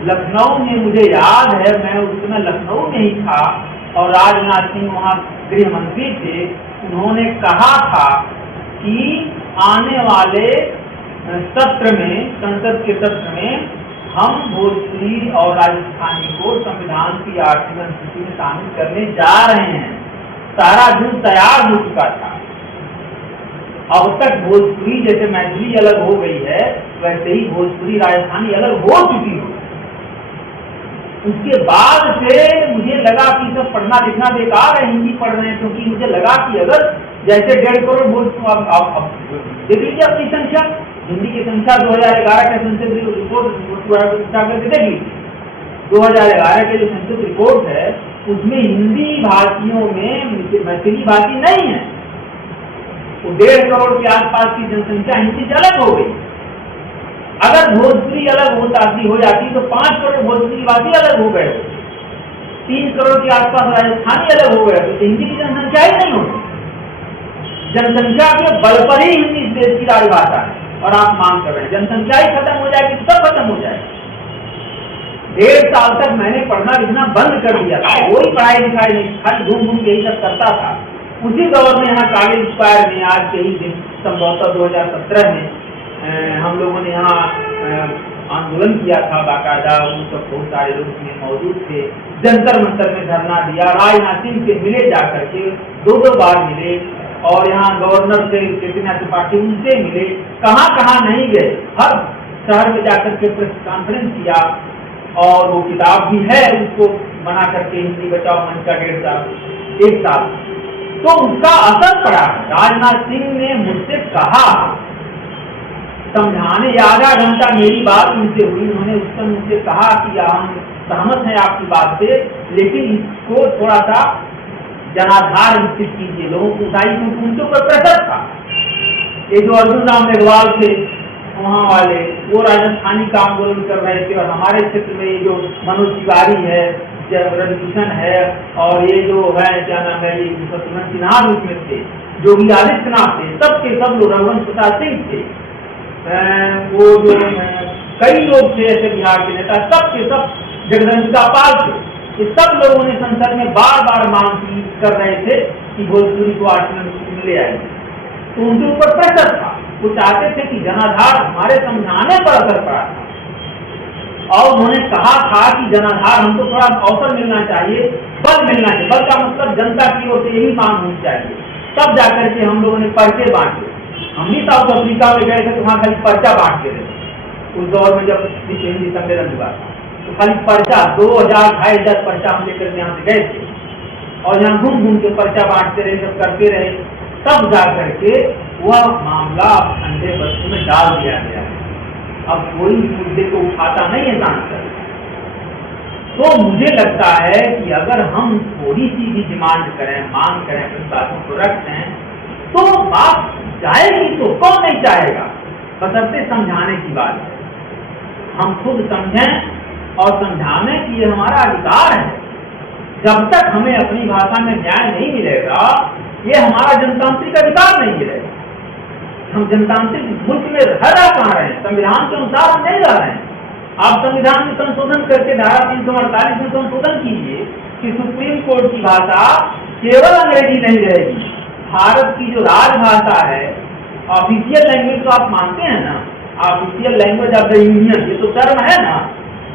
लखनऊ में, मुझे याद है मैं उस समय लखनऊ में ही था और राजनाथ सिंह वहाँ गृह मंत्री थे, उन्होंने कहा था कि आने वाले सत्र में, संसद के सत्र में हम भोजपुरी और राजस्थानी को संविधान की 8वीं अनुसूची में शामिल करने जा रहे हैं। सारा जुग तैयार हो चुका था। अब तक भोजपुरी जैसे मैथिली अलग हो गई है, वैसे ही भोजपुरी राजस्थानी अलग हो चुकी हो। उसके बाद से मुझे लगा कि सब पढ़ना लिखना बेकार है, हिंदी पढ़ रहे हैं, क्योंकि मुझे लगा कि अगर जैसे 1.5 करोड़ अब देख लीजिए अपनी संख्या, हिंदी की संख्या 2011 के संसद रिपोर्ट करके देख लीजिए। 2011 के जो संसद रिपोर्ट है उसमें हिंदी भाषियों में मैथिली भाषी नहीं है। वो 1.5 करोड़ के आसपास की जनसंख्या हिंदी से अलग हो गई। अगर भोजपुरी अलग हो जाती तो 5 करोड़ भोजपुरी भाषी अलग हो गए, 3 करोड़ के आसपास राजस्थानी अलग हो गए, तो हिंदी की जनसंख्या ही नहीं होती। जनसंख्या के बल पर ही हिंदी इस देश की राजभाषा है, और आप मांग कर रहे हैं जनसंख्या ही खत्म हो जाएगी तो सब खत्म हो जाएगा। 1.5 साल तक मैंने पढ़ना लिखना बंद कर दिया था, कोई पढ़ाई लिखाई नहीं, खाली घूम घूम के ही सब करता था। उसी दौर में यहाँ कॉलेज स्क्वायर में आज के ही दिन संभवतः 2017 में हम लोगों ने यहाँ आंदोलन किया था बाकायदा, उन सब बहुत सारे लोग उसमें मौजूद थे। जंतर मंतर में धरना दिया, राजनाथ सिंह से मिले जाकर के 2-2 बार मिले, और यहाँ गवर्नर से केपीनाथ त्रिपाठी उनसे मिले, कहाँ नहीं गए, हर शहर में जाकर के प्रेस कॉन्फ्रेंस किया। और वो किताब भी है, उसको बना करके हिंदी बचाओ मंच का 1 साल, तो उसका असर पड़ा। राजनाथ सिंह ने मुझसे कहा समझाने, आधा घंटा मेरी बात उनसे हुई, उन्होंने उस समय मुझसे कहा कि हम सहमत हैं आपकी बात से, लेकिन इसको थोड़ा सा जनाधार विकसित कीजिए, लोगों को उठाई, क्योंकि उनके ऊपर प्रेशर था। ये जो अर्जुन राम मेघवाल थे वहाँ वाले, वो राजस्थानी का आंदोलन कर रहे थे, और हमारे क्षेत्र में ये जो मनोज तिवारी है, रविभूषण है, और ये जो है क्या नाम है, ये शत्रुघ्न सिन्हा भी उसमें थे, योगी आदित्यनाथ थे, सबके सब लोग, रघुवंश प्रसाद सिंह थे, वो जो कई लोग थे ऐसे बिहार के नेता, सबके सब, जगदम्बिका पाल थे, ये सब लोगों ने संसद में बार मांग कर रहे थे कि भोजपुरी को आरक्षण ले आए। तो उनके ऊपर प्रेशर था, वो चाहते थे कि जनाधार, हमारे समझाने पर असर पड़ा था, और उन्होंने कहा था कि जनाधार हमको थोड़ा अवसर मिलना चाहिए, बल मिलना चाहिए। बल का मतलब जनता की ओर से यही मांग होनी चाहिए। तब जाकर के हम लोगों ने पर्चे बांटे। हम भी साउथ अफ्रीका में गए थे तो वहाँ खाली पर्चा बांट के रहे। उस दौर में जब विश्व हिंदी सम्मेलन हुआ तो खाली पर्चा 2000-2500 पर्चा हम लेकर यहाँ से गए थे, और यहाँ घूम के पर्चा बांटते रहे, सब करते रहे। तब जा करके वह मामला अंधे बच्चों में डाल दिया गया है। अब कोई मुद्दे को उठाता नहीं है सांसद। तो मुझे लगता है कि अगर हम थोड़ी सी भी डिमांड करें, मांग करें, अपनी बातों को रखें, तो बात जाएगी। तो कौन नहीं चाहेगा, बशर्ते समझाने की बात है। हम खुद समझें और समझाने कि ये हमारा अधिकार है। जब तक हमें अपनी भाषा में न्याय नहीं मिलेगा, ये हमारा जनतांत्रिक अधिकार नहीं मिलेगा। हम जनतांत्रिक मुल्क में रह कहाँ रहे हैं, संविधान के अनुसार हम नहीं रह रहे हैं। आप संविधान में संशोधन करके धारा 348 में संशोधन कीजिए कि सुप्रीम कोर्ट की भाषा केवल अंग्रेजी नहीं रहेगी। भारत की जो राजभाषा है, ऑफिशियल लैंग्वेज तो आप मानते हैं ना, official language of the union, ये तो टर्म है ना।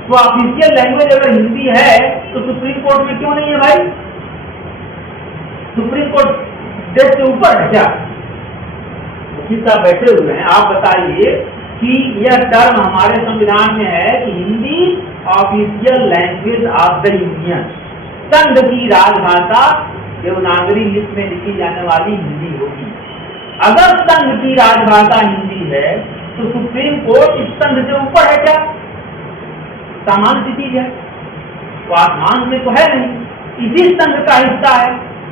तो ऑफिशियल लैंग्वेज अगर हिंदी है तो सुप्रीम कोर्ट में क्यों नहीं है भाई? सुप्रीम कोर्ट देश के ऊपर है क्या? वकील साहब बैठे हुए हैं, आप बताइए कि यह टर्म हमारे संविधान में है कि Hindi official language of the union, संघ की राजभाषा देवनागरी लिपि में लिखी जाने वाली हिंदी होगी। अगर संघ की राजभाषा हिंदी है तो सुप्रीम कोर्ट इस संघ से ऊपर है क्या? सामान्य सी चीज है, तो आसमान में तो है नहीं, इसी संघ का हिस्सा है,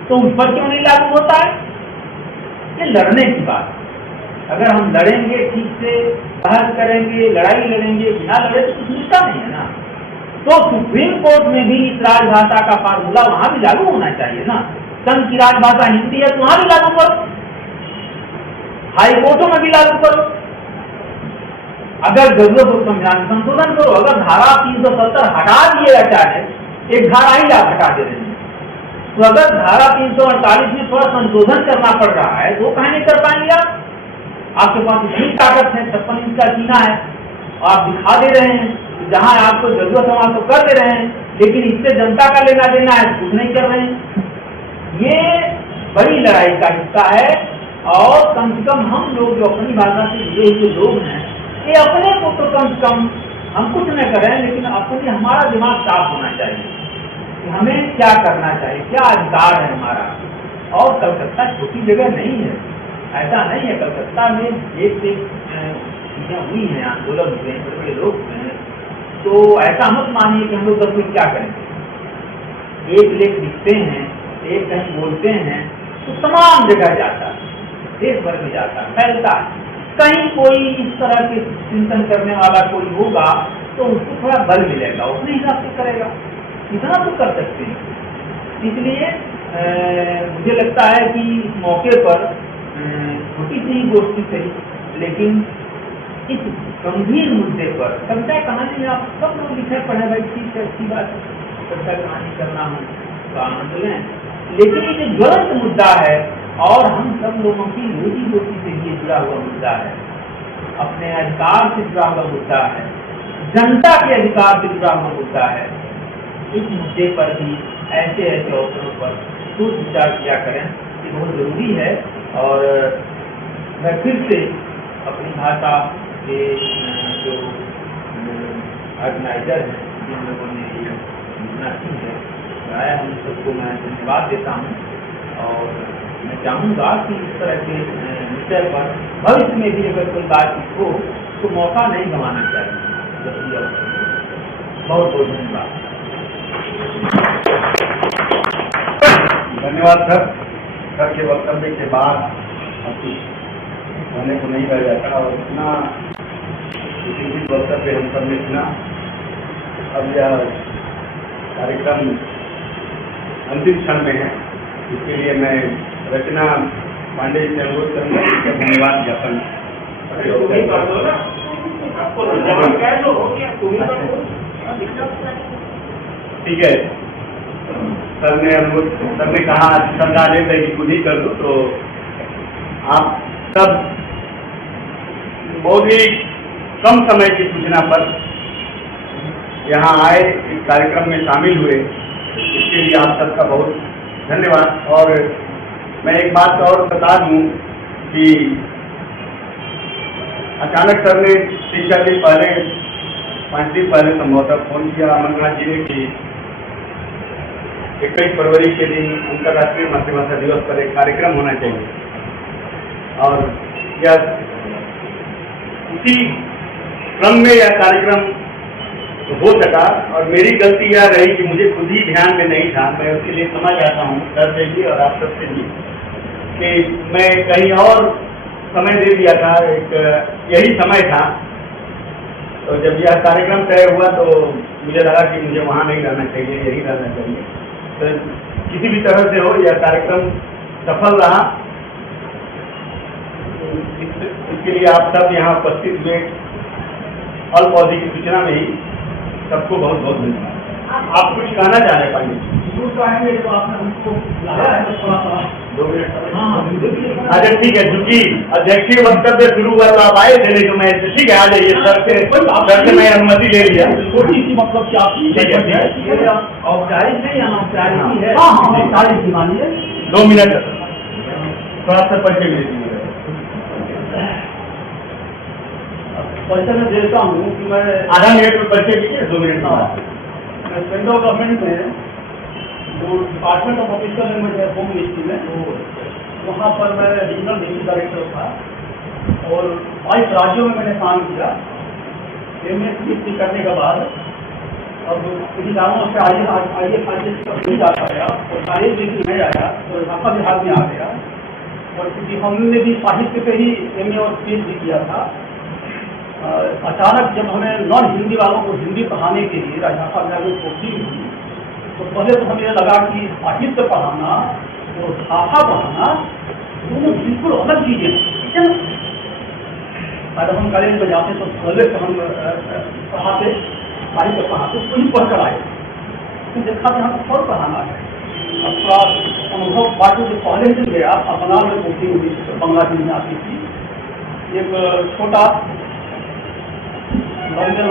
तो उस पर क्यों नहीं लागू होता है? ये लड़ने की बात। अगर हम लड़ेंगे, ठीक से बहस करेंगे, लड़ाई लड़ेंगे, बिना लड़े तो कुछ मिलता नहीं है ना। तो सुप्रीम कोर्ट में भी इस राजभाषा का फार्मूला वहां भी लागू होना चाहिए ना। संघ की राजभाषा हिंदी है तो वहां भी लागू करो, हाई कोर्टों में भी लागू करो। अगर जरूरत हो समझाने संशोधन करो। अगर धारा 370 हटा दिए अचानक, एक धारा ही आप हटा दे रहे हैं, तो अगर धारा 348 में थोड़ा संशोधन करना पड़ रहा है तो कहीं नहीं कर पाएंगे आप? आपके पास इतनी ताकत है, 56 इंच का सीना है, आप दिखा दे रहे हैं, जहां आपको जरूरत है वहां तो कर दे रहे हैं, लेकिन इससे जनता का लेना देना है कुछ नहीं कर रहे हैं। ये बड़ी लड़ाई का हिस्सा है। और कम से कम हम लोग जो अपनी भाषा से जुड़े हुए लोग हैं, ये अपने को तो कम से कम हम कुछ न करें, लेकिन अपनी हमारा दिमाग साफ होना चाहिए कि हमें क्या करना चाहिए, क्या अधिकार है हमारा। और कलकत्ता छोटी जगह नहीं है, ऐसा नहीं है। कलकत्ता में एक से चीजें हुई हैं, आंदोलन हुए हैं, बड़े बड़े लोग हुए हैं। तो ऐसा मत मानिए कि हम लोग सब कुछ क्या करेंगे। एक लेख लिखते हैं, एक कहीं बोलते हैं तो तमाम जगह जाता है, देश भर में जाता है, फैलता है। कहीं कोई इस तरह के चिंतन करने वाला कोई होगा तो उसको थोड़ा बल मिलेगा, उसने हिसाब से करेगा। इतना तो कर सकते हैं। इसलिए मुझे लगता है कि इस मौके पर छोटी सी गोष्ठी सही, लेकिन इस गंभीर मुद्दे पर कविता कहानी में आप सब लोग लिखे पढ़े, भाई ठीक है, अच्छी बात है, कविता कहानी करना हो तो आनंद लें। लेकिन ये जो ज्वलंत मुद्दा है और हम सब लोगों की रोजी रोटी से ये जुड़ा हुआ मुद्दा है, अपने अधिकार से जुड़ा हुआ मुद्दा है, जनता के अधिकार से जुड़ा हुआ मुद्दा है। इस मुद्दे पर भी ऐसे ऐसे अवसरों पर सोच विचार किया करें, ये बहुत जरूरी है। और मैं फिर से अपनी भाषा के जो ऑर्गेनाइजर हैं, जिन लोगों ने ये योजना की है, प्राय हम सबको मैं धन्यवाद देता हूँ। और मैं चाहूँगा कि इस तरह के विषय पर भविष्य में भी अगर कोई बातचीत हो तो मौका नहीं गंवाना चाहिए। बहुत बहुत धन्यवाद। धन्यवाद सर के वक्तव्य के बाद अब कुछ होने को नहीं रह जाता और इतना वक्तव्य हम सब ने सुना। अब यह कार्यक्रम अंतिम क्षण में है, इसके लिए मैं रचना पांडे से अनुरोध करूँगा कि धन्यवाद ज्ञापन। ठीक है, सर ने कहा सरकार लेते कि खुद ही कर दो, तो आप सब बहुत ही कम समय की सूचना पर यहाँ आए, इस कार्यक्रम में शामिल हुए, इसके लिए आप सबका बहुत धन्यवाद। और मैं एक बात और बता दूं कि अचानक सर ने 3-4 दिन पहले, 5 दिन पहले संभवतः फोन किया अमरनाथ जी ने कि 21 फरवरी के दिन अंतर्राष्ट्रीय मातृभाषा दिवस पर एक कार्यक्रम होना चाहिए। और यह उसी क्रम में यह कार्यक्रम हो सका और मेरी गलती यह रही कि मुझे खुद ही ध्यान में नहीं था। मैं उसके लिए क्षमा चाहता हूँ सर से भी और आप सबसे भी कि मैं कहीं और समय दे दिया था, एक यही समय था। तो जब यह कार्यक्रम तय हुआ तो मुझे लगा कि मुझे वहाँ नहीं रहना चाहिए, यही रहना चाहिए। तो किसी भी तरह से हो यह कार्यक्रम सफल रहा, इसके लिए आप सब यहाँ उपस्थित हुए अल्प अवधि की सूचना में ही सबको बहुत बहुत धन्यवाद। आप कुछ कहना चाह रहे पाएंगे? तो आपने हमको बुलाया है तो थोड़ा सा 2 मिनट। हाँ, अच्छा ठीक है, चूंकि अध्यक्षीय वक्तव्य शुरू हुआ तो आप आए थे, नहीं तो मैं ठीक है आ जाइए। सर से मैं अनुमति ले लिया। छोटी सी मतलब कि आप औपचारिक नहीं, हम औपचारिक ही है। हाँ, औपचारिक ही मानिए। 2 मिनट थोड़ा सा परिचय ले लीजिए। परिचय में देता हूँ कि मैं आधा मिनट में परिचय लीजिए, 2 मिनट बाद। सेंट्रल गवर्नमेंट में जो डिपार्टमेंट ऑफ ऑफिसर लैंग्वेज है होम मिनिस्ट्री में, तो वहाँ पर मैं रीजनल डिस्ट्रिक्ट डायरेक्टर था और 22 राज्यों में मैंने काम किया। MA करने के बाद अब किसी कारणों से आइए नहीं जा पाया और सारे दिन नहीं आया तो भाषा विभाग में आ गया। और क्योंकि हमने भी साहित्य पे ही MA और PhD किया था, अचानक जब हमें नॉन हिंदी वालों को हिंदी पढ़ाने के लिए राजभाषा विभाग में पोस्टिंग हुई तो पहले तो हमें लगा कि साहित्य पढ़ाना और भाषा पढ़ाना दोनों बिल्कुल अलग चीजें हैं। अगर हम कॉलेज में जाते तो पहले से हम पढ़ाते, साहित्य पढ़ाते, उसको ही पढ़कर आए, लेकिन देखा कि हम और पढ़ाना है। अब थोड़ा अनुभव बाकी जो पहले दिन गया बंगाल में पोस्टिंग हुई, बंगला हिंदी में आती थी, एक छोटा लंबे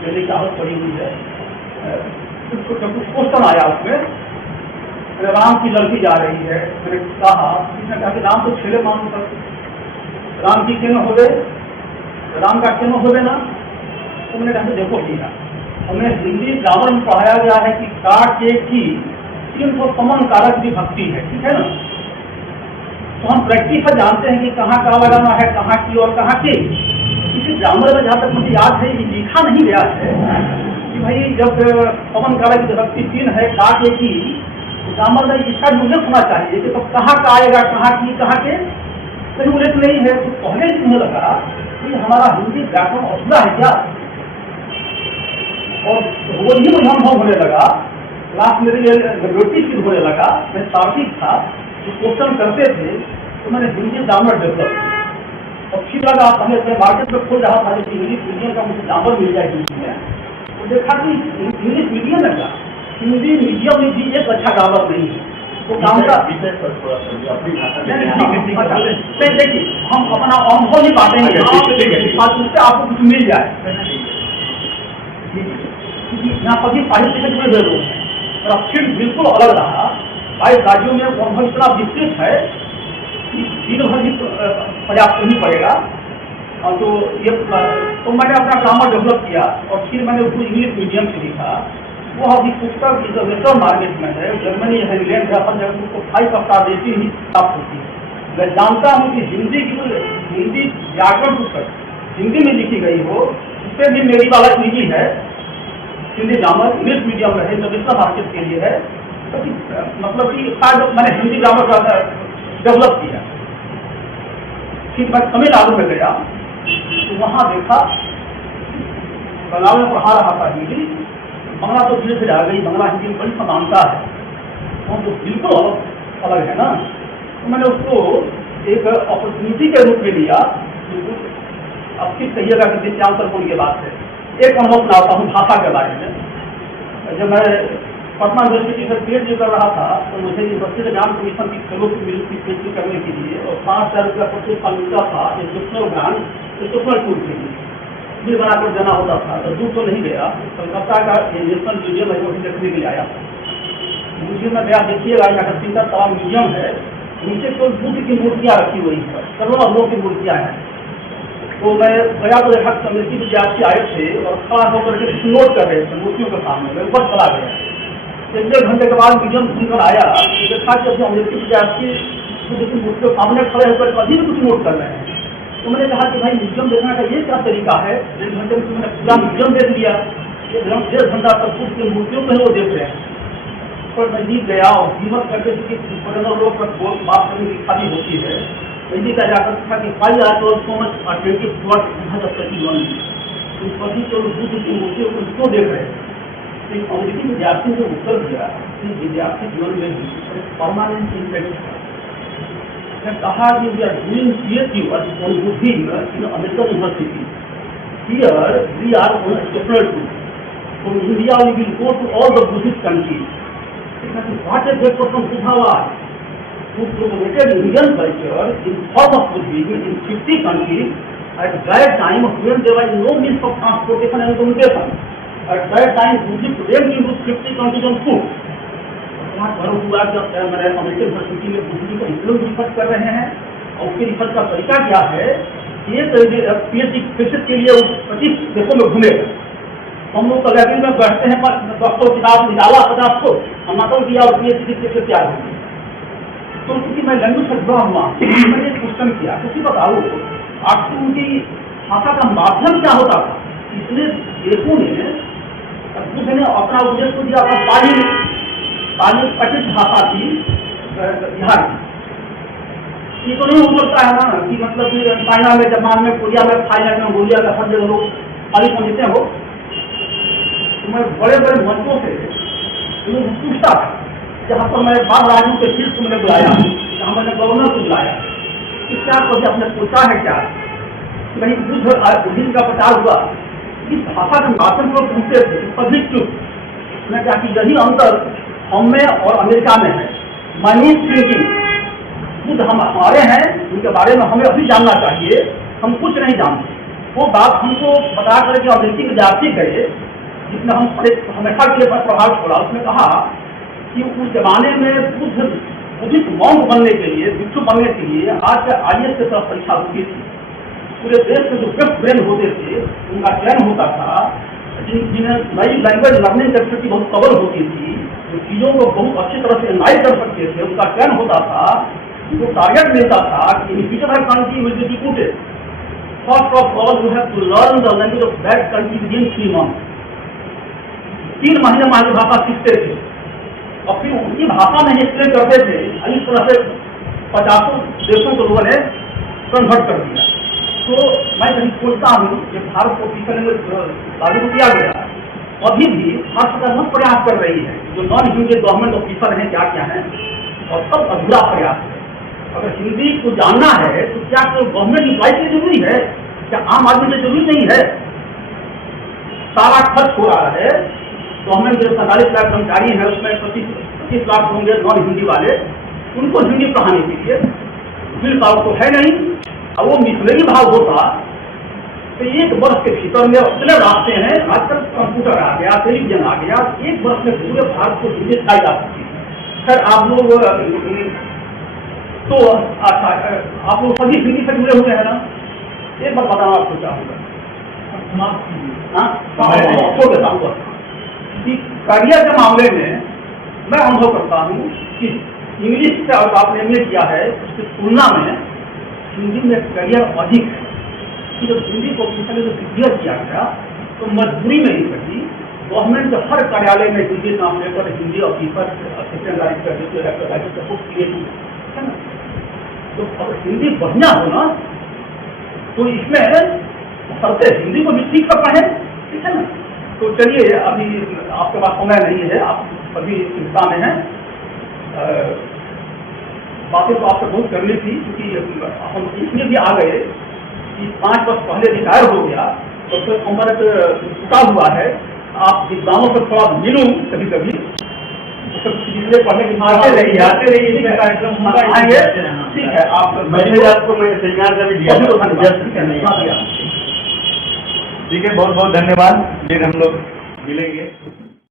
देने की आदत पड़ी हुई है। कुछ क्वेश्चन आया उसमें मैंने राम की लड़की जा रही है, मैंने कहा, किसने कहा कि राम तो छेले मांग कर राम की क्यों हो गए, राम का क्यों हो गए ना। तो मैंने कहा देखो भैया, हमें हिंदी ग्रामर में पढ़ाया गया है कि का के की 300 समन कारक विभक्ति है, ठीक है ना। तो हम प्रैक्टिस से जानते हैं कि कहाँ का लगाना है, कहाँ की और कहाँ की। इसी ग्रामर में जहाँ तक मुझे याद है, ये लिखा नहीं गया है कि भाई जब समन कारक विभक्ति 3 है का के की, ग्रामर में इसका भी उल्लेख होना चाहिए कि तो कहाँ का आएगा, कहाँ की, कहाँ के, कोई उल्लेख नहीं है। तो पहले मुझे लगा कि हमारा हिंदी व्याकरण अधूरा है क्या, और रोज ही मुझे अनुभव होने लगा, क्लास मेरे लिए लेबोरेटरी फील होने लगा। मैं तार्किक था, जो क्वेश्चन करते थे तो मैंने हिंदी ग्रामर डेवलप किया। और फिर लगा हमें मार्केट में खोल रहा था कि इंग्लिश मीडियम का मुझे ग्रामर मिल जाए हिंदी में, तो देखा कि इंग्लिश मीडियम है क्या, हिंदी मीडियम में भी एक अच्छा ग्रामर नहीं है। तो काम का देखिए, हम अपना अनुभव नहीं बांटेंगे, उससे आपको कुछ मिल जाए। यहाँ पर साहित्य से जुड़े हुए लोग हैं, और फील्ड बिल्कुल अलग रहा। 22 राज्यों में अनुभव इतना विस्तृत है कि दिन भर ही पर्याप्त नहीं पड़ेगा। और तो ये तो मैंने अपना ग्रामर डेवलप किया, और फिर मैंने उसको इंग्लिश मीडियम से लिखा। वो अभी पुस्तक इंटरनेशनल मार्केट में है, जर्मनी है, इंग्लैंड है, हर जगह उसको 5 स्टार रेटिंग ही प्राप्त होती है। मैं जानता हूँ कि हिंदी व्याकरण पुस्तक हिंदी में लिखी गई हो, उससे भी मेरी वाला इजी है। हिंदी ग्रामर इंग्लिश मीडियम में है, इंटरनेशनल मार्केट के लिए है, तो मतलब कि मैंने हिंदी ग्रामर का डेवलप किया। फिर मैं तमिलनाडु में गया, तो वहाँ देखा, बंगाल में पढ़ा रहा था हिंदी, बंगला तो धीरे धीरे आ गई, बंगला हिंदी में बड़ी समानता है, और तो बिल्कुल अलग है ना। तो मैंने उसको एक अपॉर्चुनिटी के रूप में लिया। अब फिर कहिएगा कि दिव्यांतर कौन की बात है। एक अनुभव सुनाता हूँ भाषा के बारे में। जब मैं पटना यूनिवर्सिटी से पीएचडी कर रहा था, तो मुझे यूनिवर्सिटी ज्ञान कमीशन की फेलोशिप मिली थी पीएचडी करने के लिए, और 5,000 रुपया प्रत्येक साल मिलता था एजुकेशनल ग्रांट, एजुकेशनल टूर के लिए बिल बनाकर जाना होता था। तो दूर तो नहीं गया, कलकत्ता का नेशनल म्यूजियम है, वही देखने के लिए आया था। म्यूजियम में गया, देखिएगा यहाँ का तमाम म्यूजियम है, नीचे केवल बुद्ध की मूर्तियाँ रखी हुई है, करोड़ों लोगों की मूर्तियाँ हैं। तो मैं गया तो देखा अमेरिकी विद्यार्थी आए थे और खड़ा होकर के नोट कर रहे थे मूर्तियों के सामने। मैं ऊपर चला गया, 1-1.5 घंटे के बाद म्यूजियम घूमकर आया, तो देखा कि अभी अमेरिकी विद्यार्थी मूर्ति के सामने खड़े होकर अभी भी कुछ नोट कर रहे हैं। तो मैंने कहा कि भाई म्यूजियम देखने का ये क्या तरीका है, 1 घंटे में मैंने पूरा म्यूजियम देख लिया, 1.5 घंटा तक बुद्ध की मूर्तियों को वो देख रहे हैं। पर नजदीक गया और हिम्मत करके लोग बात करने की इच्छा भी होती है, नजदीक का जाकर था कि भाई आज तो सो मच अटेंटिव टुवर्ड्स सभी तो बुद्ध की मूर्तियों को क्यों देख रहे हैं। तो अमेरिकी विद्यार्थी ने उत्तर दिया कि विद्यार्थी जीवन में परमानेंट इम्पैक्ट है। मैं कहा कि we are doing PhD work on Buddhism in American university, here we are on educational tour, from India we will go to all the Buddhist countries. What a great person Buddha was, who promoted Indian culture in form of Buddhism in 50 countries at that time when there was no means of transportation and communication. At that time, Buddhists went into 50 countries on foot. वहाँ गर्व हुआ जब मैंने American university में Buddhism का influence research कर रहे हैं, और उसके रिसर्च का तरीका क्या है, एक PhD थीसिस के लिए 25 देशों में घूमेगा। हम लोग लैट्रिन में बैठते हैं, 100 किताब निकाला, 50 को हम नकल किया और PhD से तैयार हो गए। तो क्योंकि मैं लैंग्वेज से जुड़ा हुआ, मैंने एक क्वेश्चन किया, क्योंकि बताओ आपको उनकी भाषा का माध्यम क्या होता था। इसलिए देशों ने बुद्ध ने अपना उद्देश्य को दिया, पाली पठित भाषा थी बिहार की। ये तो नहीं हो सकता है ना कि मतलब चाइना में, जापान में, कोरिया में, थाईलैंड में, मंगोलिया में हर जगह लोग पाली समझते हो। तो मैं बड़े बड़े मंचों से पूछता था, जहाँ पर मैं 12 राज्यों के शीर्ष को मैंने बुलाया, जहाँ मैंने गवर्नर को बुलाया कि क्या कभी आपने सोचा है क्या कि भाई बुद्धिज्म का प्रचार हुआ, इस भाषा के माध्यम को पूछते थे सभी चुप। मैं क्या कि यही अंतर हम में और अमेरिका में है, मनी थिंकिंग। बुद्ध हम हमारे हैं, उनके बारे में हमें अभी जानना चाहिए, हम कुछ नहीं जानते। वो बात हमको बता करके अमेरिकी विद्यार्थी गए, जिसमें हम हमेशा के लिए प्रभाव छोड़ा। उसने कहा कि उस जमाने में बुद्धिस्ट मॉन्क बनने के लिए, भिक्षु बनने के लिए आज IAS की तरफ परीक्षा होती थी। पूरे देश में जो बेस्ट ब्रेन होते थे उनका चयन होता था, जिन्हें नई लैंग्वेज लर्निंग कैपेसिटी बहुत कवर होती थी, जो चीज़ों को बहुत अच्छी तरह से एनालाइज कर सकते थे, उनका चयन होता था। जो टारगेट मिलता था कि इन फ्यूचर हर country will be recruited, first of all you have to learn the language of that country within 3 months. 3 महीने मातृभाषा सीखते थे और फिर उनकी भाषा में एक्सप्लेन करते थे। इस तरह से 50 देशों के लोगों ने कन्वर्ट कर दिया। तो मैं कहीं सोचता हूँ कि भारत को टीचर लागू किया गया, अभी भी भारत सरकार बहुत प्रयास कर रही है। जो नॉन हिंदी गवर्नमेंट ऑफिसर हैं क्या क्या हैं, और सब अधूरा प्रयास है। अगर हिंदी को जानना है तो क्या गवर्नमेंट इम्प्लाई की जरूरी है, क्या आम आदमी की जरूरी नहीं है? सारा खर्च हो रहा है, गवर्नमेंट जो 47 लाख कर्मचारी है उसमें 25 लाख होंगे नॉन हिंदी वाले, उनको हिंदी पढ़ाने के लिए बिल पावर तो है नहीं। अब वो मिशनरी भाव होता तो 1 वर्ष के भीतर में इतने रास्ते हैं, आजकल कंप्यूटर आ गया, टेलीविजन आ गया, 1 वर्ष में पूरे भारत को हिंदी सिखाई जा सकती है। सर आप लोग तो अच्छा, आप लोग सभी हिंदी से जुड़े हुए हैं ना? एक बार बताना आपको चाहूँगा, आपको देता हूँ कि करियर के मामले में मैं अनुभव करता हूँ कि इंग्लिश से अगर आपने एमए किया है उसकी तुलना में हिंदी में करियर अधिक है। कि जब हिंदी को पिछले जो क्लियर किया गया तो मजबूरी में ही कही गवर्नमेंट के हर कार्यालय में Hindi translator, Hindi officer, assistant director post create है ना। तो अगर हिंदी बढ़िया हो ना तो इसमें सबसे हिंदी को भी सीख कर पढ़े, ठीक है ना। तो चलिए, अभी आपके पास समय नहीं है, आप सभी चिंता में हैं। बातें तो आपसे बहुत करनी थी, क्योंकि हम इसमें भी आ गए कि 5 वर्ष पहले रिटायर हो गया तो फिर उम्र छूटा हुआ है। आप विद्वानों से थोड़ा मिलूं कभी कभी, पिछले पढ़ने की आते रहिए कार्यक्रम आएंगे, ठीक है। आप आपको मैं सेमिनार का भी दिया, ठीक है। बहुत बहुत धन्यवाद, फिर हम लोग मिलेंगे।